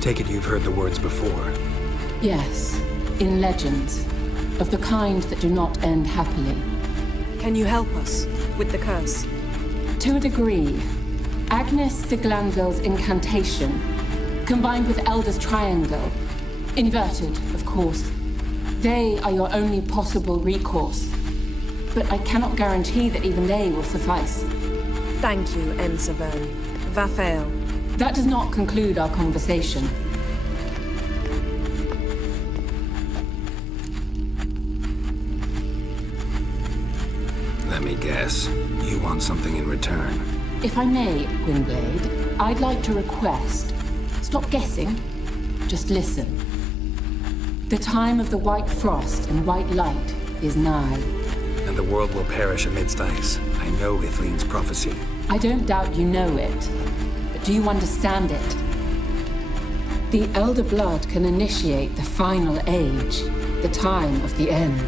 Take it you've heard the words before. Yes, in legends. Of the kind that do not end happily. Can you help us with the curse? To a degree. Agnes de Glanville's incantation, combined with Elder's triangle, inverted, of course. They are your only possible recourse. But I cannot guarantee that even they will suffice. Thank you, Severn. Vafael. That does not conclude our conversation. Let me guess. You want something in return. If I may, Gwynblade, I'd like to request. Stop guessing. Just listen. The time of the white frost and white light is nigh. And the world will perish amidst ice. I know Ithleen's prophecy. I don't doubt you know it, but do you understand it? The Elder Blood can initiate the final age, the time of the end,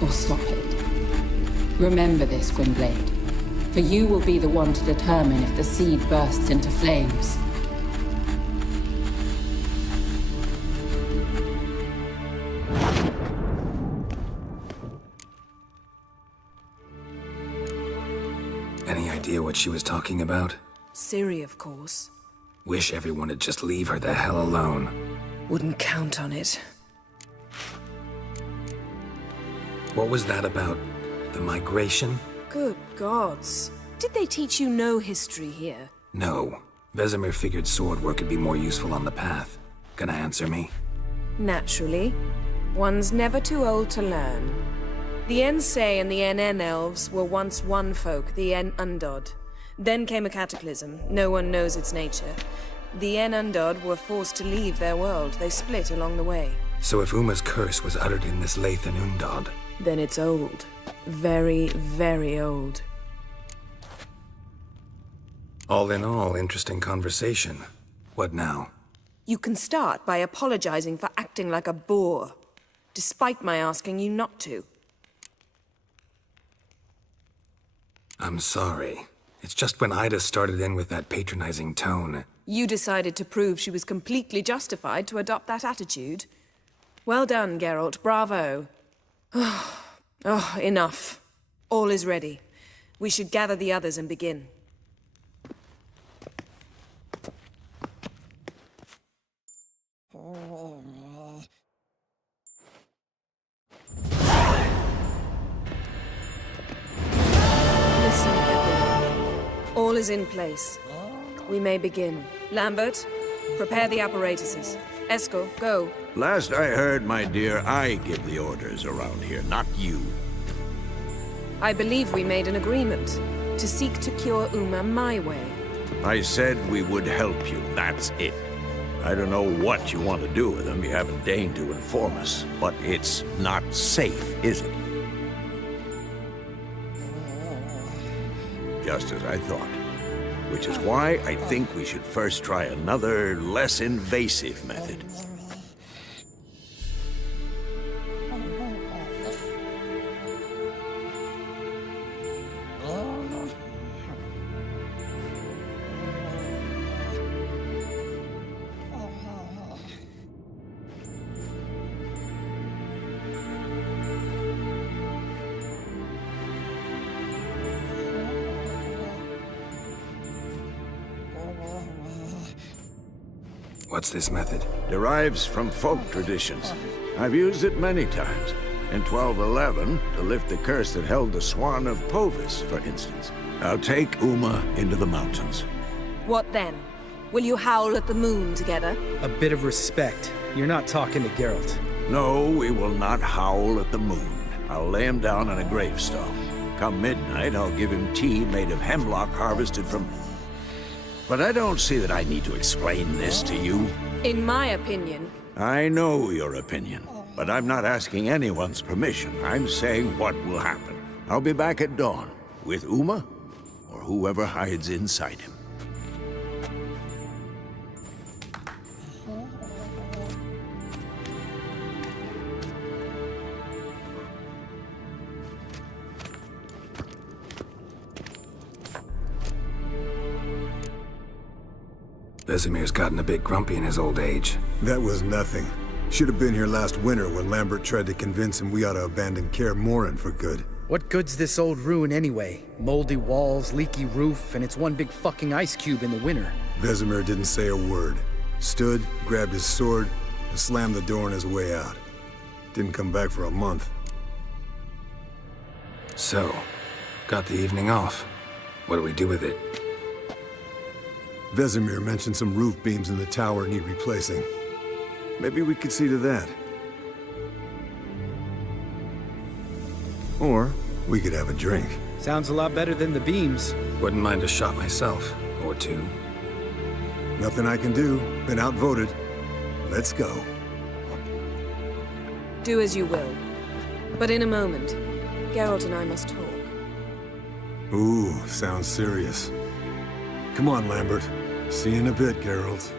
or stop it. Remember this, Gwynblade, for you will be the one to determine if the seed bursts into flames. Any idea what she was talking about? Ciri, of course. Wish everyone would just leave her the hell alone. Wouldn't count on it. What was that about? The migration? Good gods. Did they teach you no history here? No. Vesemir figured sword work would be more useful on the path. Gonna answer me? Naturally. One's never too old to learn. The Ensei and the NN elves were once one folk, the En Undod. Then came a cataclysm. No one knows its nature. The En Undod were forced to leave their world. They split along the way. So if Uma's curse was uttered in this Lathan Undod, then it's old. Very, very old. All in all, interesting conversation. What now? You can start by apologizing for acting like a boor, despite my asking you not to. I'm sorry. It's just when Ida started in with that patronizing tone. You decided to prove she was completely justified to adopt that attitude. Well done, Geralt. Bravo. Oh, enough. All is ready. We should gather the others and begin. Listen, everyone. All is in place. We may begin. Lambert, prepare the apparatuses. Eskel, go. Last I heard, my dear, I give the orders around here, not you. I believe we made an agreement to seek to cure Uma my way. I said we would help you, that's it. I don't know what you want to do with them, you haven't deigned to inform us, but it's not safe, is it? Just as I thought. Which is why I think we should first try another, less invasive method. What's this method? Derives from folk traditions. I've used it many times. In 1211, to lift the curse that held the Swan of Povis, for instance. I'll take Uma into the mountains. What then? Will you howl at the moon together? A bit of respect. You're not talking to Geralt. No, we will not howl at the moon. I'll lay him down on a gravestone. Come midnight, I'll give him tea made of hemlock harvested from... But I don't see that I need to explain this to you. In my opinion... I know your opinion, but I'm not asking anyone's permission. I'm saying what will happen. I'll be back at dawn, with Uma, or whoever hides inside him. Vesemir's gotten a bit grumpy in his old age. That was nothing. Should have been here last winter when Lambert tried to convince him we ought to abandon Kaer Morhen for good. What good's this old ruin anyway? Moldy walls, leaky roof, and it's one big fucking ice cube in the winter. Vesemir didn't say a word. Stood, grabbed his sword, and slammed the door on his way out. Didn't come back for a month. So, got the evening off. What do we do with it? Vesemir mentioned some roof beams in the tower need replacing. Maybe we could see to that. Or We could have a drink. Sounds a lot better than the beams. Wouldn't mind a shot myself, or two. Nothing I can do. Been outvoted. Let's go. Do as you will. But in a moment, Geralt and I must talk. Ooh, sounds serious. Come on, Lambert. See you in a bit, Geralt.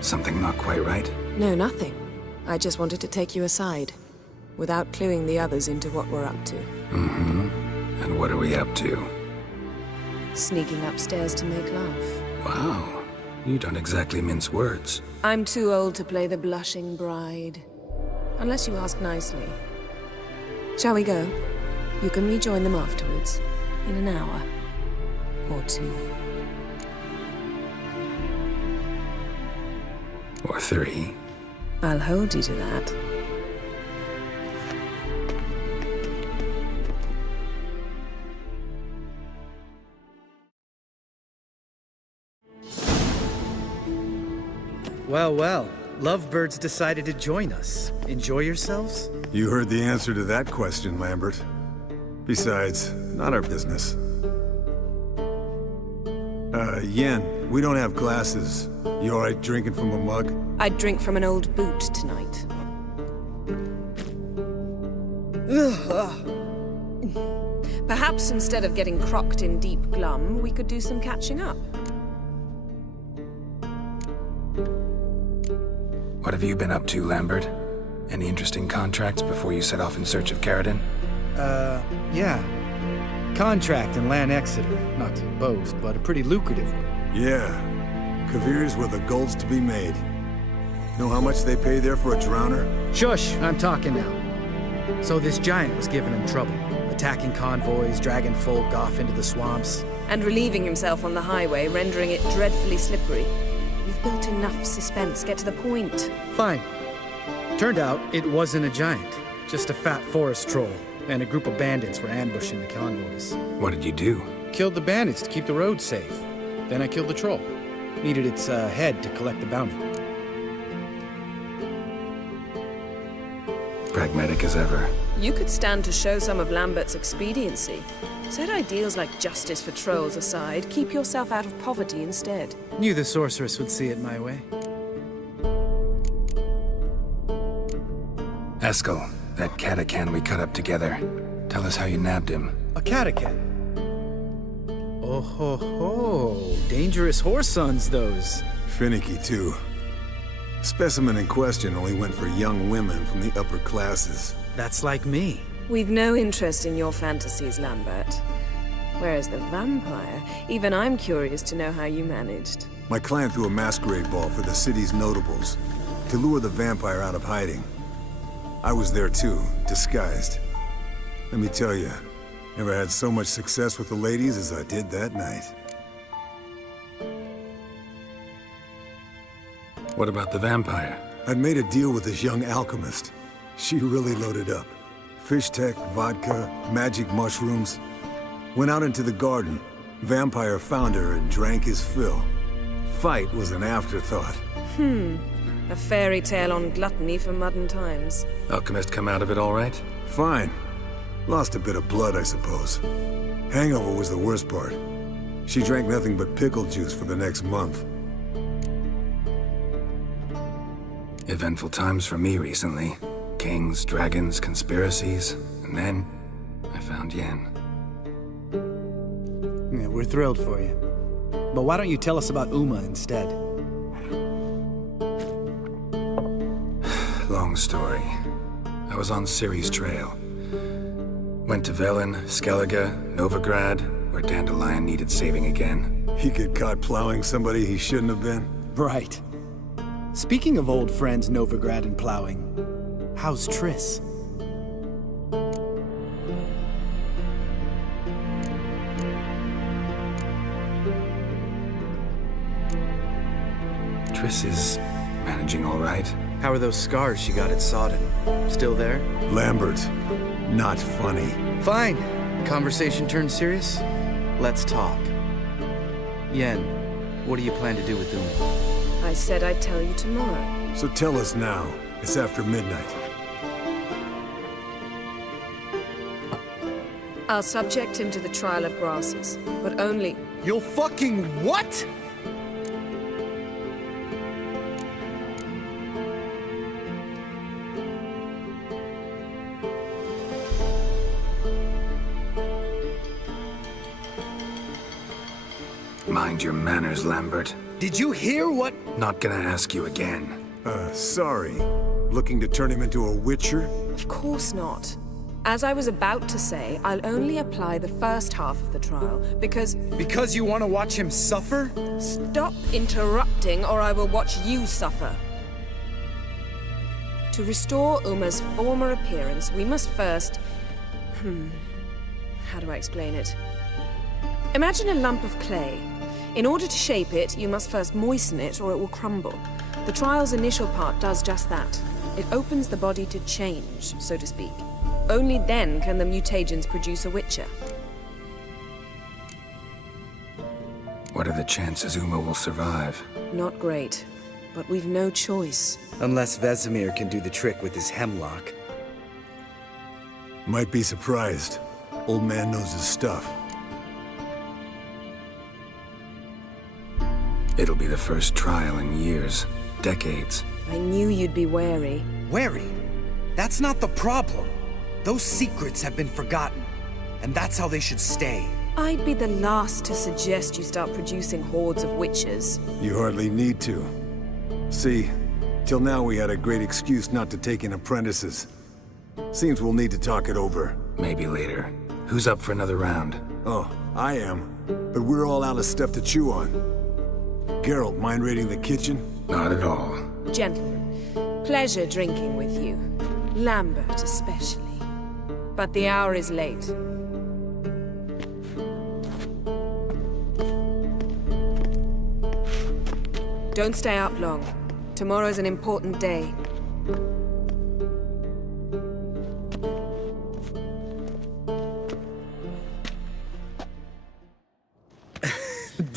Something not quite right? No, nothing. I just wanted to take you aside, without cluing the others into what we're up to. Mm-hmm. And what are we up to? Sneaking upstairs to make love. Wow. You don't exactly mince words. I'm too old to play the blushing bride. Unless you ask nicely. Shall we go? You can rejoin them afterwards. In an hour. Or two. Or three. I'll hold you to that. Well, well. Lovebirds decided to join us. Enjoy yourselves? You heard the answer to that question, Lambert. Besides, not our business. Yen, we don't have glasses. You alright drinking from a mug? I'd drink from an old boot tonight. Perhaps instead of getting crocked in deep glum, we could do some catching up. What have you been up to, Lambert? Any interesting contracts before you set off in search of Caradon? Yeah. Contract in Lan Exeter. Not to boast, but a pretty lucrative one. Yeah. Kavir's where the gold's to be made. Know how much they pay there for a drowner? Shush! I'm talking now. So this giant was giving him trouble. Attacking convoys, dragging folk off into the swamps. And relieving himself on the highway, rendering it dreadfully slippery. You've built enough suspense. Get to the point. Fine. Turned out it wasn't a giant. Just a fat forest troll. And a group of bandits were ambushing the convoys. What did you do? Killed the bandits to keep the road safe. Then I killed the troll. Needed its head to collect the bounty. Pragmatic as ever. You could stand to show some of Lambert's expediency. Set ideals like justice for trolls aside, keep yourself out of poverty instead. Knew the sorceress would see it my way. Eskel, that catacan we cut up together. Tell us how you nabbed him. A catacan? Oh ho ho. Dangerous horse sons, those. Finicky, too. Specimen in question only went for young women from the upper classes. That's like me. We've no interest in your fantasies, Lambert. Whereas the vampire, even I'm curious to know how you managed. My client threw a masquerade ball for the city's notables to lure the vampire out of hiding. I was there too, disguised. Let me tell you, never had so much success with the ladies as I did that night. What about the vampire? I'd made a deal with this young alchemist. She really loaded up. Fish tech, vodka, magic mushrooms. Went out into the garden. Vampire found her and drank his fill. Fight was an afterthought. A fairy tale on gluttony for modern times. Alchemist come out of it all right? Fine. Lost a bit of blood, I suppose. Hangover was the worst part. She drank nothing but pickle juice for the next month. Eventful times for me recently. Kings, dragons, conspiracies, and then I found Yen. Yeah, we're thrilled for you. But why don't you tell us about Uma instead? Long story. I was on Ciri's trail. Went to Velen, Skellige, Novigrad, where Dandelion needed saving again. He get caught plowing somebody he shouldn't have been? Right. Speaking of old friends Novigrad and plowing, how's Triss? Triss is managing all right. How are those scars she got at Sodden? Still there? Lambert, not funny. Fine. Conversation turned serious? Let's talk. Yen, what do you plan to do with Uma? I said I'd tell you tomorrow. So tell us now. It's after midnight. I'll subject him to the trial of grasses, but only... You'll fucking what? Mind your manners, Lambert. Did you hear what? Not gonna ask you again. Sorry. Looking to turn him into a witcher? Of course not. As I was about to say, I'll only apply the first half of the trial, because... Because you want to watch him suffer? Stop interrupting, or I will watch you suffer. To restore Uma's former appearance, we must first... How do I explain it? Imagine a lump of clay. In order to shape it, you must first moisten it, or it will crumble. The trial's initial part does just that. It opens the body to change, so to speak. Only then can the mutagens produce a witcher. What are the chances Uma will survive? Not great, but we've no choice. Unless Vesemir can do the trick with his hemlock. Might be surprised. Old man knows his stuff. It'll be the first trial in years. Decades. I knew you'd be wary. Wary? That's not the problem. Those secrets have been forgotten, and that's how they should stay. I'd be the last to suggest you start producing hordes of witches. You hardly need to. See, till now we had a great excuse not to take in apprentices. Seems we'll need to talk it over. Maybe later. Who's up for another round? Oh, I am. But we're all out of stuff to chew on. Geralt, mind raiding the kitchen? Not at all. Gentlemen, pleasure drinking with you. Lambert especially. But the hour is late. Don't stay up long. Tomorrow's an important day.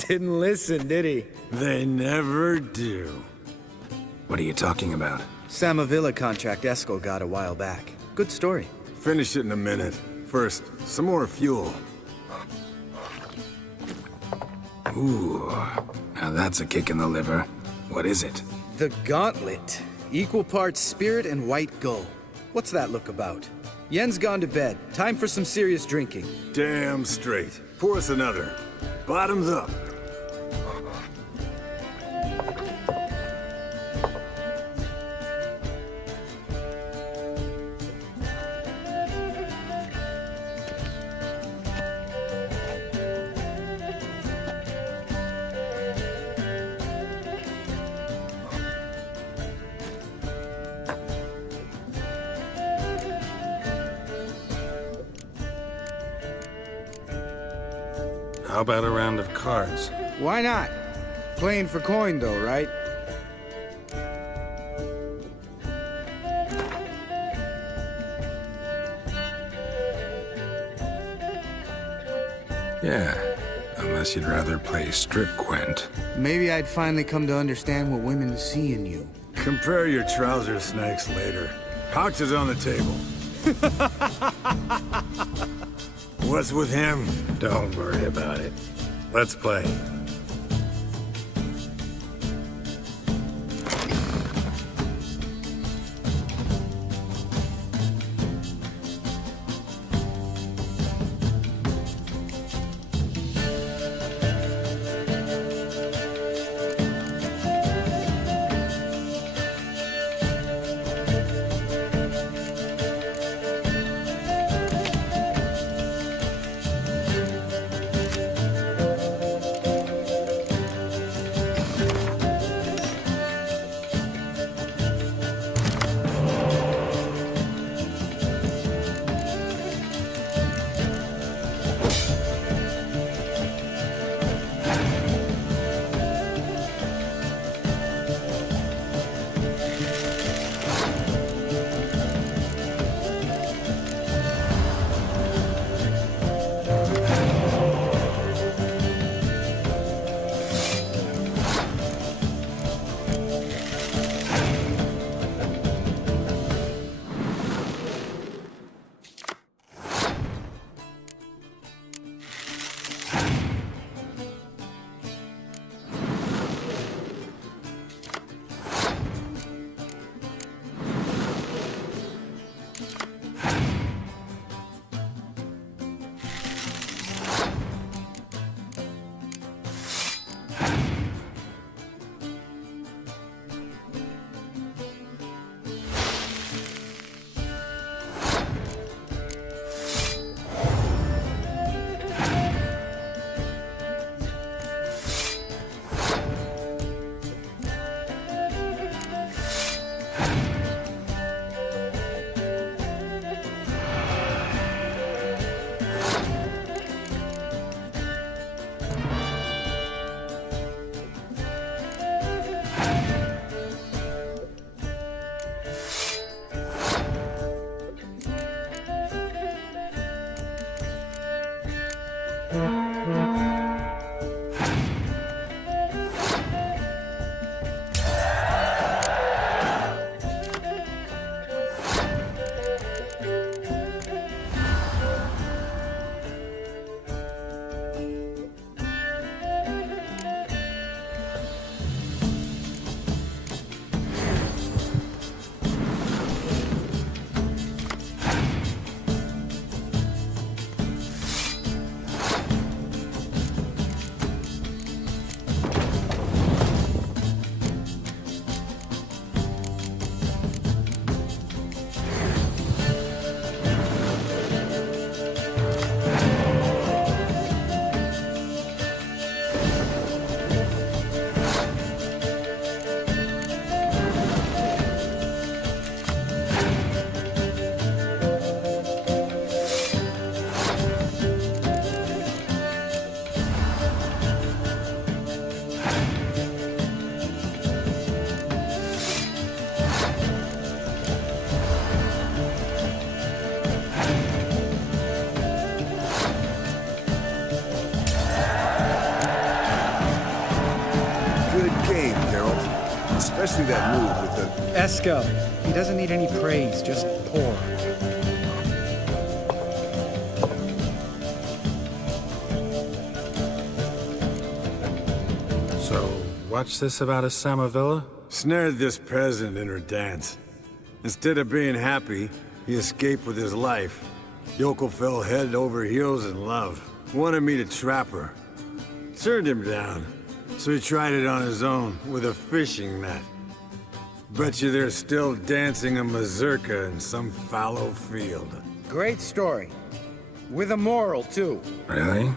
Didn't listen, did he? They never do. What are you talking about? Samavilla contract Eskel got a while back. Good story. Finish it in a minute. First, some more fuel. Ooh, now that's a kick in the liver. What is it? The Gauntlet. Equal parts spirit and white gull. What's that look about? Yen's gone to bed. Time for some serious drinking. Damn straight. Pour us another. Bottoms up. How about a round of cards? Why not? Playing for coin, though, right? Yeah, unless you'd rather play strip Gwent. Maybe I'd finally come to understand what women see in you. Compare your trouser snakes later. Pouch is on the table. What's with him? Don't worry about it. Let's play. Eskel. He doesn't need any praise, just pour. So, what's this about a Samavilla? Snared this peasant in her dance. Instead of being happy, he escaped with his life. Yokel fell head over heels in love. Wanted me to trap her. Turned him down. So he tried it on his own, with a fishing net. Bet you they're still dancing a mazurka in some fallow field. Great story. With a moral, too. Really?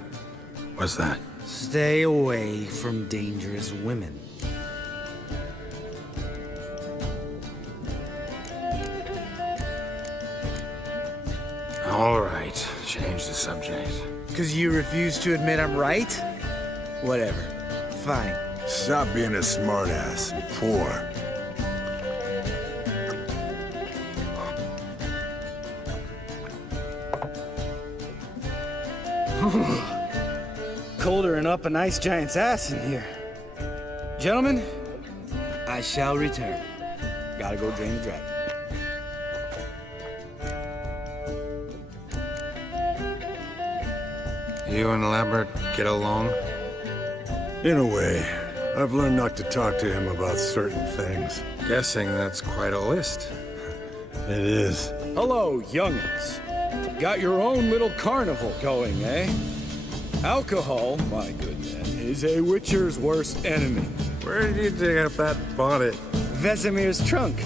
What's that? Stay away from dangerous women. All right, change the subject. Because you refuse to admit I'm right? Whatever. Fine. Stop being a smartass and pour. Colder and up an ice giant's ass in here. Gentlemen, I shall return. Gotta go drain the dragon. You and Lambert get along? In a way. I've learned not to talk to him about certain things. Guessing that's quite a list. It is. Hello, young'uns. Got your own little carnival going, eh? Alcohol, my good man, is a witcher's worst enemy. Where did you dig up that bonnet? Vesemir's trunk.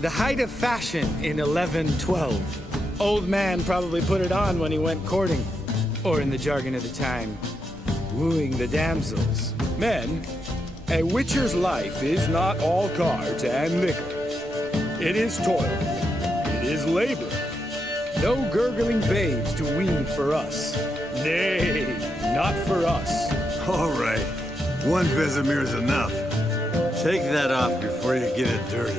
The height of fashion in 1112. Old man probably put it on when he went courting. Or in the jargon of the time, wooing the damsels. Men, a witcher's life is not all cards and liquor. It is toil. It is labor. No gurgling babes to wean for us. Nay, not for us. All right. One Vesemir's enough. Take that off before you get it dirty.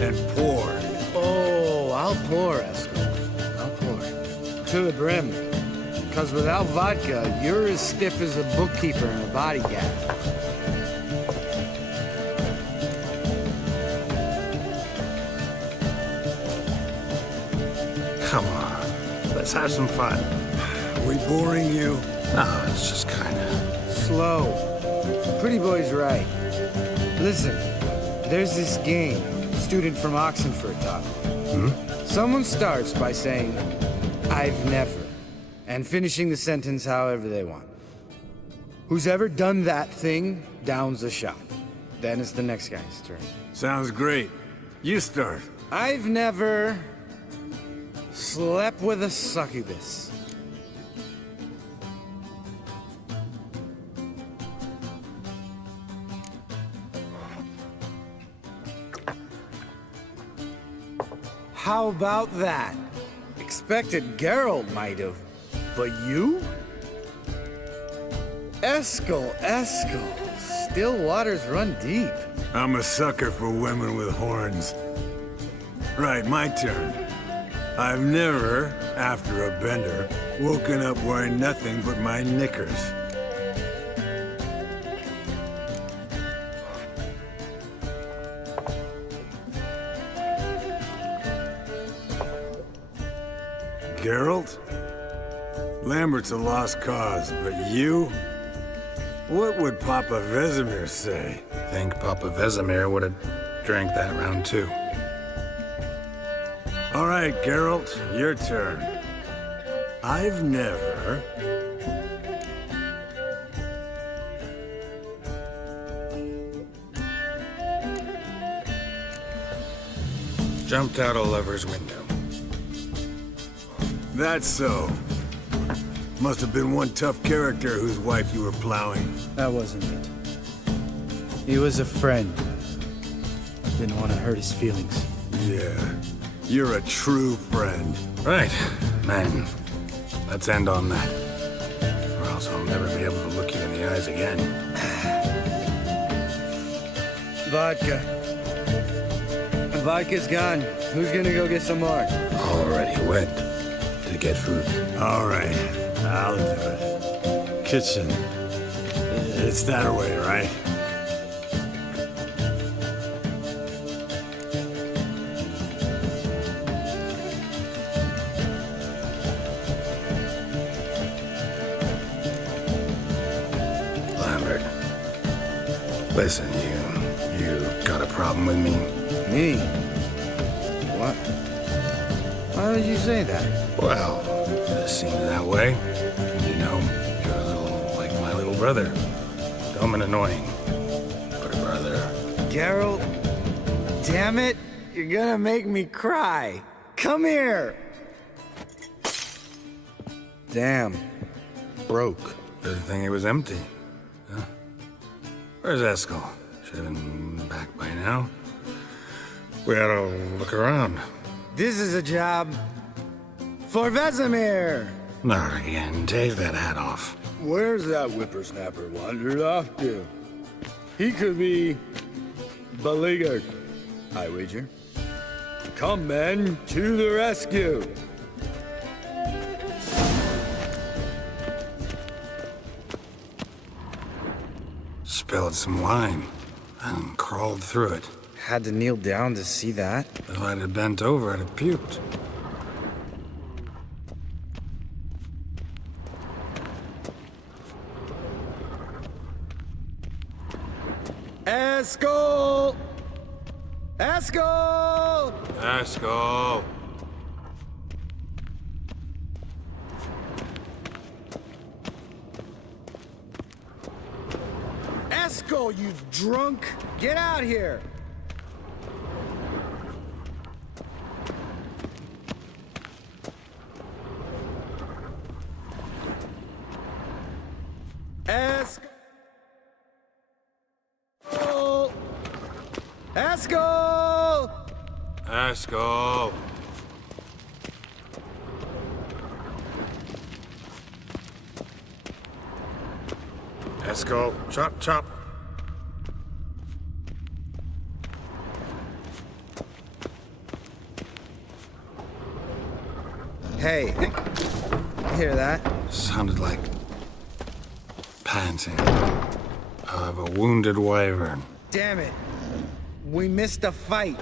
And pour. Oh, I'll pour, Eskel. I'll pour. To the brim. Because without vodka, you're as stiff as a bookkeeper in a body gap. Come on, let's have some fun. We boring you? No, it's just kinda... Slow. Pretty boy's right. Listen, there's this game. Student from Oxenford taught me. Someone starts by saying, I've never, and finishing the sentence however they want. Who's ever done that thing downs a shot. Then it's the next guy's turn. Sounds great. You start. I've never slept with a succubus. How about that? Expected Geralt might have, but you? Eskel. Still waters run deep. I'm a sucker for women with horns. Right, my turn. I've never, after a bender, woken up wearing nothing but my knickers. Geralt? Lambert's a lost cause, but you? What would Papa Vesemir say? Think Papa Vesemir would have drank that round too. All right, Geralt, your turn. I've never... Jumped out a lover's window. That's so. Must have been one tough character whose wife you were plowing. That wasn't it. He was a friend. Didn't want to hurt his feelings. Yeah, you're a true friend. Right, man. Let's end on that. Or else I'll never be able to look you in the eyes again. Vodka. Vodka's gone. Who's gonna go get some more? Already went to get food. All right, I'll do it. Kitchen. It's that way, right? Listen, you got a problem with me? Me? What? Why would you say that? Well, it seems that way. You know, you're a little like my little brother. Dumb and annoying, but a brother. Geralt, damn it, you're gonna make me cry. Come here. Damn, broke. Good thing it was empty. Huh? Where's Eskel? Should have been back by now. We ought to look around. This is a job for Vesemir. Not again. Take that hat off. Where's that whippersnapper wandered off to? He could be beleaguered, I wager. Come, men, to the rescue! Spilled some wine and crawled through it. Had to kneel down to see that. If I'd have bent over, I'd have puked. Eskel! Eskel! Eskel! Eskel, you drunk! Get out here! Eskel! Eskel! Eskel! Eskel, chop, chop. Hey, hear that? Sounded like panting of a wounded wyvern. Damn it. We missed a fight.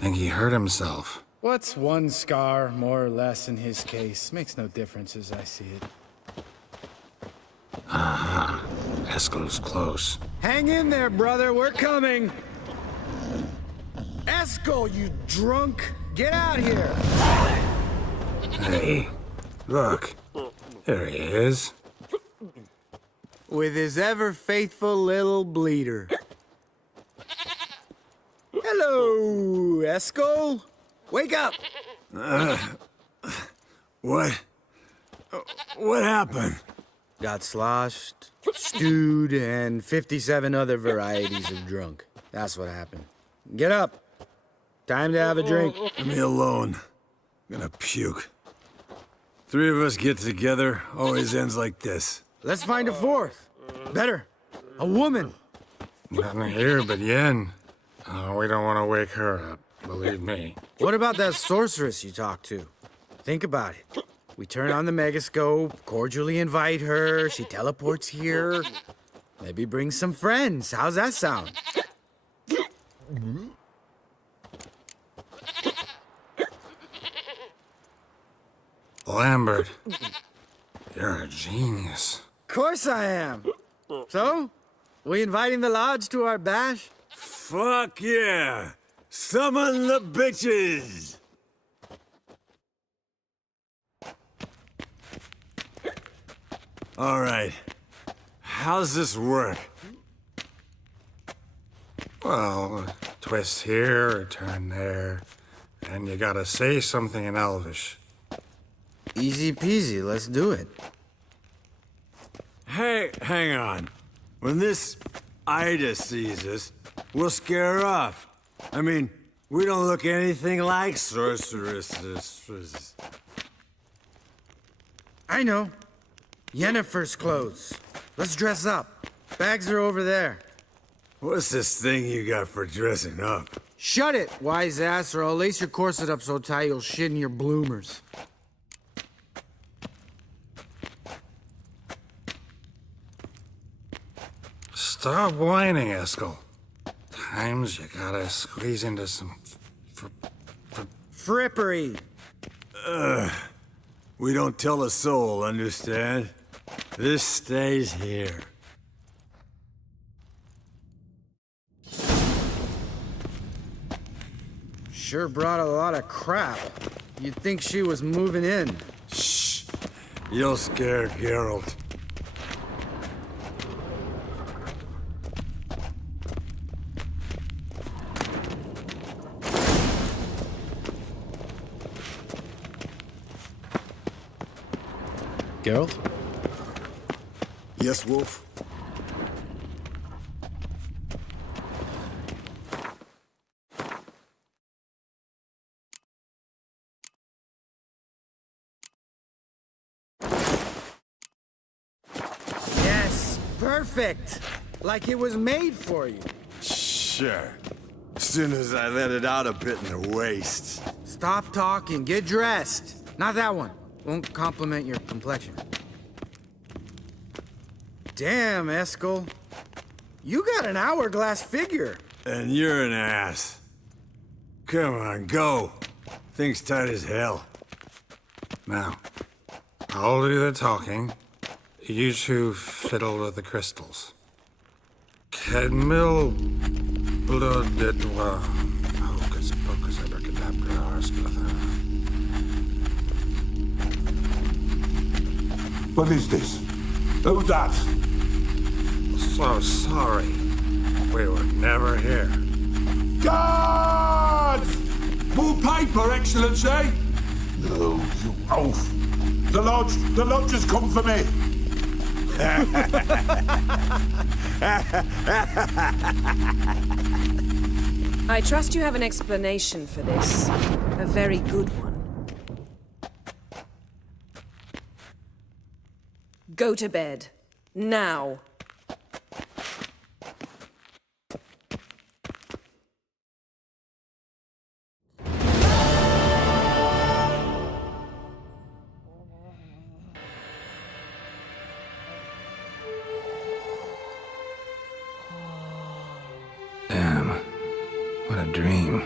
Think he hurt himself. What's one scar, more or less, in his case? Makes no difference as I see it. Aha. Eskel's close. Hang in there, brother. We're coming. Eskel, you drunk. Get out here. Hey, look. There he is. With his ever-faithful little bleeder. Hello, Eskel. Wake up! What happened? Got sloshed, stewed, and 57 other varieties of drunk. That's what happened. Get up. Time to have a drink. Leave me alone. I'm gonna puke. Three of us get together, always ends like this. Let's find a fourth. Better. A woman. Nothing here but Yen. We don't want to wake her up, believe me. What about that sorceress you talked to? Think about it. We turn on the megascope, cordially invite her, she teleports here. Maybe bring some friends. How's that sound? Lambert, you're a genius. Of course I am. So, we inviting the lodge to our bash? Fuck yeah! Summon the bitches! All right. How's this work? Well, twist here, turn there, and you gotta say something in Elvish. Easy peasy, let's do it. Hey, hang on. When this Ida sees us, we'll scare her off. I mean, we don't look anything like sorceresses. I know. Yennefer's clothes. Let's dress up. Bags are over there. What's this thing you got for dressing up? Shut it, wise ass, or I'll lace your corset up so tight you'll shit in your bloomers. Stop whining, Eskel. Times you gotta squeeze into some frippery. We don't tell a soul, understand? This stays here. Sure brought a lot of crap. You'd think she was moving in. Shh. You'll scare Geralt. Geralt? Yes, Wolf? Yes, perfect. Like it was made for you. Sure. As soon as I let it out a bit in the waist. Stop talking, get dressed. Not that one. Won't compliment your complexion. Damn, Eskel. You got an hourglass figure. And you're an ass. Come on, go. Thing's tight as hell. Now, I'll do the talking. You two fiddle with the crystals. Cadmil blood de doigt. Hocus pocus abracadabra splather. What is this? Who's that? So sorry. We were never here. Guards! More paper, Excellency! No, you oaf! The lodge has come for me! I trust you have an explanation for this. A very good one. Go to bed. Now. Damn. What a dream.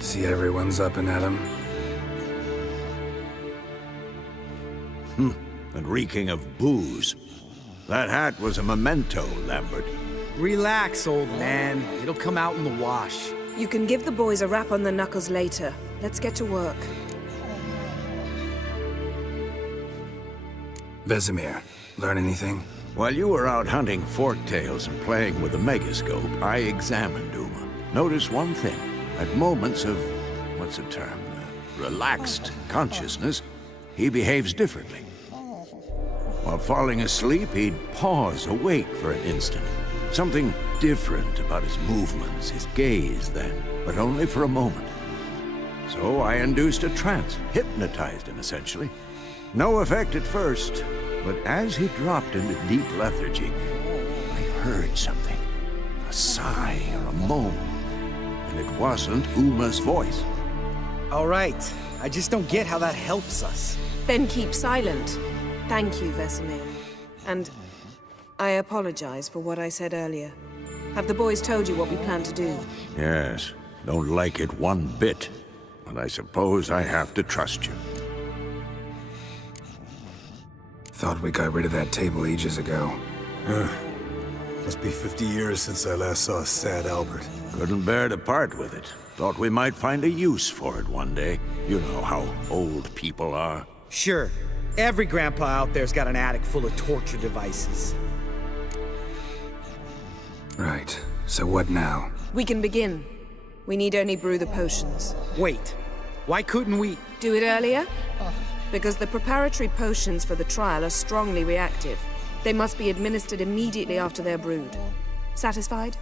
See everyone's up and at 'em. And reeking of booze. That hat was a memento, Lambert. Relax, old man. It'll come out in the wash. You can give the boys a rap on the knuckles later. Let's get to work. Vesemir, learn anything? While you were out hunting forktails and playing with the megascope, I examined Uma. Notice one thing. At moments of, what's the term, relaxed consciousness, he behaves differently. While falling asleep, he'd pause, awake for an instant. Something different about his movements, his gaze then, but only for a moment. So I induced a trance, hypnotized him essentially. No effect at first, but as he dropped into deep lethargy, I heard something. A sigh or a moan. And it wasn't Uma's voice. All right. I just don't get how that helps us. Then keep silent. Thank you, Vesemir. And I apologize for what I said earlier. Have the boys told you what we plan to do? Yes, don't like it one bit. But I suppose I have to trust you. Thought we got rid of that table ages ago. Must be 50 years since I last saw sad Albert. Couldn't bear to part with it. Thought we might find a use for it one day. You know how old people are. Sure. Every grandpa out there's got an attic full of torture devices. Right. So what now? We can begin. We need only brew the potions. Wait. Why couldn't we... Do it earlier? Because the preparatory potions for the trial are strongly reactive. They must be administered immediately after they're brewed. Satisfied?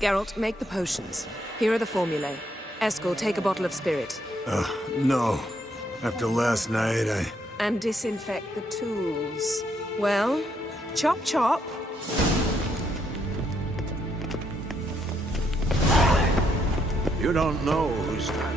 Geralt, make the potions. Here are the formulae. Eskel, take a bottle of spirit. No. After last night, And disinfect the tools. Well, chop chop. You don't know who's not.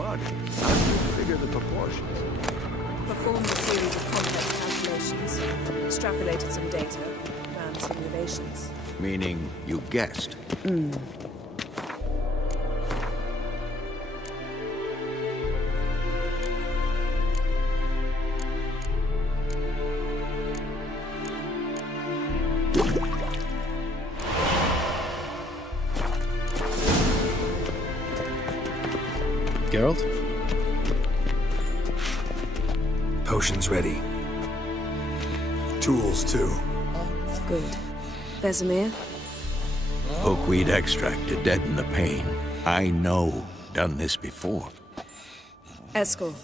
How do you figure the proportions? Performed a series of complex calculations, extrapolated some data, ran simulations. Meaning you guessed. Geralt? Potions ready. Tools, too. Good. Vesemir? Oakweed extract to deaden the pain. I know. Done this before. Eskel.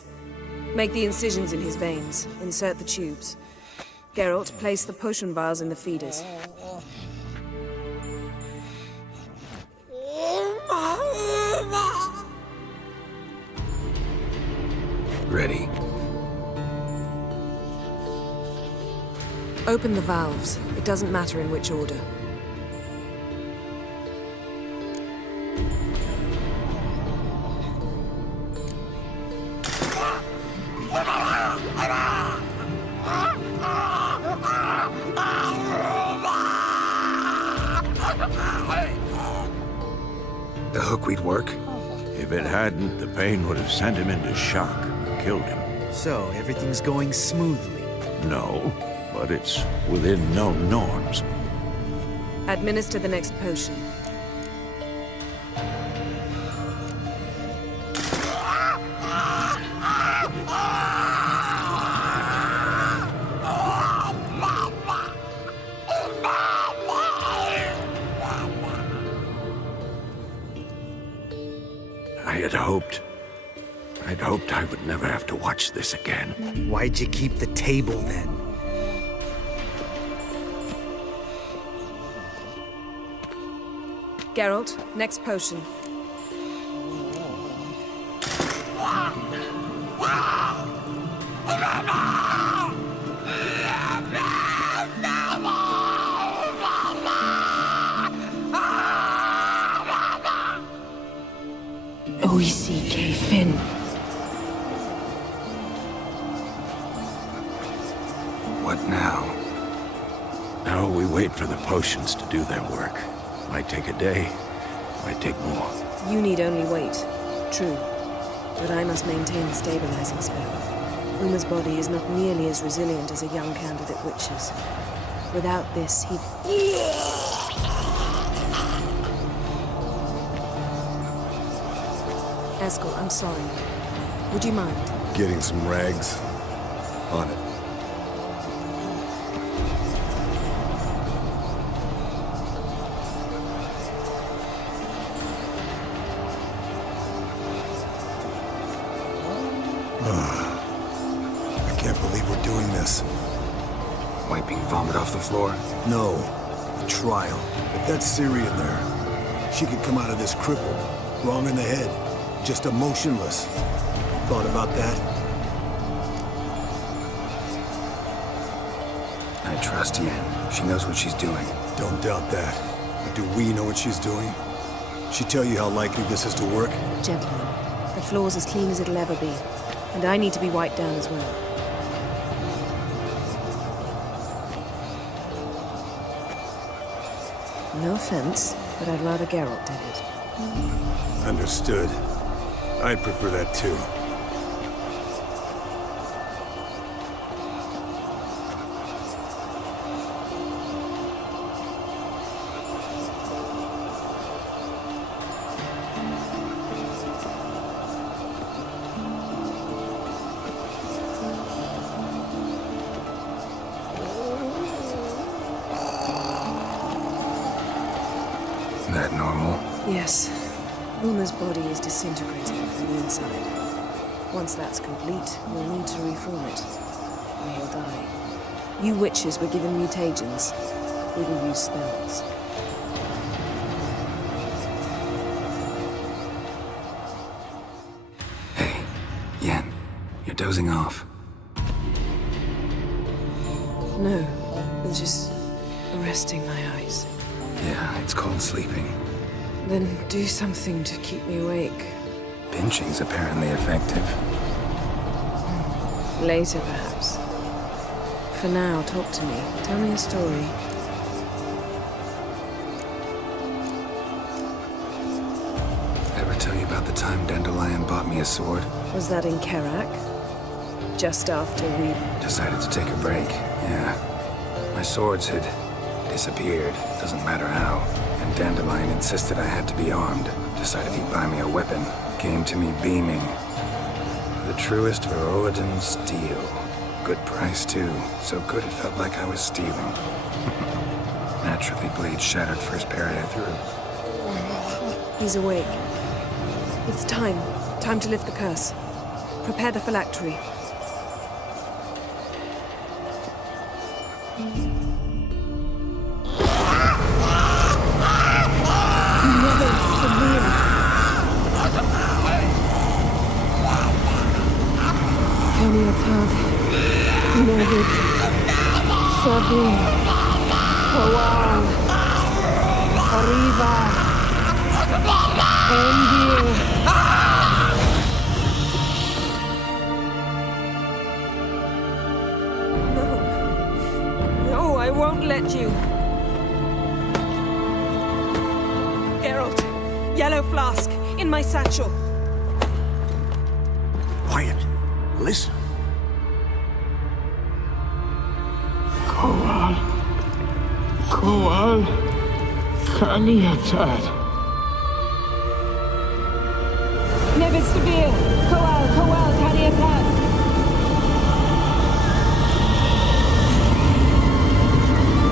Make the incisions in his veins. Insert the tubes. Geralt, place the potion vials in the feeders. Ready. Open the valves. It doesn't matter in which order. The hookweed work? If it hadn't, the pain would have sent him into shock. Killed him. So, everything's going smoothly? No, but it's within known norms. Administer the next potion. I'd hoped I would never have to watch this again. Why'd you keep the table then? Geralt, next potion. Oisi Fin. What now? Now we wait for the potions to do their work. Might take a day, might take more. You need only wait. True. But I must maintain the stabilizing spell. Uma's body is not nearly as resilient as a young candidate witch's. Without this, he'd... Eskel, I'm sorry. Would you mind? Getting some rags. On it. I can't believe we're doing this. Wiping vomit off the floor? No. The trial. If that's Ciri in there, she could come out of this crippled, wrong in the head, just emotionless. Thought about that? I trust Yen. She knows what she's doing. Don't doubt that. But do we know what she's doing? She tell you how likely this is to work? Gentlemen, the floor's as clean as it'll ever be. And I need to be wiped down as well. No offense, but I'd rather Geralt did it. Understood. I'd prefer that too. That normal? Yes. Uma's body is disintegrating from the inside. Once that's complete, we'll need to reform it. Or he'll die. You witches were given mutagens. We will use spells. Hey, Yen, you're dozing off. No, I'm just resting my eyes. Yeah, it's called sleeping. Then do something to keep me awake. Pinching's apparently effective. Later, perhaps. For now, talk to me. Tell me a story. Ever tell you about the time Dandelion bought me a sword? Was that in Kerak? Just after we... Decided to take a break, yeah. My swords had disappeared, doesn't matter how. And Dandelion insisted I had to be armed. Decided he'd buy me a weapon. Came to me beaming. The truest Verolidan steel. Good price, too. So good it felt like I was stealing. Naturally, blade shattered first parry I threw. He's awake. It's time. Time to lift the curse. Prepare the phylactery. Nevid, Savir, Kowal, Arriva, Endir. No, I won't let you. Geralt, yellow flask, in my satchel. Quiet. Listen. Kowal, Kaniatad. Nevid Savir, Kowal, Kaniatad.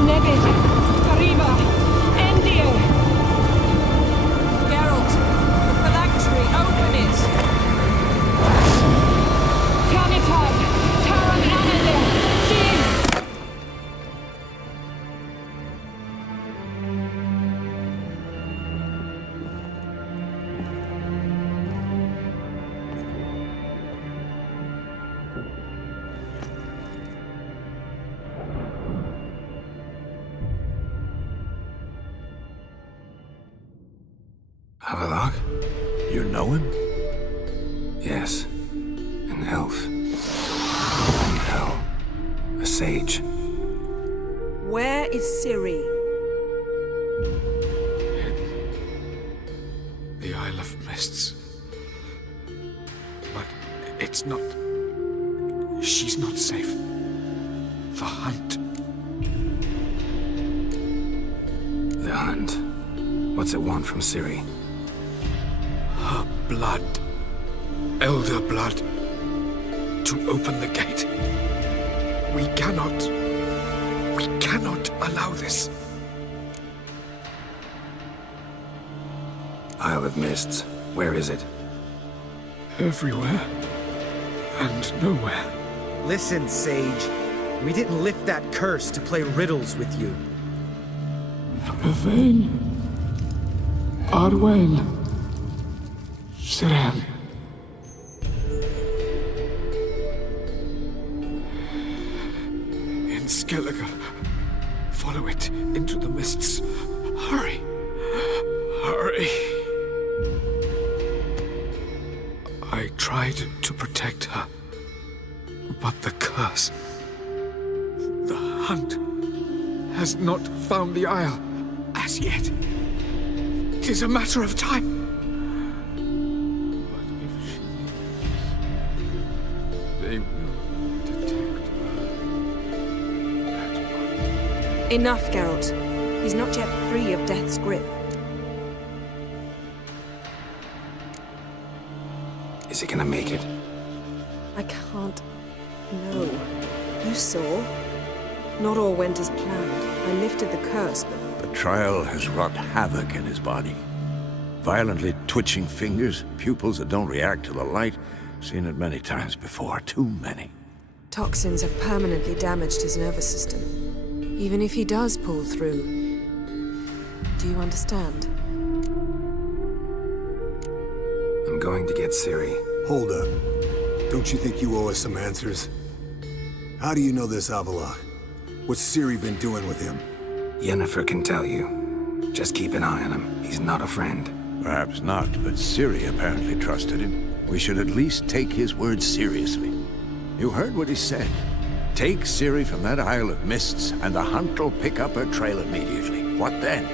Nevid, Arriva, Endir. Geralt, the phylactery, open it. Kaniatad, Taran Anandir, Din. Avalok? You know him? Yes. An elf. An hell. A sage. Where is Ciri? The Isle of Mists. But it's not... She's not safe. The hunt. The hunt. What's it want from Ciri? Her blood. Elder blood. To open the gate. We cannot allow this. Isle of Mists. Where is it? Everywhere. And nowhere. Listen, Sage. We didn't lift that curse to play riddles with you. Yvain. Arwen. Siren. In Skellige. Follow it into the mists. Hurry. Hurry. I tried to protect her. But the curse... The hunt has not found the Isle as yet. It is a matter of time. But if she lives, they will detect her. Enough, Geralt. He's not yet free of death's grip. Is he gonna make it? I can't... No. You saw? Not all went as planned. I lifted the curse, but trial has wrought havoc in his body. Violently twitching fingers, pupils that don't react to the light. Seen it many times before, too many. Toxins have permanently damaged his nervous system. Even if he does pull through. Do you understand? I'm going to get Ciri. Hold up. Don't you think you owe us some answers? How do you know this Avallac'h? What's Ciri been doing with him? Yennefer can tell you. Just keep an eye on him. He's not a friend. Perhaps not, but Ciri apparently trusted him. We should at least take his words seriously. You heard what he said. Take Ciri from that Isle of Mists, and the hunt will pick up her trail immediately. What then?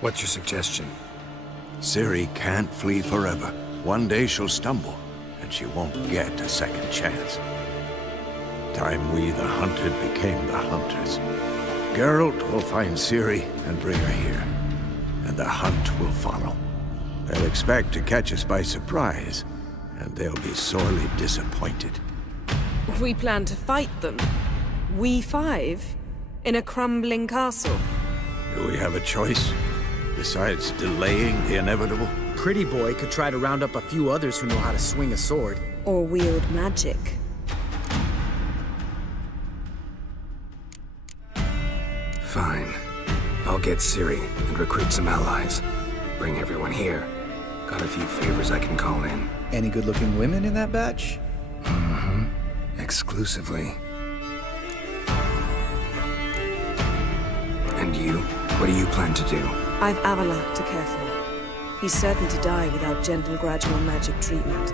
What's your suggestion? Ciri can't flee forever. One day she'll stumble, and she won't get a second chance. Time we, the hunted, became the hunters. Geralt will find Ciri and bring her here, and the hunt will follow. They'll expect to catch us by surprise, and they'll be sorely disappointed. We plan to fight them. We five? In a crumbling castle? Do we have a choice? Besides delaying the inevitable? Pretty boy could try to round up a few others who know how to swing a sword. Or wield magic. Fine. I'll get Ciri and recruit some allies. Bring everyone here. Got a few favors I can call in. Any good-looking women in that batch? Mm-hmm. Exclusively. And you? What do you plan to do? I've Avallac'h to care for. He's certain to die without gentle, gradual magic treatment.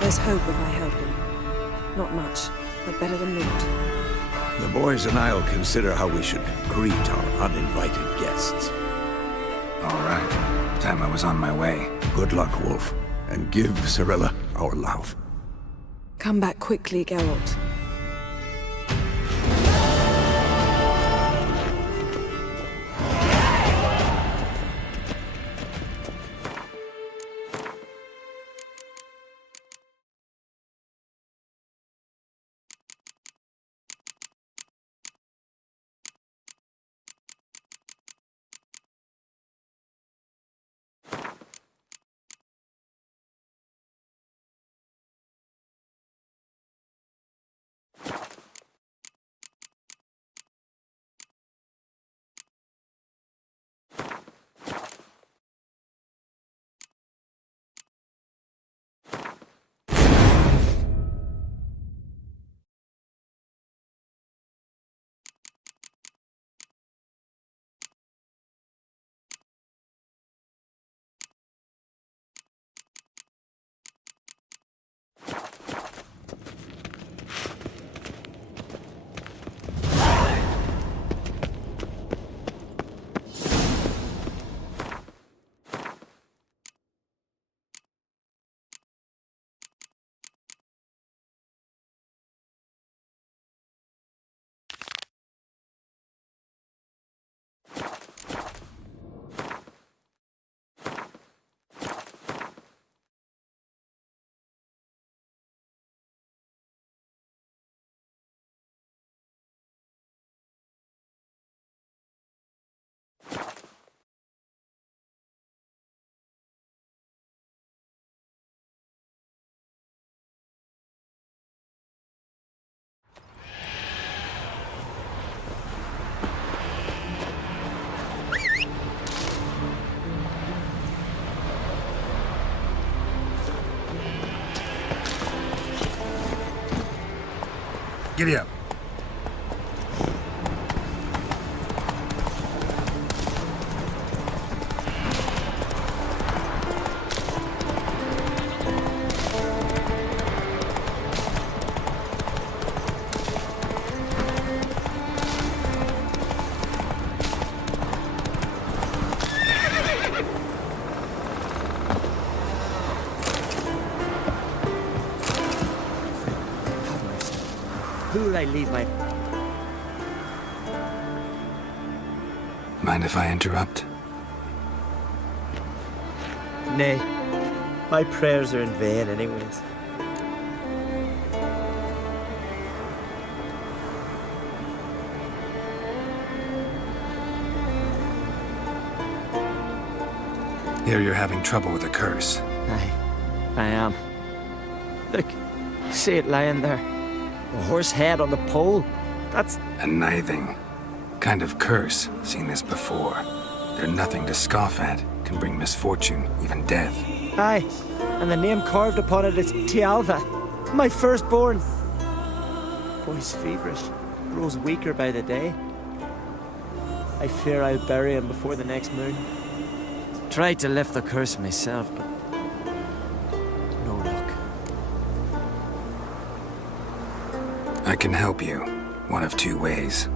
There's hope if I help him. Not much, but better than naught. The boys and I'll consider how we should greet our uninvited guests. All right. Time I was on my way. Good luck, Wolf. And give Cirilla our love. Come back quickly, Geralt. Giddy up. Who will I leave my... Mind if I interrupt? Nay. My prayers are in vain anyways. Hear you're having trouble with a curse. I am. Look, see it lying there. A horse head on the pole. That's... A nithing. Kind of curse. Seen this before. They're nothing to scoff at. Can bring misfortune, even death. Aye, and the name carved upon it is Tialva, my firstborn. Boy's feverish, grows weaker by the day. I fear I'll bury him before the next moon. Tried to lift the curse myself, but no luck. I can help you, one of two ways.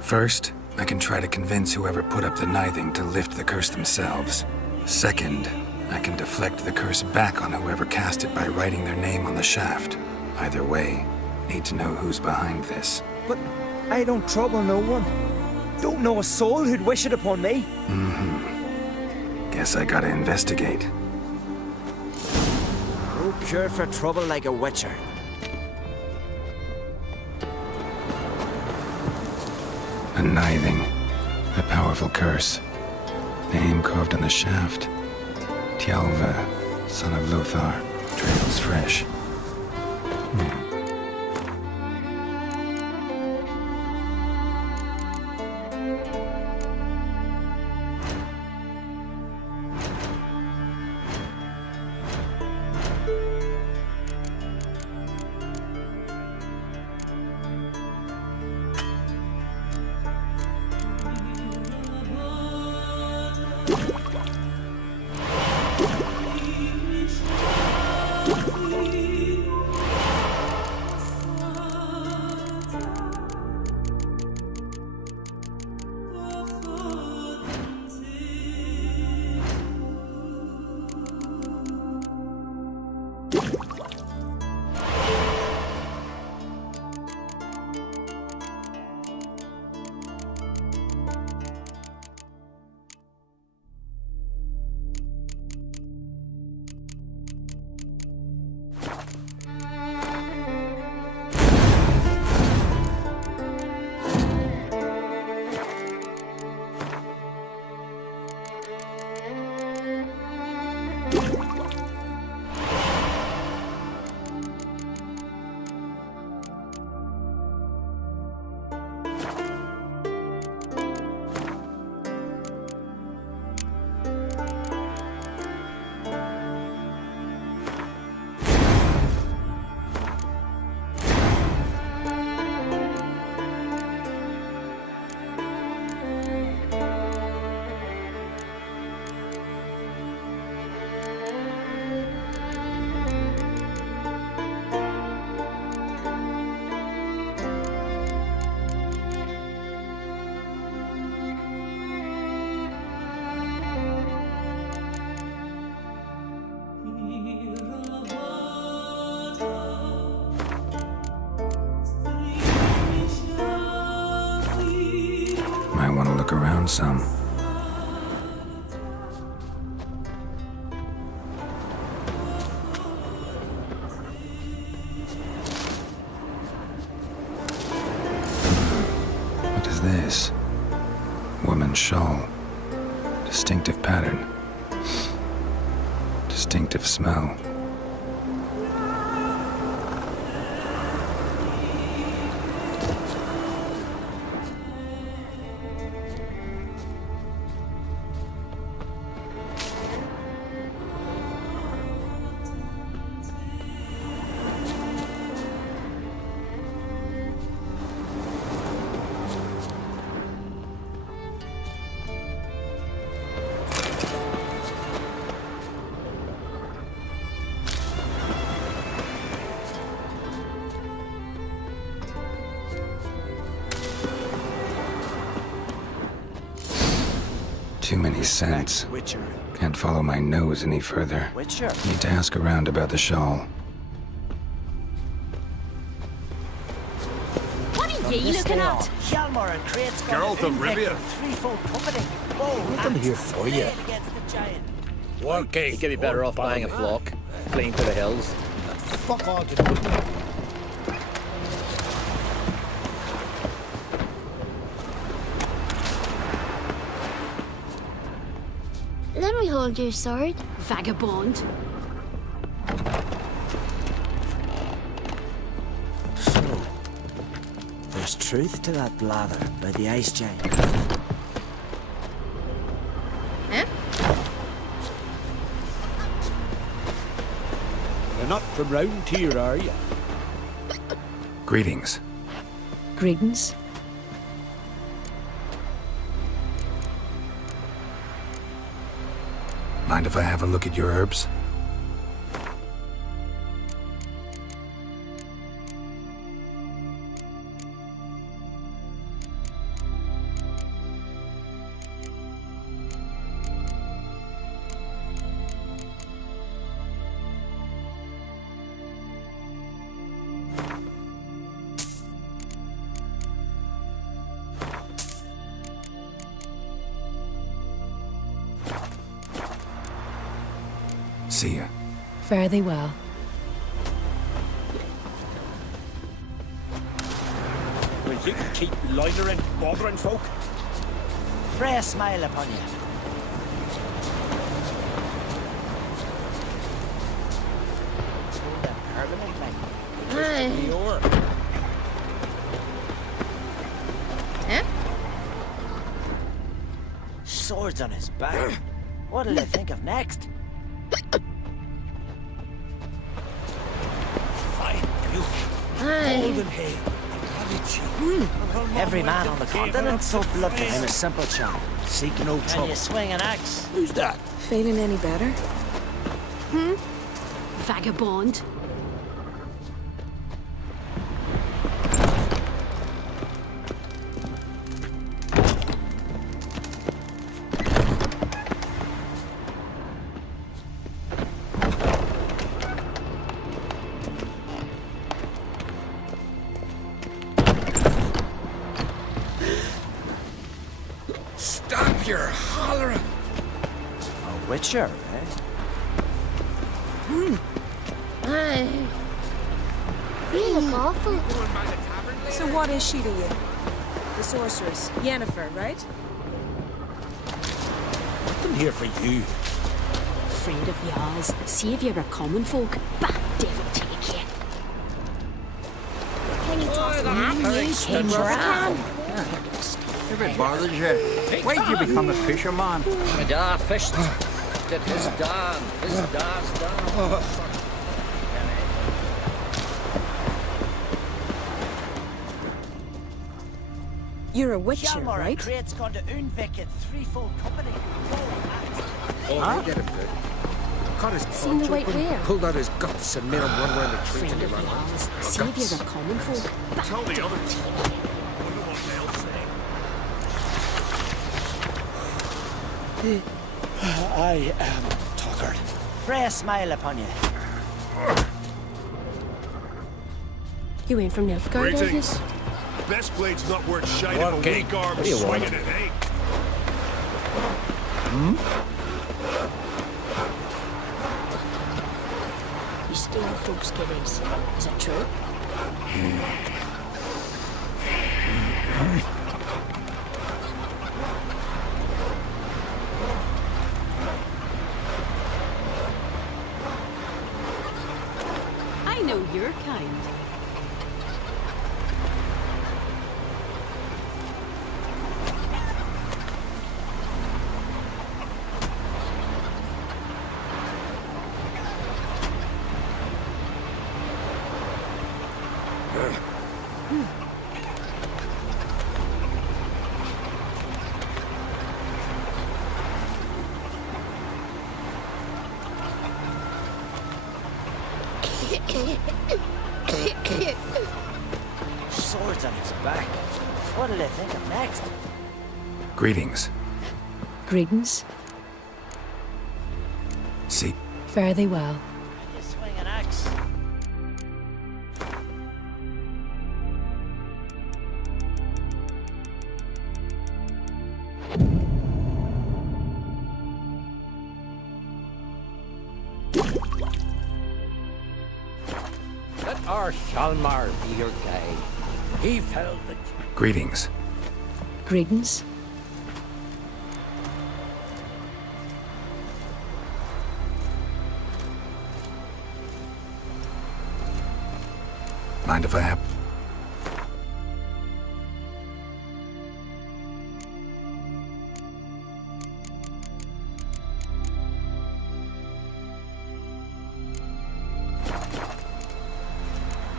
First, I can try to convince whoever put up the nithing to lift the curse themselves. Second, I can deflect the curse back on whoever cast it by writing their name on the shaft. Either way, need to know who's behind this. But I don't trouble no one. Don't know a soul who'd wish it upon me. Guess I gotta investigate. No cure for trouble like a witcher. A nithing. A powerful curse. Name carved on the shaft. Tialva, son of Lothar. Trails fresh. Might want to look around some. What is this? Woman's shawl. Distinctive pattern. Distinctive smell. Too many scents. Can't follow my nose any further. Need to ask around about the shawl. What are ye looking at? Hjalmar and Crate's Geralt of Rivia. Threefold company. Whoa, I'm here for you. Working. You could be better off buying a flock, fleeing to the hills. Fuck all to Let me hold your sword, vagabond. So, there's truth to that blather by the ice giant. You're not from round here, are you? Greetings. Greetings. Mind if I have a look at your herbs? See ya. Fare thee well. Will you keep loitering, bothering folk? Freya smile upon you. Hold them permanently. Swords on his back. What'll they think of next? Golden hay. Every man on the continent so bloodless. I'm a simple chap. Seek no trouble. Can you swing an axe? Who's that? Feeling any better? Vagabond. Stop your hollering! A witcher, eh? You look awful. So what is she to you? The sorceress, Yennefer, right? I'm here for you. Friend of yours, saviour of common folk. Bah, devil take you. Can you toss an axe? You can. If it bothers you, why'd you become a fisherman? My dad fished. Did his dad's dad. You're a witcher, Shalmar right? Crate's gone to Unvik in threefold company. Huh? Get him good. Cut his Seen the white whale? pulled out his guts and made him run around the tree Friend till of he ran yours, out. saviour of common folk. Bah, Tell the devil others. take you. I am tuckered. Freya smile upon you. You ain't from Nilfgaard, are you? Greetings. Best blade's not worth shite if a weak arm swinging it, eh? You steal folks' kiddies. Is it true? I know your kind. Swords on his back. What'll they think of next? Greetings. Greetings. See, Fare thee well. Can you swing an axe? Let our Shalmar be your guide. He felled the... greetings. Greetings. Mind if I have...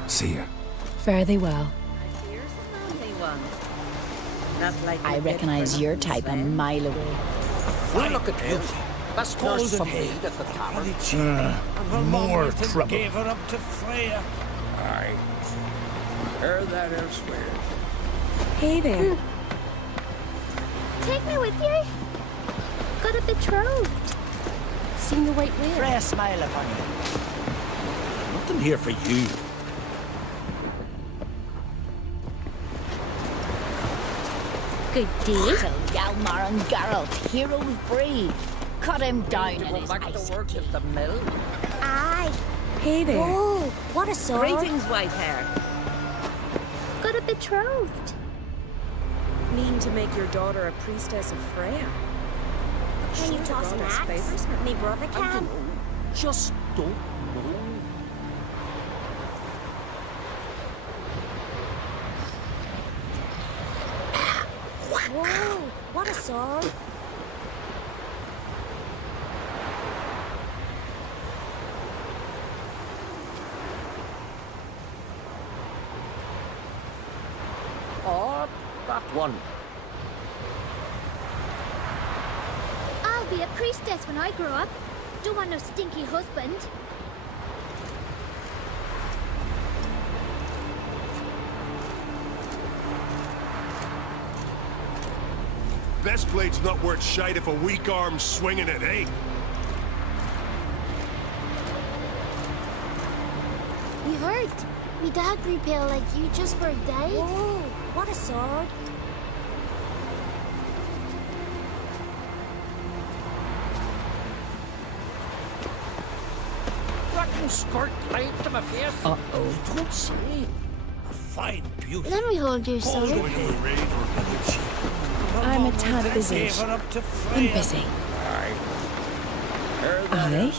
See ya. Fare thee well. I recognize your type a mile away. Well, look at this. Best nurse from me at the tavern. More trouble. Gave her up to Freya. Aye. Heard that elsewhere. Hey there. Take me with you. Got a betrothed. Seen the white whale. Freya smile upon you. Nothing here for you. Good day. Till Hjalmar and Geralt, heroes brave. Cut him down in his Back ice to work at the mill. Aye. Hey there. Oh, what a sword. Greetings, white hair. Got a betrothed. Mean to make your daughter a priestess of Freya? Can you toss an axe? Me brother can. Just don't know. Whoa, what a sword. Oh, that one. I'll be a priestess when I grow up. Don't want no stinky husband. Best blade's not worth shite if a weak arm's swinging it, eh? You heard? Me dad grew pale like you just for a day. Whoa, what a sword. Fucking skirt tied to my face. Uh-oh. Don't say. A fine beauty. Let me hold your sword. I'm a tad busy. I'm busy. Aye?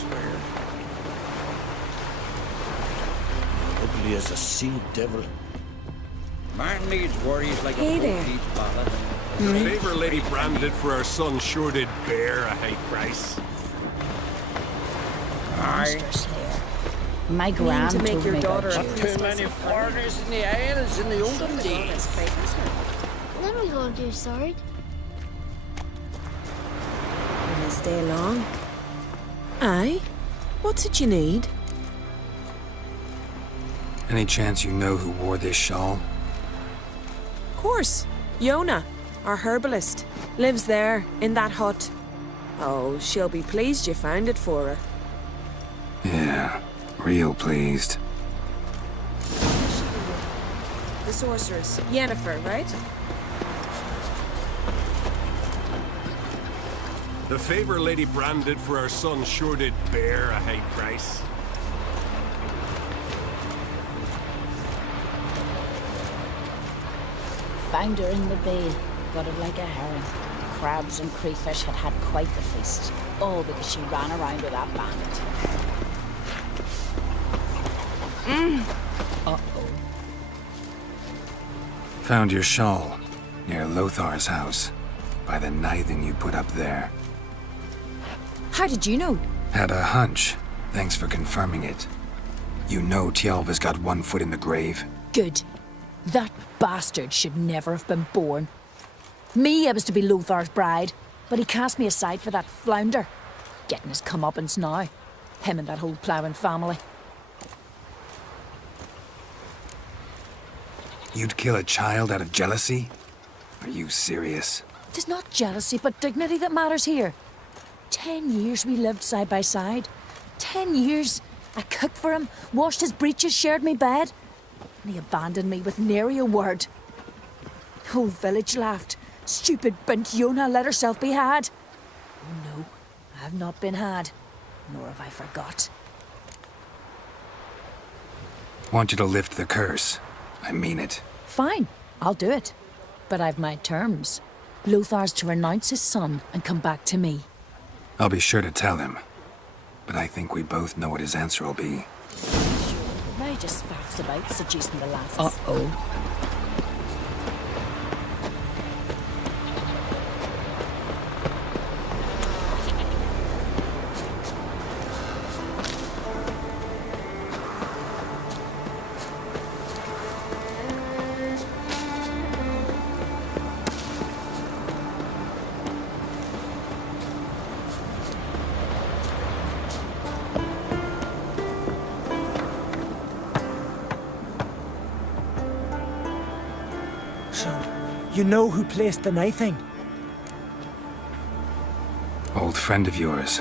Ugly as a sea devil. Man needs worries like Hey a there. poor ballad. The favor Lady branded for our son sure did bear a high price. Monsters here. My Mean gran to make told your me daughter about a you. priestess Too many of Freya? foreigners in the Isles in the olden days. Let me hold your sword. Will stay long? Aye. What's it you need? Any chance you know who wore this shawl? Of course. Yona, our herbalist, lives there, in that hut. Oh, she'll be pleased you found it for her. Yeah, real pleased. The sorceress, Yennefer, right? The favor Lady branded for our son sure did bear a high price. Found her in the bay. Got it like a herring. Crabs and crayfish had had quite the feast. All because she ran around with that bandit. Uh-oh. Found your shawl near Lothar's house by the knithing you put up there. How did you know? Had a hunch. Thanks for confirming it. You know Tjalva's got one foot in the grave. Good. That bastard should never have been born. Me, I was to be Lothar's bride, but he cast me aside for that flounder. Getting his comeuppance now. Him and that whole ploughing family. You'd kill a child out of jealousy? Are you serious? Tis not jealousy, but dignity that matters here. 10 years we lived side by side. 10 years. I cooked for him, washed his breeches, shared me bed. And he abandoned me with nary a word. Whole village laughed. Stupid bint Yona let herself be had. Oh no, I've not been had. Nor have I forgot. Want you to lift the curse. I mean it. Fine, I'll do it. But I've my terms. Lothar's to renounce his son and come back to me. I'll be sure to tell him. But I think we both know what his answer will be. They just faffs about seducing the lasses. Uh-oh. You know who placed the knifing? Old friend of yours,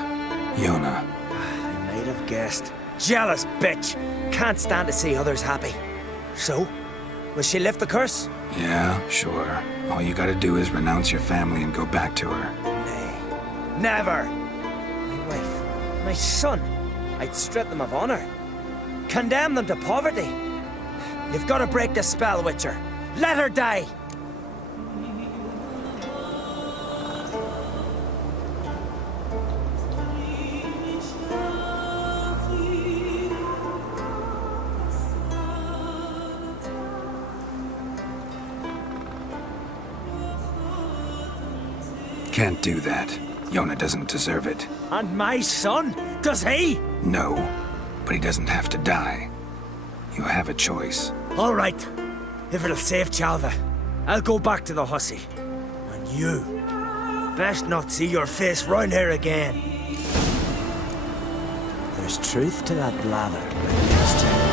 Yona. I might have guessed. Jealous bitch! Can't stand to see others happy. So, will she lift the curse? Yeah, sure. All you gotta do is renounce your family and go back to her. Nay, never! My wife, my son, I'd strip them of honor. Condemn them to poverty. You've got to break the spell, Witcher. Let her die! Can't do that. Yona doesn't deserve it. And my son? Does he? No, but he doesn't have to die. You have a choice. All right. If it'll save Chalva, I'll go back to the hussy. And you, best not see your face round here again. There's truth to that blather, Master.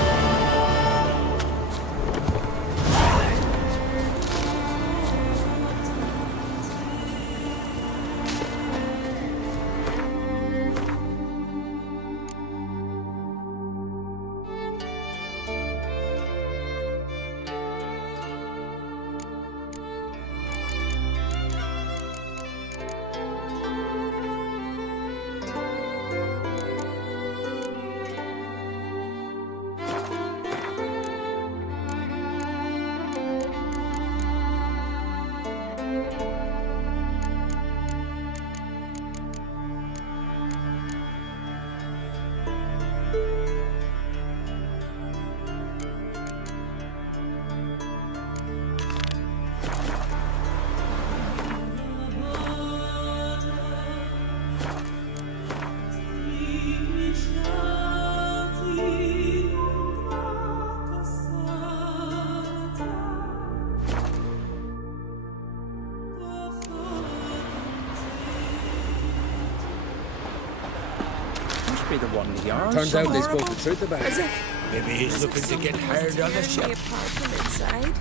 Be the one with the arms. Turns out they spoke the truth about it. Maybe he's looking to get hired on the ship. Apart from inside.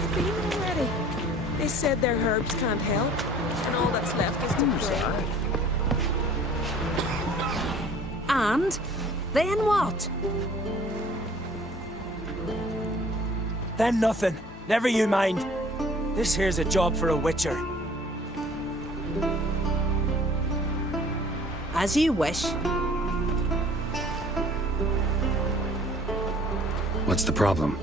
You've been already. They said their herbs can't help, and all that's left is to pray. And then what? Then nothing. Never you mind. This here's a job for a witcher. As you wish. What's the problem?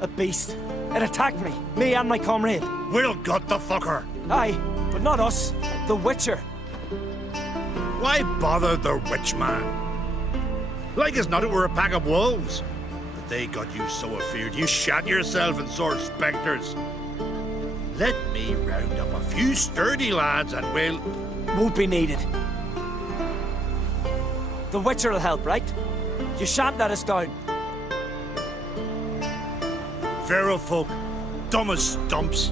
A beast. It attacked me and my comrade. We'll gut the fucker. Aye, but not us. The Witcher. Why bother the witch man? Like as not it were a pack of wolves. But they got you so afeard you shat yourself and sore spectres. Let me round up a few sturdy lads and we'll... Won't be needed. The Witcher'll help, right? You shan't let us down. Feral folk, dumb as stumps.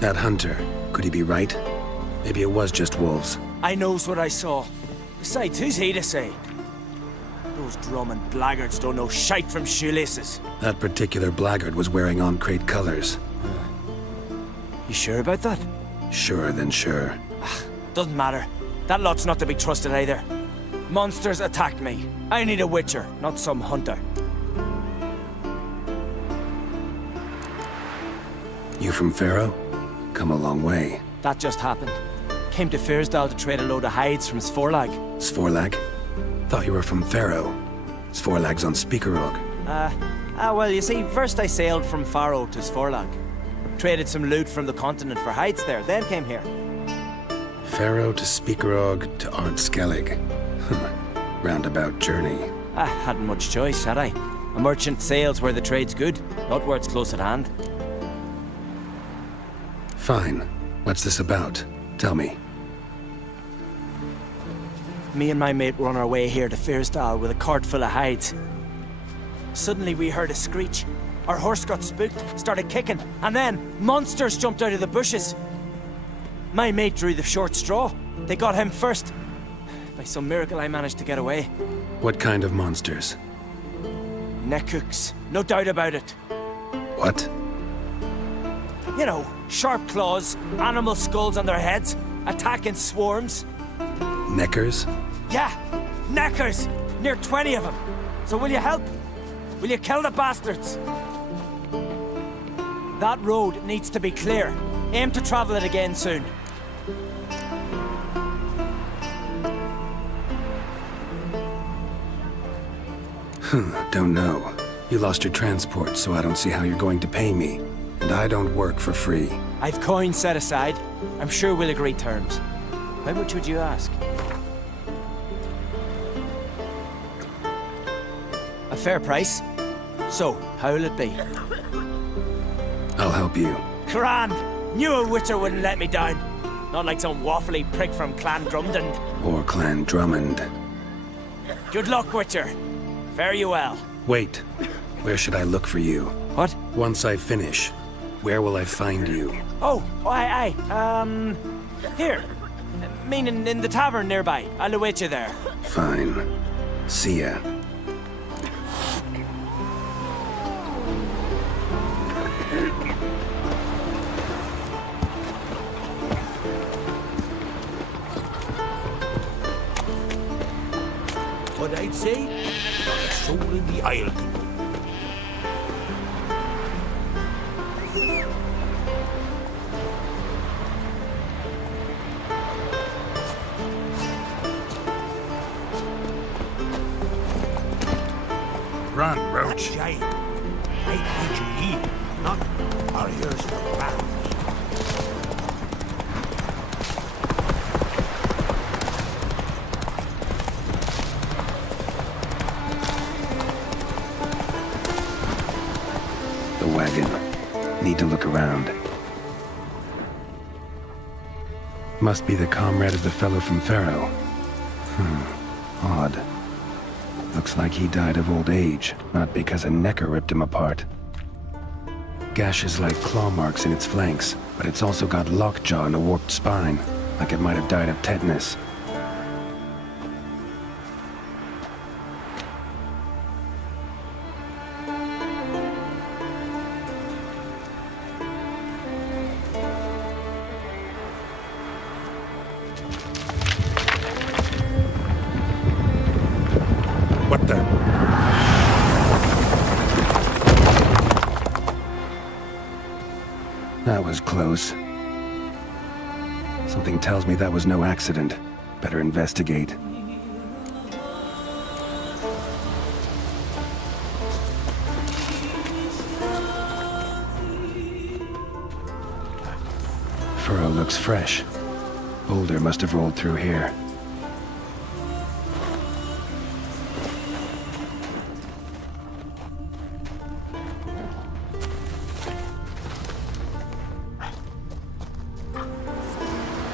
That hunter, could he be right? Maybe it was just wolves. I knows what I saw. Besides, who's he to say? Those drumming blackguards don't know shite from shoelaces. That particular blackguard was wearing on-crate colors. You sure about that? Sure, then sure. Doesn't matter. That lot's not to be trusted either. Monsters attacked me. I need a witcher, not some hunter. You from Pharaoh? Come a long way. That just happened. Came to Fyrsdal to trade a load of hides from Svorlag. Svorlag? Thought you were from Pharaoh. Svorlag's on Speakerog. Well, you see, first I sailed from Faro to Svorlag. Traded some loot from the continent for hides there, then came here. Pharaoh to Speakerog to Ard Skellig. Roundabout journey. I hadn't much choice, had I? A merchant sails where the trade's good, not where it's close at hand. Fine. What's this about? Tell me. Me and my mate were on our way here to Fyrsdal with a cart full of hides. Suddenly we heard a screech. Our horse got spooked, started kicking, and then monsters jumped out of the bushes. My mate drew the short straw. They got him first. By some miracle I managed to get away. What kind of monsters? Neckhooks, no doubt about it. What? You know, sharp claws, animal skulls on their heads, attack in swarms. Neckers? Yeah, neckers! Near 20 of them. So will you help? Will you kill the bastards? That road needs to be clear. Aim to travel it again soon. Don't know. You lost your transport, so I don't see how you're going to pay me. And I don't work for free. I've coin set aside. I'm sure we'll agree terms. How much would you ask? A fair price. So, how will it be? I'll help you. Grand! Knew a witcher wouldn't let me down. Not like some waffly prick from Clan Drumdon. Or Clan Drummond. Good luck, witcher. Fare you well. Wait. Where should I look for you? What? Once I finish, where will I find you? Oh, aye. Here. Meaning in the tavern nearby. I'll await you there. Fine. See ya. What I'd say, not a soul in the Isle can do. Run, Roach. Giant. I not our ears for crowds. The wagon. Need to look around. Must be the comrade of the fellow from Pharaoh. Odd. Looks like he died of old age, not because a necker ripped him apart. Gashes like claw marks in its flanks, but it's also got lockjaw and a warped spine, like it might have died of tetanus. What the? That was close. Something tells me that was no accident. Better investigate. Furrow looks fresh. Boulder must have rolled through here.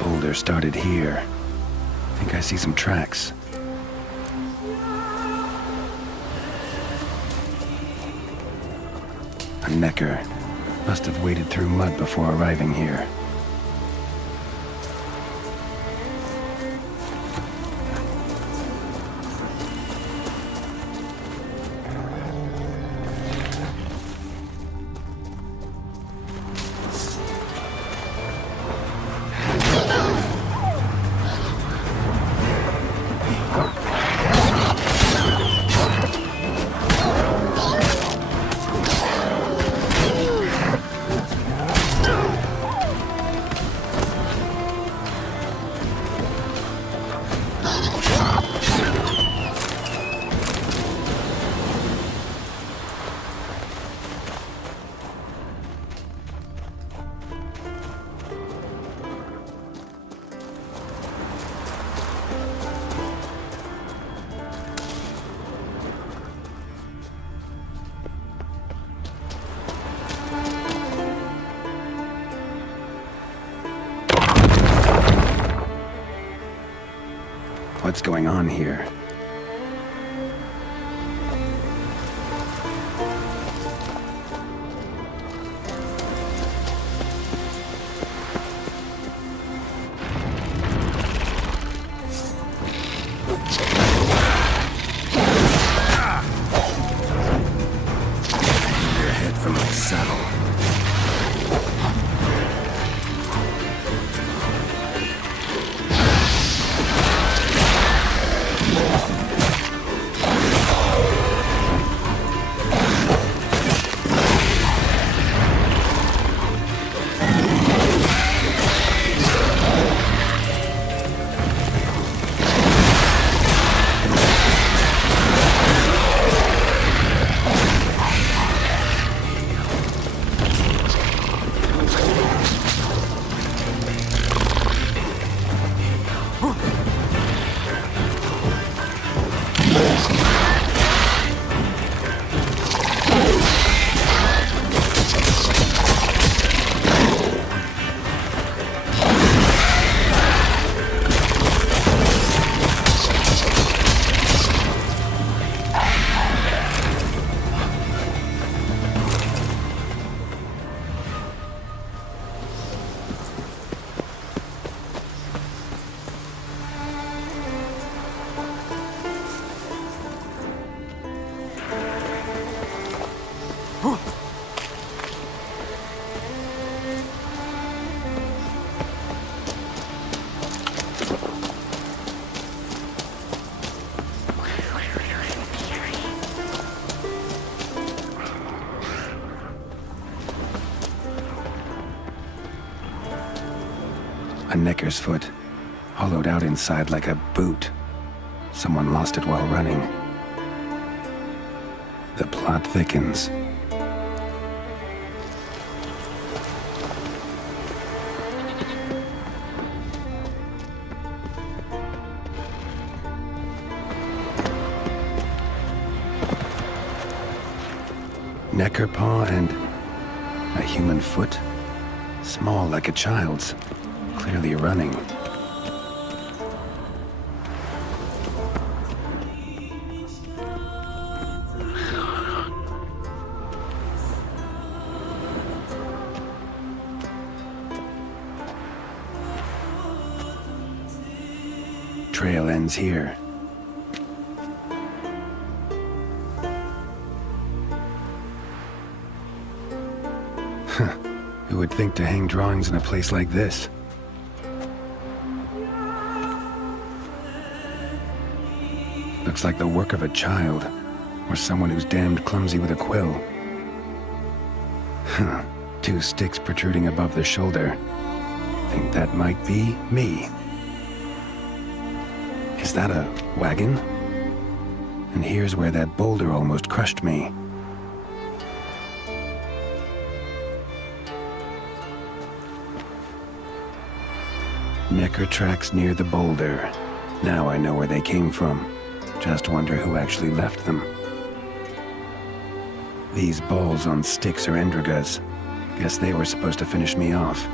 Boulder started here. Think I see some tracks. A necker. Must have waded through mud before arriving here. what's going on here. From my saddle. A necker's foot, hollowed out inside like a boot. Someone lost it while running. The plot thickens. Necker paw and a human foot, small like a child's. Clearly running. Trail ends here. Who would think to hang drawings in a place like this? Looks like the work of a child, or someone who's damned clumsy with a quill. Two sticks protruding above the shoulder. Think that might be me. Is that a wagon? And here's where that boulder almost crushed me. Necker tracks near the boulder. Now I know where they came from. Just wonder who actually left them. These balls on sticks are Endrigas. Guess they were supposed to finish me off.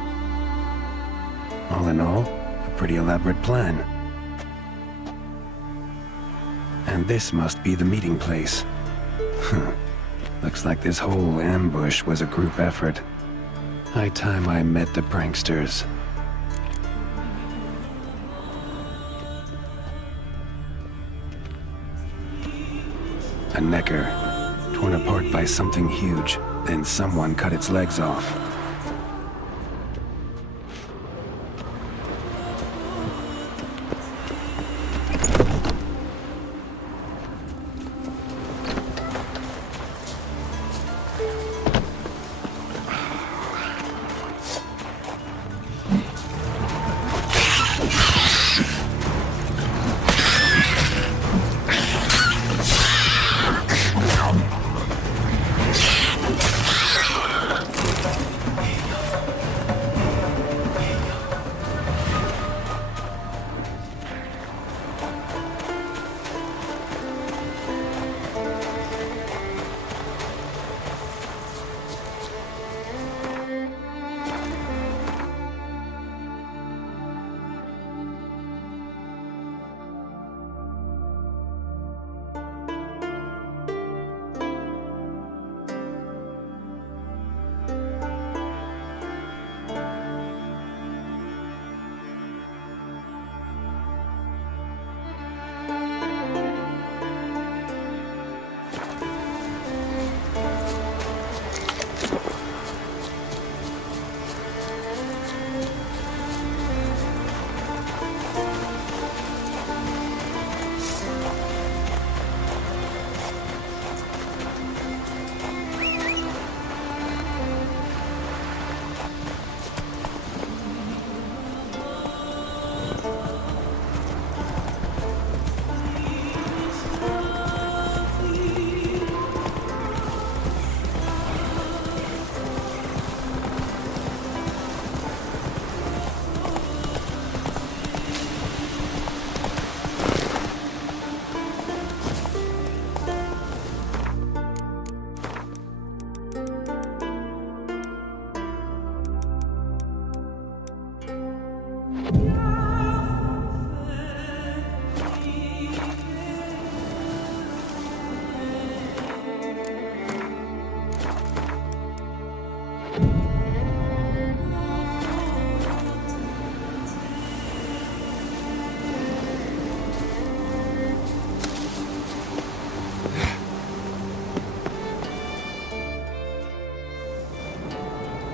All in all, a pretty elaborate plan. And this must be the meeting place. Looks like this whole ambush was a group effort. High time I met the pranksters. A necker, torn apart by something huge. Then someone cut its legs off.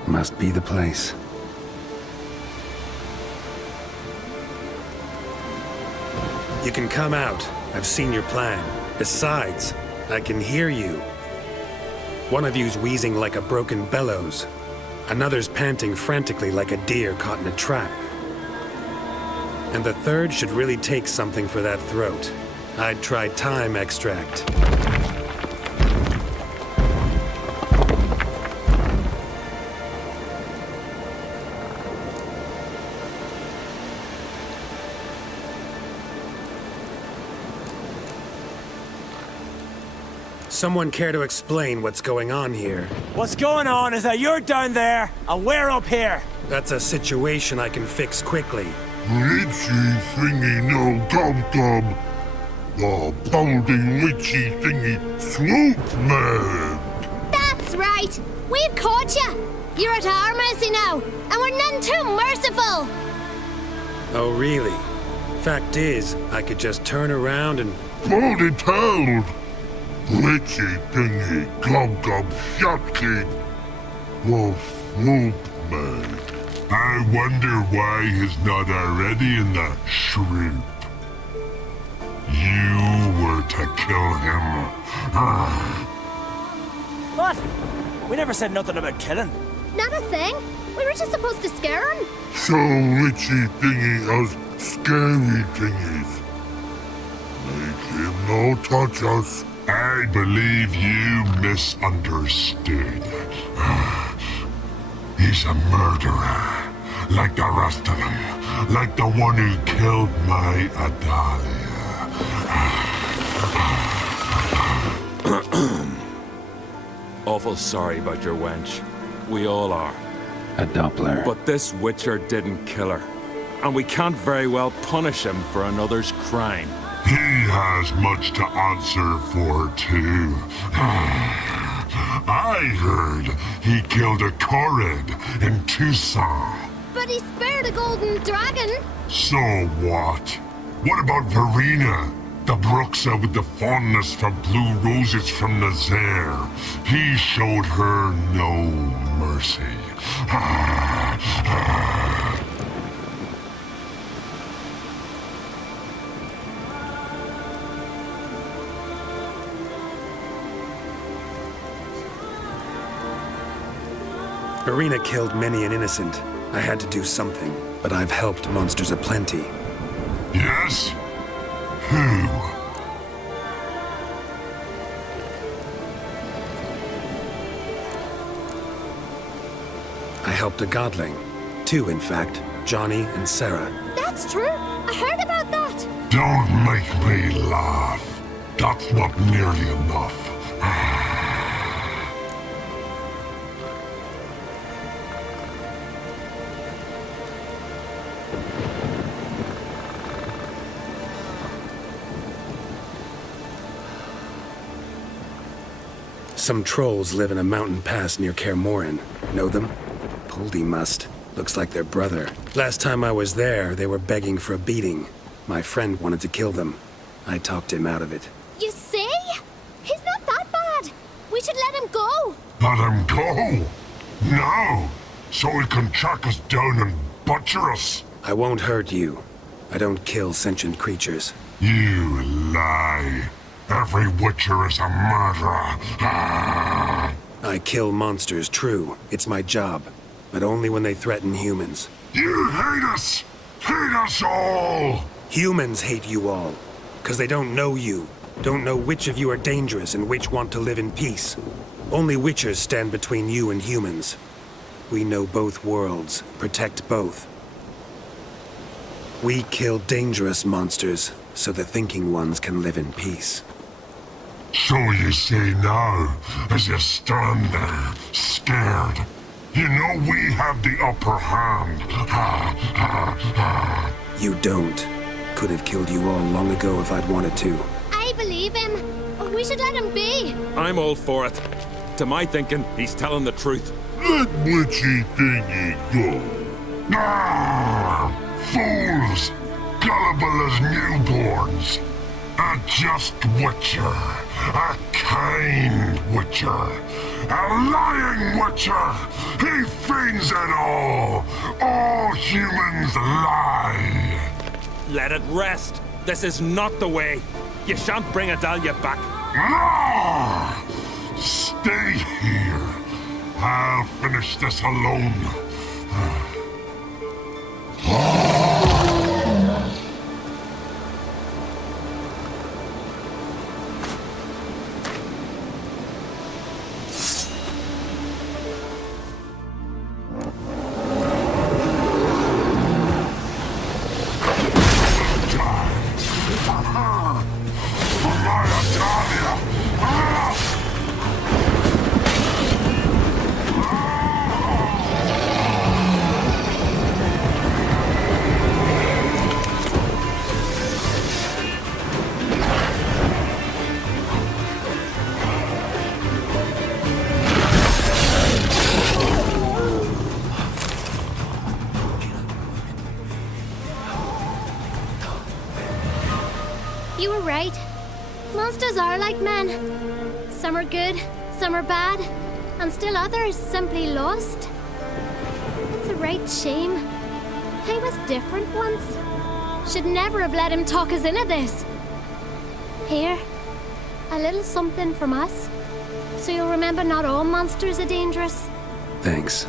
Must be the place. You can come out. I've seen your plan. Besides, I can hear you. One of you's wheezing like a broken bellows. Another's panting frantically like a deer caught in a trap. And the third should really take something for that throat. I'd try thyme extract. Someone care to explain what's going on here? What's going on is that you're down there, and we're up here. That's a situation I can fix quickly. Witchy thingy no gob. The pounding witchy thingy swoop man. That's right. We've caught you. You're at our mercy now, and we're none too merciful. Oh, really? Fact is, I could just turn around and... Hold it held. Witchy thingy gob shotkin. Wolf swoop man. I wonder why he's not already in the shrimp. You were to kill him. What? We never said nothing about killing. Not a thing. We were just supposed to scare him. So witchy thingy has scary thingies. Make him no touch us. I believe you misunderstood. He's a murderer, like the rest of them. Like the one who killed my Adalia. Awful sorry about your wench. We all are. A Doppler. But this Witcher didn't kill her. And we can't very well punish him for another's crime. He has much to answer for, too. I heard he killed a Korred in Tucson. But he spared a golden dragon. So what? What about Verena? The Bruxa with the fondness for blue roses from Nazaire. He showed her no mercy. Verena killed many an innocent. I had to do something, but I've helped monsters aplenty. Yes? Who? I helped a godling. Two, in fact. Johnny and Sarah. That's true. I heard about that. Don't make me laugh. That's not nearly enough. Some trolls live in a mountain pass near Kaer Morhen. Know them? Poldy must. Looks like their brother. Last time I was there, they were begging for a beating. My friend wanted to kill them. I talked him out of it. You see? He's not that bad. We should let him go. Let him go? No! So he can track us down and butcher us. I won't hurt you. I don't kill sentient creatures. You lie. Every Witcher is a murderer. I kill monsters, true. It's my job. But only when they threaten humans. You hate us! Hate us all! Humans hate you all. Because they don't know you. Don't know which of you are dangerous and which want to live in peace. Only Witchers stand between you and humans. We know both worlds. Protect both. We kill dangerous monsters, so the thinking ones can live in peace. So you say now, as you stand there, scared. You know we have the upper hand. You don't. Could have killed you all long ago if I'd wanted to. I believe him. We should let him be. I'm all for it. To my thinking, he's telling the truth. Let witchy thingy go. Fools! Gullible as newborns. A just witcher. A kind witcher. A lying witcher. He feigns it all. All humans lie. Let it rest. This is not the way. You shan't bring Adalia back. No! Stay here. I'll finish this alone. You were right. Monsters are like men. Some are good, some are bad, and still others simply lost. It's a right shame. He was different once. Should never have let him talk us into this. Here, a little something from us, so you'll remember not all monsters are dangerous. Thanks.